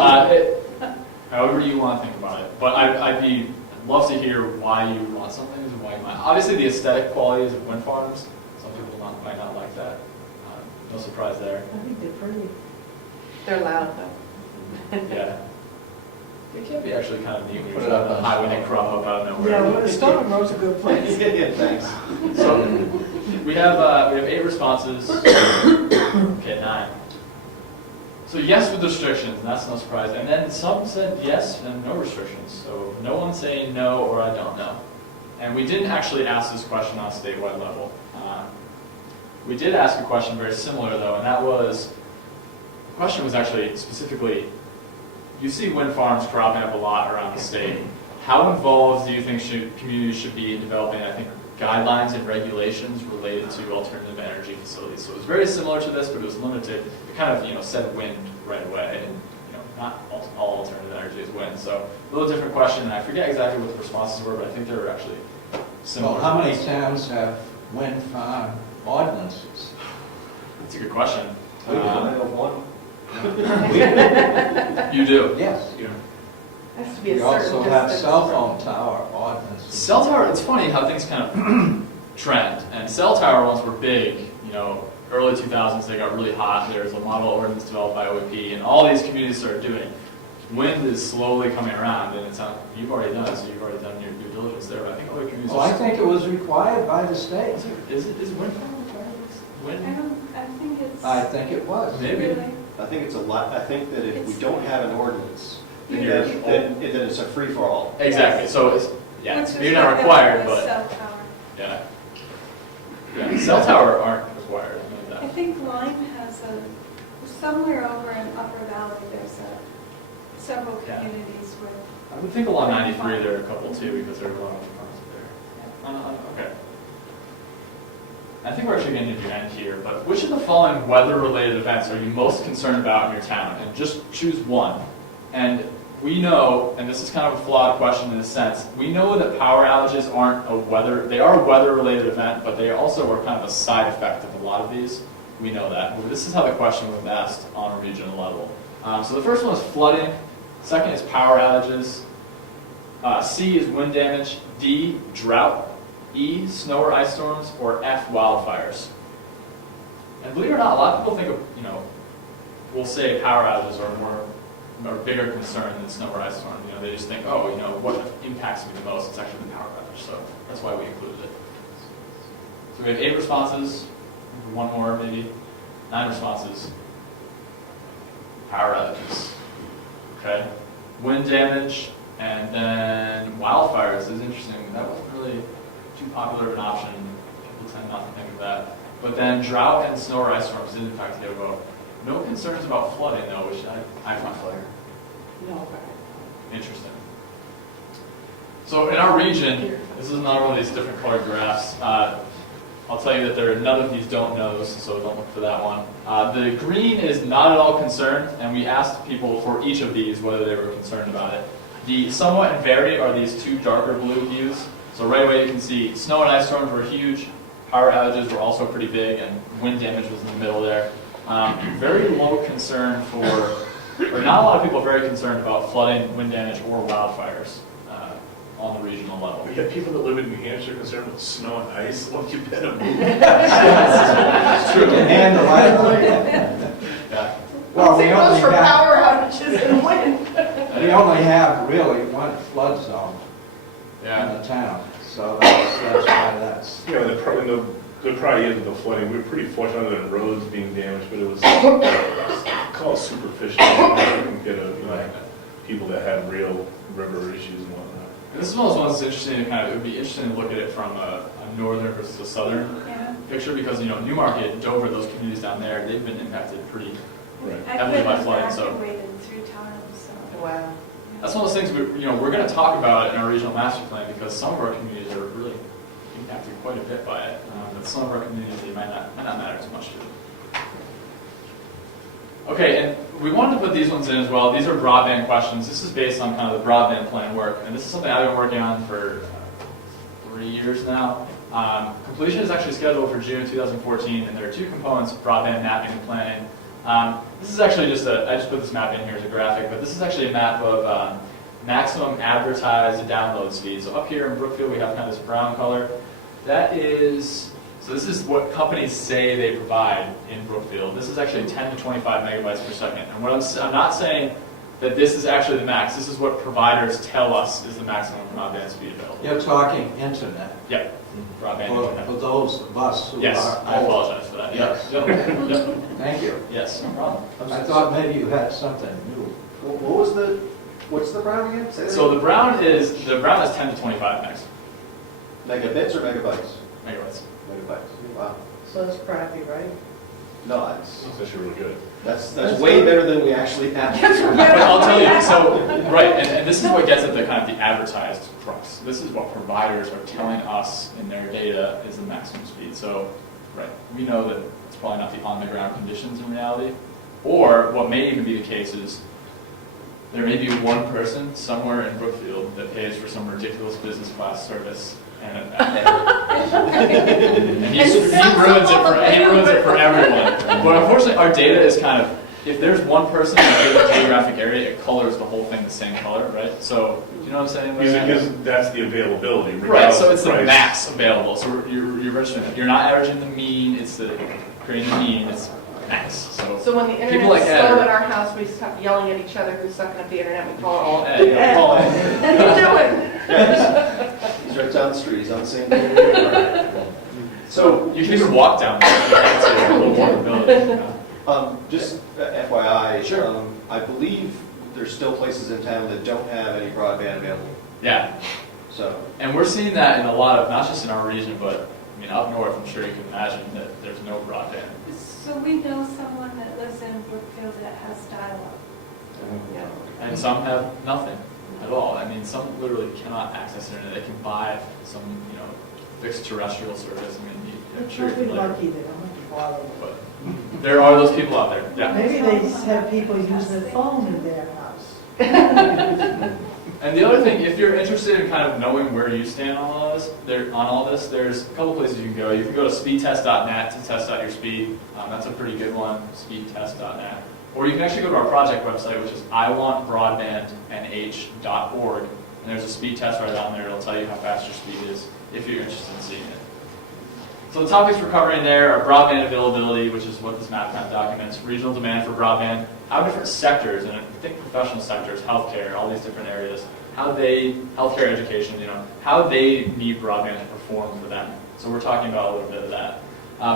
however you want to think about it. But I'd love to hear why you want something and why you might. Obviously, the aesthetic qualities of wind farms. Some people might not like that. No surprise there. I think they're pretty. They're loud though. Yeah. It can be actually kind of neat when Put you're it up on the on highway the and crop up out of Yeah, nowhere. well, Stone Road's a good place. Yeah, thanks. So we have 8 responses. Okay, 9. So yes with restrictions, and that's no surprise. And then some said yes and no restrictions. So no one saying no or I don't know. And we didn't actually ask this question on a statewide level. We did ask a question very similar though, and that was, the question was actually specifically, you see wind farms cropping up a lot around the state. How involved do you think communities should be in developing, I think, guidelines and regulations related to alternative energy facilities? So it was very similar to this, but it was limited. It kind of, said wind right away, and not all alternative energy is wind. So a little different question, and I forget exactly what the responses were, but I think they were actually similar. Well, how many towns have wind farm ordinances? That's a good question. I know of one. You do? Yes. You Has to be a We certain also have distance. cell phone tower ordinances. Cell tower, it's funny how things kind of trend. And cell tower ones were big, early 2000s, they got really hot. There was a model ordinance developed by OEP, and all these communities started doing it. Wind is slowly coming around, and it's not, you've already done it, so you've already done your due diligence there, but I think other communities Well, I think it was required by the state. Is wind farm required? I I think it was. Maybe. really, I think it's a lot, I think that if we don't have an ordinance, then You're- then it's a free-for-all. Exactly, so it's, yeah, which is maybe not what required, happened with but, cell tower. yeah. Cell tower aren't required, I know I that. think Lyme has somewhere over in Upper Valley, there's several Yeah. communities with. I I think along 93 there are a couple too, because there are a lot of farms there. Okay. I think we're actually getting to the end here, but which of the following weather-related events are you most concerned about in your town? And just choose one. And we know, and this is kind of a flawed question in a sense, we know that power outages aren't a weather, they are a weather-related event, but they also are kind of a side effect of a lot of these. We know that. But this is how the question was asked on a regional level. So the first one is flooding. Second is power outages. C is wind damage. D, drought. E, snow or ice storms. Or F, wildfires. And believe it or not, a lot of people think of, will say power outages are a bigger concern than snow or ice storm. They just think, oh, what impacts me the most? It's actually the power outage. So that's why we included it. So we have 8 responses. One more, maybe. 9 responses. Power outages. Okay. Wind damage, and then wildfires is interesting. That wasn't really too popular of an option. People tend not to think of that. But then drought and snow or ice storms did in fact get a vote. No concerns about flooding though, which I find No. interesting. So in our region, this is another one of these different colored graphs. I'll tell you that there are none of these don't knows, so don't look for that one. The green is not at all concerned, and we asked people for each of these whether they were concerned about it. The somewhat and very are these 2 darker blue views. So right away you can see snow and ice storms were huge, power outages were also pretty big, and wind damage was in the middle there. Very low concern or not a lot of people are very concerned about flooding, wind damage, or wildfires on the regional level. We have people that live in New Hampshire concerned with snow and ice. What you better move. It's true. And the Yeah. Well, we Same only goes for have, power outages and wind. we only have really one flood zone in Yeah. the town, so that's why that's. The probably is the flooding. We were pretty fortunate than roads being damaged, but it was called superficial. We couldn't get people that had real river issues and whatnot. And this is one of those ones that's interesting to it would be interesting to look at it from a northern versus a southern picture because, Newmarket, Dover, those communities down there, they've been impacted pretty. Right. I Heavily by couldn't flooding, so- evacuated through town, so. Wow. That's one of those things we're going to talk about in our regional master plan because some of our communities are really impacted quite a bit by it. But some of our communities, they might not matter as much to them. Okay, and we wanted to put these ones in as well. These are broadband questions. This is based on kind of the broadband plan work. And this is something I've been working on for 3 years now. Completion is actually scheduled for June 2014, and there are 2 components, broadband mapping and planning. This is actually I just put this map in here as a graphic, but this is actually a map of maximum advertised download speed. So up here in Brookfield, we have kind of this brown color. So this is what companies say they provide in Brookfield. This is actually 10 to 25 megabytes per second. And I'm not saying that this is actually the max. This is what providers tell us is the maximum broadband speed available. You're talking internet. Yep, broadband For internet. those of us who Yes, are I old. apologize for that. Yes. Yep. Yep. Thank you. Yes, no problem. I thought maybe you had something new. What's the brown again? Say that So again. the brown is 10 to 25 megs. Megabits or megabytes? Megabits. Megabytes. Wow. So it's crappy, right? No, that's It's actually really good. that's way better than we actually have. But I'll tell you, so, right, and this is what gets at the kind of the advertised crux. This is what providers are telling us in their data is the maximum speed. So, right, we know that it's probably not the on-the-ground conditions in reality. Or what may even be the case is there may be one person somewhere in Brookfield that pays for some ridiculous business class service. And he ruins it for everyone. But unfortunately, our data is kind of, if there's one person in a given geographic area, it colors the whole thing the same color, right? So, do you know what I'm saying? Because that's the availability. Right, so it's the price. max available. So you're registering. You're not averaging the mean, it's creating the mean, it's max. So when the People internet's like Ed slow are- at our house, we stop yelling at each other who's sucking up the internet. We call Call it Ed, yeah, call Ed. What are you doing? He's right down the street. He's on the same day. So You can even walk down there. It's a little walkability. just FYI, Sure. I believe there's still places in town that don't have any broadband available. Yeah, So and we're seeing that in a lot of, not just in our region, but I mean up north, I'm sure you can imagine that there's no broadband. So we know someone that lives in Brookfield that has dial-up. And some have nothing. at all. I mean, some literally cannot access internet. They can buy some, fixed terrestrial service. I mean, I'm sure you're Something familiar. lucky, they don't have to bother. But there are those people out there. Yeah. Maybe they have people use their phone in their house. And the other thing, if you're interested in kind of knowing where you stand on all this, there's a couple places you can go. You can go to speedtest.net to test out your speed. That's a pretty good one, speedtest.net. Or you can actually go to our project website, which is iwantbroadbandnh.org. And there's a speed test right on there. It'll tell you how fast your speed is if you're interested in seeing it. So the topics we're covering there are broadband availability, which is what this map kind of documents, regional demand for broadband, how different sectors, and I think professional sectors, healthcare, all these different areas, healthcare education, how they need broadband to perform for them. So we're talking about a little bit of that.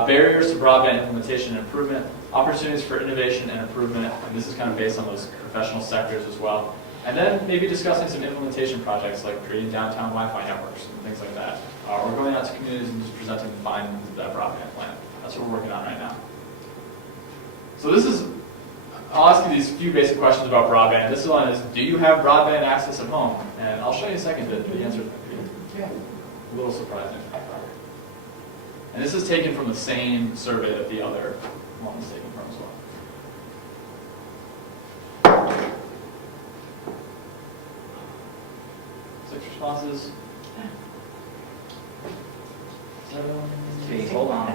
Barriers to broadband implementation and improvement, opportunities for innovation and improvement, and this is kind of based on those professional sectors as well. And then maybe discussing some implementation projects like creating downtown Wi-Fi networks and things like that. Or going out to communities and just presenting the findings of that broadband plan. That's what we're working on right now. So I'll ask you these few basic questions about broadband. This one is, do you have broadband access at home? And I'll show you in a second that the answer might be a little surprising. And this is taken from the same survey that the other one is taken from as well. 6 responses. 7. Geez, hold on.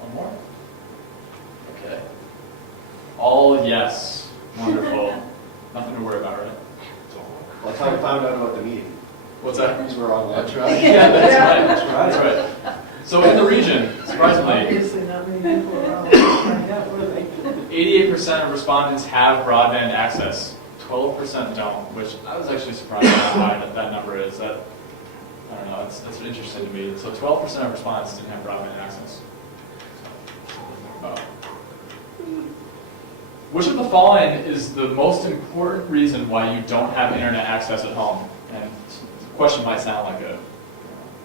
One more. Okay. All yes. Wonderful. Nothing to worry about, right? Well, that's how we found out about the meeting. What's that? Because we're online. That's right. Yeah, that's right. That's right. That's right. So in the region, surprisingly, Obviously, not many people around. Yeah, were they? 88% of respondents have broadband access. 12% don't, which I was actually surprised at how high that number is. I don't know, that's interesting to me. So 12% of respondents didn't have broadband access. Which of the following is the most important reason why you don't have internet access at home? And the question might sound like a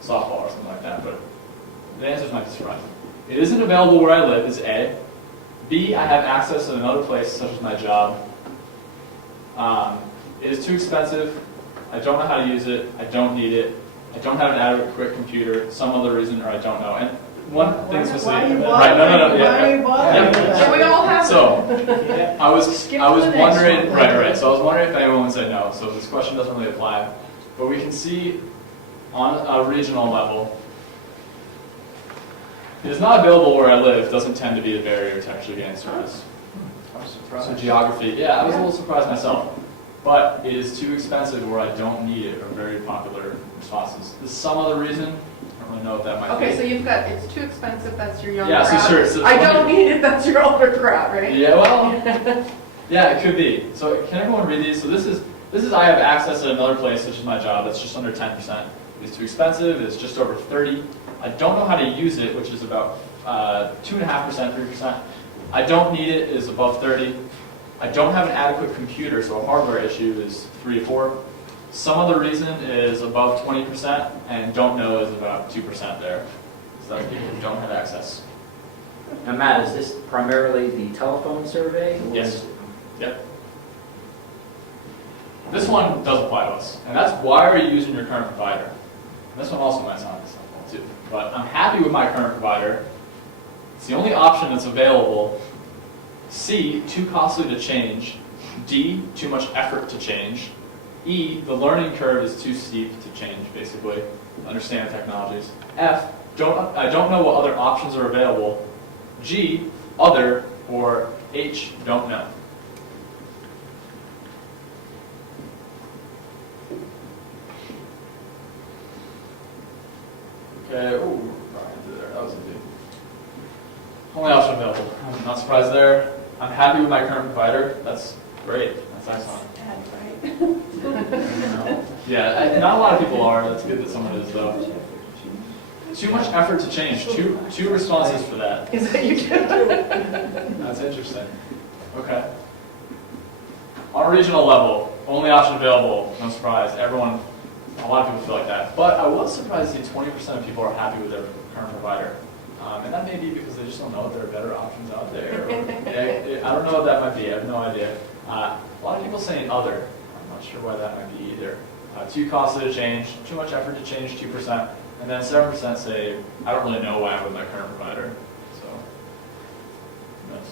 softball or something like that, but the answers might be surprising. It isn't available where I live is A. B, I have access in another place, such as my job. It is too expensive. I don't know how to use it. I don't need it. I don't have an adequate computer. Some other reason, or I don't know. And one thing specifically, right? No. Why are you bothering Yeah. about We all have So, I was Skip to was the next wondering, one. right. So I was wondering if anyone would say no. So this question doesn't really apply, but we can see on a regional level, it is not available where I live. Doesn't tend to be a barrier to actually getting service. I'm surprised. So geography, yeah, I was a little surprised myself. But it is too expensive or I don't need it are very popular responses. There's some other reason. I don't really know what that might be. Okay, so you've got, it's too expensive, that's your younger Yeah, so crowd. sure, so I don't need it, that's your older crowd, right? Yeah, well, yeah, it could be. So can everyone read these? So this is I have access at another place, such as my job, that's just under 10%. It's too expensive, it's just over 30. I don't know how to use it, which is about 2.5%, 3%. I don't need it is above 30. I don't have an adequate computer, so a hardware issue is 3 to 4. Some other reason is above 20%, and don't know is about 2% there. So that's people who don't have access. Now, Matt, is this primarily the telephone survey? or Yes. is it- Yep. This one does apply to us, and that's why are you using your current provider? And this one also might sound simple too, but I'm happy with my current provider. It's the only option that's available. C, too costly to change. D, too much effort to change. E, the learning curve is too steep to change, basically, understand technologies. F, I don't know what other options are available. G, other, or H, don't know. Okay, ooh, that was a big. Only option available. I'm not surprised there. I'm happy with my current provider. That's great. That's excellent. Yeah, not a lot of people are. That's good that someone is, though. Too much effort to change. Two responses for that. Is that you do? That's interesting. Okay. On a regional level, only option available. No surprise. A lot of people feel like that. But I was surprised to see 20% of people are happy with their current provider. And that may be because they just don't know that there are better options out there. I I don't know what that might be, I have no idea. A lot of people saying other, I'm not sure why that might be either. Too costly to change, too much effort to change, 2%, and then 7% say, I don't really know why I'm with my current provider, so. who knows?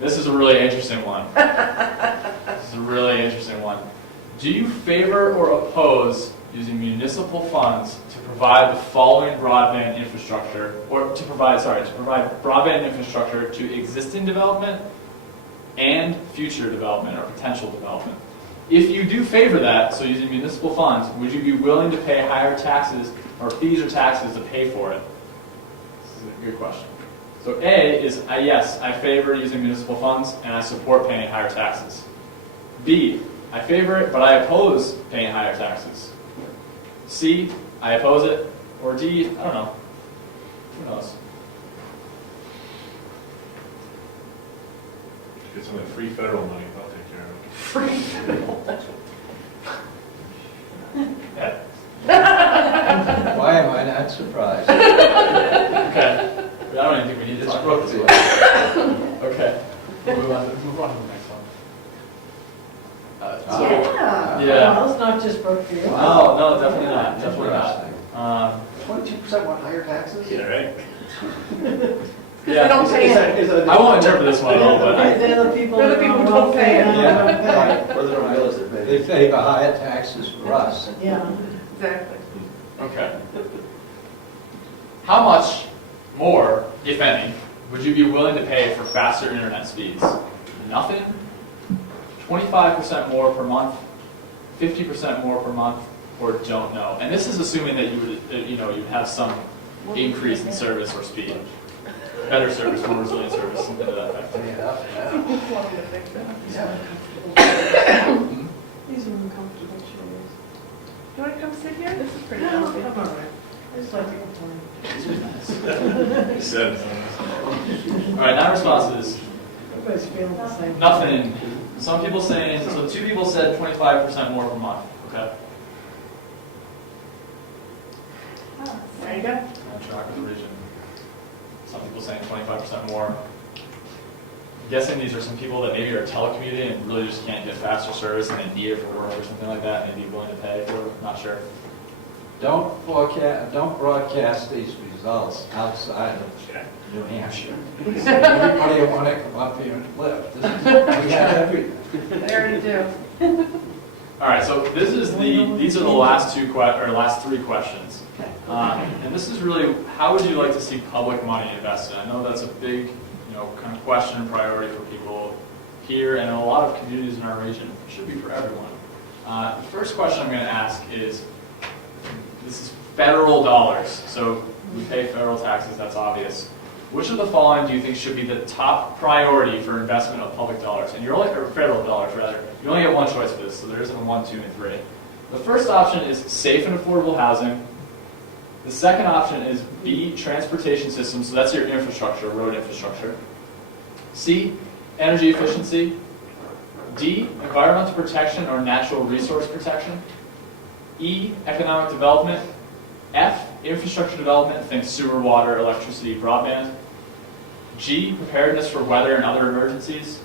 This is a really interesting one. This is a really interesting one. Do you favor or oppose using municipal funds to provide the following broadband infrastructure, or to provide broadband infrastructure to existing development and future development or potential development? If you do favor that, so using municipal funds, would you be willing to pay higher taxes or fees or taxes to pay for it? This is a good question. So A is, yes, I favor using municipal funds and I support paying higher taxes. B, I favor it, but I oppose paying higher taxes. C, I oppose it. Or D, I don't know. Who knows? Get some of the free federal money, I'll take care of it. Free. Why am I not surprised? Okay. I don't even think we need to It's talk about this Brookfield. one. Okay. Move on to the next one. Yeah. Yeah. Well, it's not just Brookfield. Oh, no, definitely not. Definitely not. 22% want higher taxes? Yeah, right? Because they don't pay it. I won't interpret this one at all, but They're the people They're the that people don't who don't pay it. don't pay. Or they don't realize they're They paying. favor higher taxes for us. Yeah. Exactly. okay. How much more, if any, would you be willing to pay for faster internet speeds? Nothing? 25% more per month? 50% more per month? Or don't know? And this is assuming that you would, you'd have some increase in service or speed. Better service, more resilient service, something to that effect. These are uncomfortable chairs. You want to come sit here? This is pretty No, comfy. I'm all right. I just like to complain. He said. All right, 9 responses. Everybody's feeling the same. Nothing. Some people saying, so 2 people said 25% more per month. Okay. There you go. Track region. Some people saying 25% more. I'm guessing these are some people that maybe are telecommuting and really just can't get faster service and they need it for work or something like that, and they'd be willing to pay for it. Not sure. Don't broadcast these results outside of New Hampshire. Everybody will want to come up here and live. We have everything. They already do. All right, so these are the last 3 questions. And this is really, how would you like to see public money invested? I know that's a big, kind of question and priority for people here and in a lot of communities in our region. It should be for everyone. The first question I'm going to ask is, this is federal dollars, so we pay federal taxes, that's obvious. Which of the following do you think should be the top priority for investment of public dollars? And or federal dollars, rather. You only get one choice for this, so there isn't a 1, 2, and 3. The first option is safe and affordable housing. The second option is B, transportation systems, so that's your infrastructure, road infrastructure. C, energy efficiency. D, environmental protection or natural resource protection. E, economic development. F, infrastructure development, think sewer, water, electricity, broadband. G, preparedness for weather and other emergencies.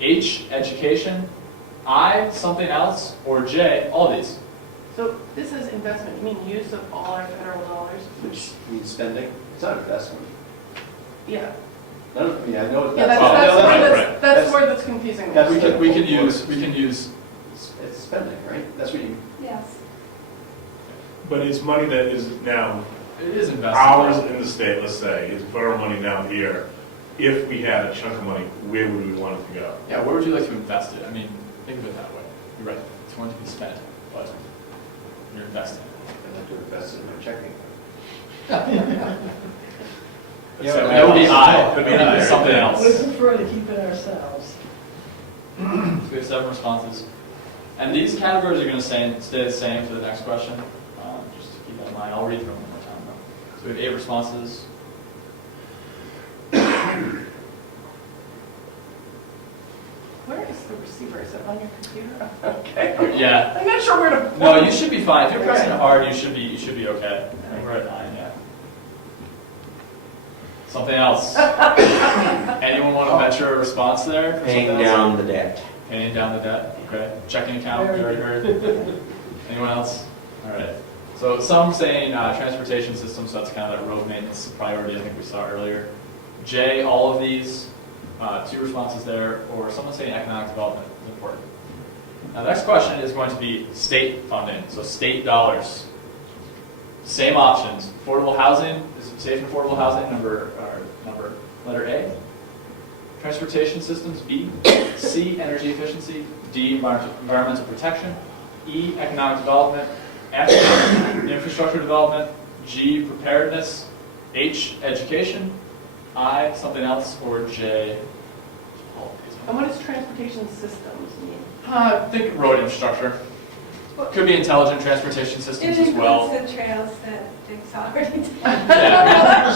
H, education. I, something else. Or J, all these. So this is investment. You mean use of all our federal dollars? Which means spending. It's not investment. Yeah. I know Yeah, that's. right. that's where that's confusing. That's- We can use. It's spending, right? That's what you. Yes. But it's money that is now It is investment. ours in the state, let's say, is federal money now here. If we had a chunk of money, where would we want it to go? Yeah, where would you like to invest it? I mean, think of it that way. You're right. It's going to be spent, but you're investing. I'd like to invest in my checking. Yeah, That would be I. Could It be would be I. something We else. prefer to keep it ourselves. So we have 7 responses. And these categories are going to stay the same for the next question. Just to keep that in mind. I'll read through them one more time, though. So we have 8 responses. Where is the receiver? Is it on your computer? Okay. Yeah. I'm not sure where to. No, you should be fine. If you're pressing hard, you should be okay. I think we're at 9, yeah. Something else. Anyone want to venture a response there? for Paying something else? down the debt. Paying down the debt, okay. Checking account, we already heard. Anyone else? All right. So some saying transportation systems, so that's kind of that road maintenance priority I think we saw earlier. J, all of these, 2 responses there, or someone saying economic development is important. Now the next question is going to be state funding, so state dollars. Same options. Affordable housing, is safe and affordable housing, letter A. Transportation systems, B. C, energy efficiency. D, environmental protection. E, economic development. F, infrastructure development. G, preparedness. H, education. I, something else, or J, And what does transportation systems mean? think road infrastructure. Could be intelligent transportation systems as well. It includes the trails that Dick's already did. Yeah.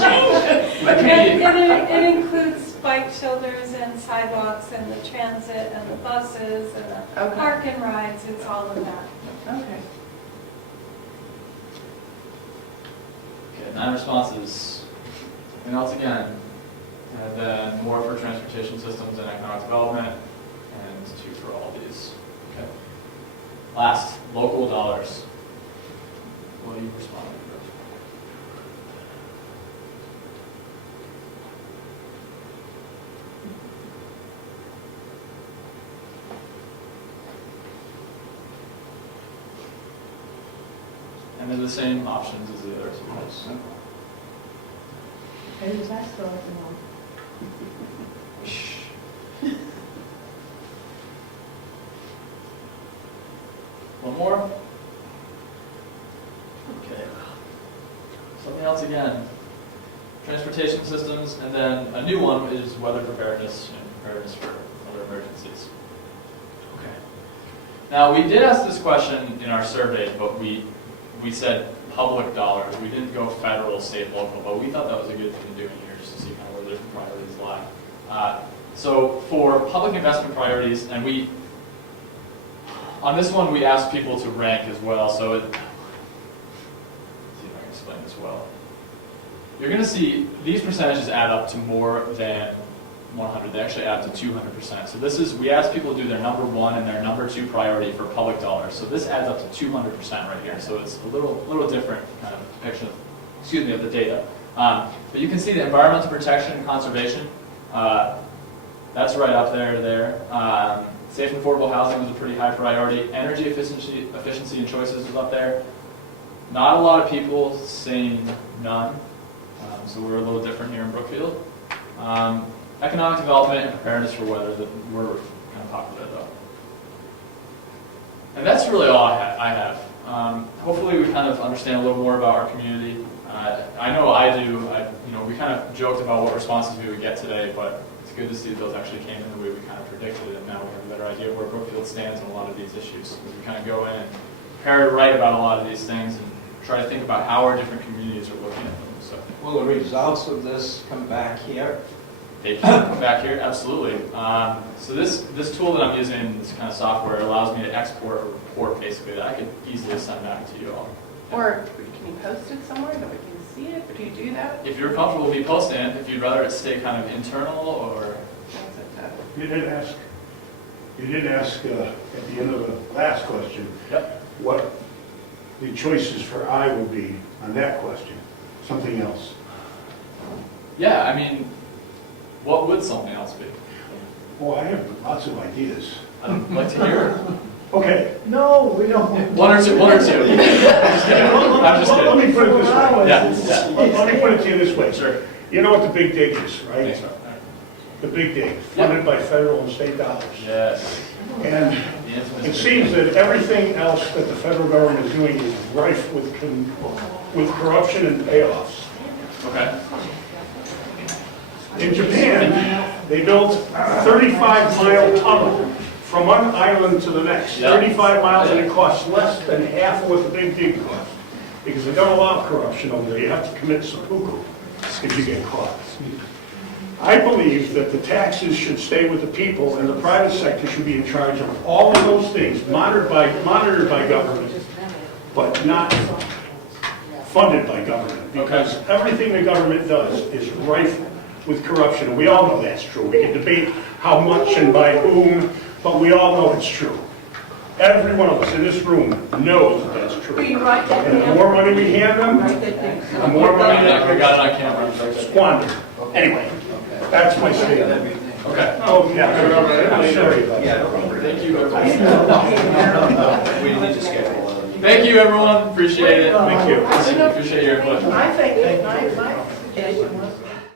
It includes bike shoulders and sidewalks and the transit and the buses and the Okay. park and rides, it's all of that. Okay. Okay, 9 responses. And else again. And then more for transportation systems and economic development, and 2 for all these. Okay. Last, local dollars. What do you respond to? And they're the same options as the others, I suppose. Maybe that's still like the one. One more? Okay. Something else again. Transportation systems, and then a new one is weather preparedness and preparedness for other emergencies. Okay. Now, we did ask this question in our survey, but we said public dollars. We didn't go federal, state, local, but we thought that was a good thing to do in here, just to see kind of where the different priorities lie. So for public investment priorities, and on this one we asked people to rank as well, so let's see if I can explain this well. You're going to see these percentages add up to more than 100. They actually add to 200%. So we asked people to do their number 1 and their number 2 priority for public dollars. So this adds up to 200% right here. So it's a little different kind of depiction of the data. But you can see the environmental protection and conservation. That's right up there. Safe and affordable housing was a pretty high priority. Energy efficiency and choices was up there. Not a lot of people saying none. So we're a little different here in Brookfield. Economic development and preparedness for weather that were kind of popular though. And that's really all I have. Hopefully we kind of understand a little more about our community. I know I do. We kind of joked about what responses we would get today, but it's good to see that those actually came in the way we kind of predicted, and now we have a better idea of where Brookfield stands on a lot of these issues. We kind of go in and prepare to write about a lot of these things and try to think about how our different communities are looking at them. So, Will the results of this come back here? they can come back here, absolutely. So this tool that I'm using, this kind of software, allows me to export a report basically that I could easily send back to you all. Or can you post it somewhere that we can see it? Do you do that? If you're comfortable with me posting it, if you'd rather it stay kind of internal or... You did ask at the end of the last question, Yep. what the choices for I would be on that question. Something else. Yeah, I mean, what would something else be? Oh, I have lots of ideas. I'd like to hear it. Okay. No, we don't. One or two. I'm just kidding. I'm just Let kidding. me put it this way. Yeah. Let me put it to you this way. Sure. You know what the big dig is, right? Thanks, Rob. The big dig, funded by federal and state dollars. Yes. And The infamous it seems that everything else that the federal government is doing is rife with corruption and payoffs. Okay. In Japan, they built a 35-mile tunnel from one island to the next. Yeah. 35 miles, and it costs less than half of what the big dig costs. Because they don't allow corruption over there. You have to commit seppuku if you get caught. I believe that the taxes should stay with the people, and the private sector should be in charge of all of those things, monitored by government, but not funded by government. Because everything the government does is rife with corruption, and we all know that's true. We can debate how much and by whom, but we all know it's true. Every one of us in this room knows that that's true. And the more money we hand them, the more money We they got it on camera. squander. Anyway, that's my statement. Okay. Oh, yeah, I'm sorry about that. Yeah, no problem. Thank you, everyone. We need to schedule a meeting. Thank you, everyone. Appreciate it. Thank you. Appreciate your input. I think, my suggestion was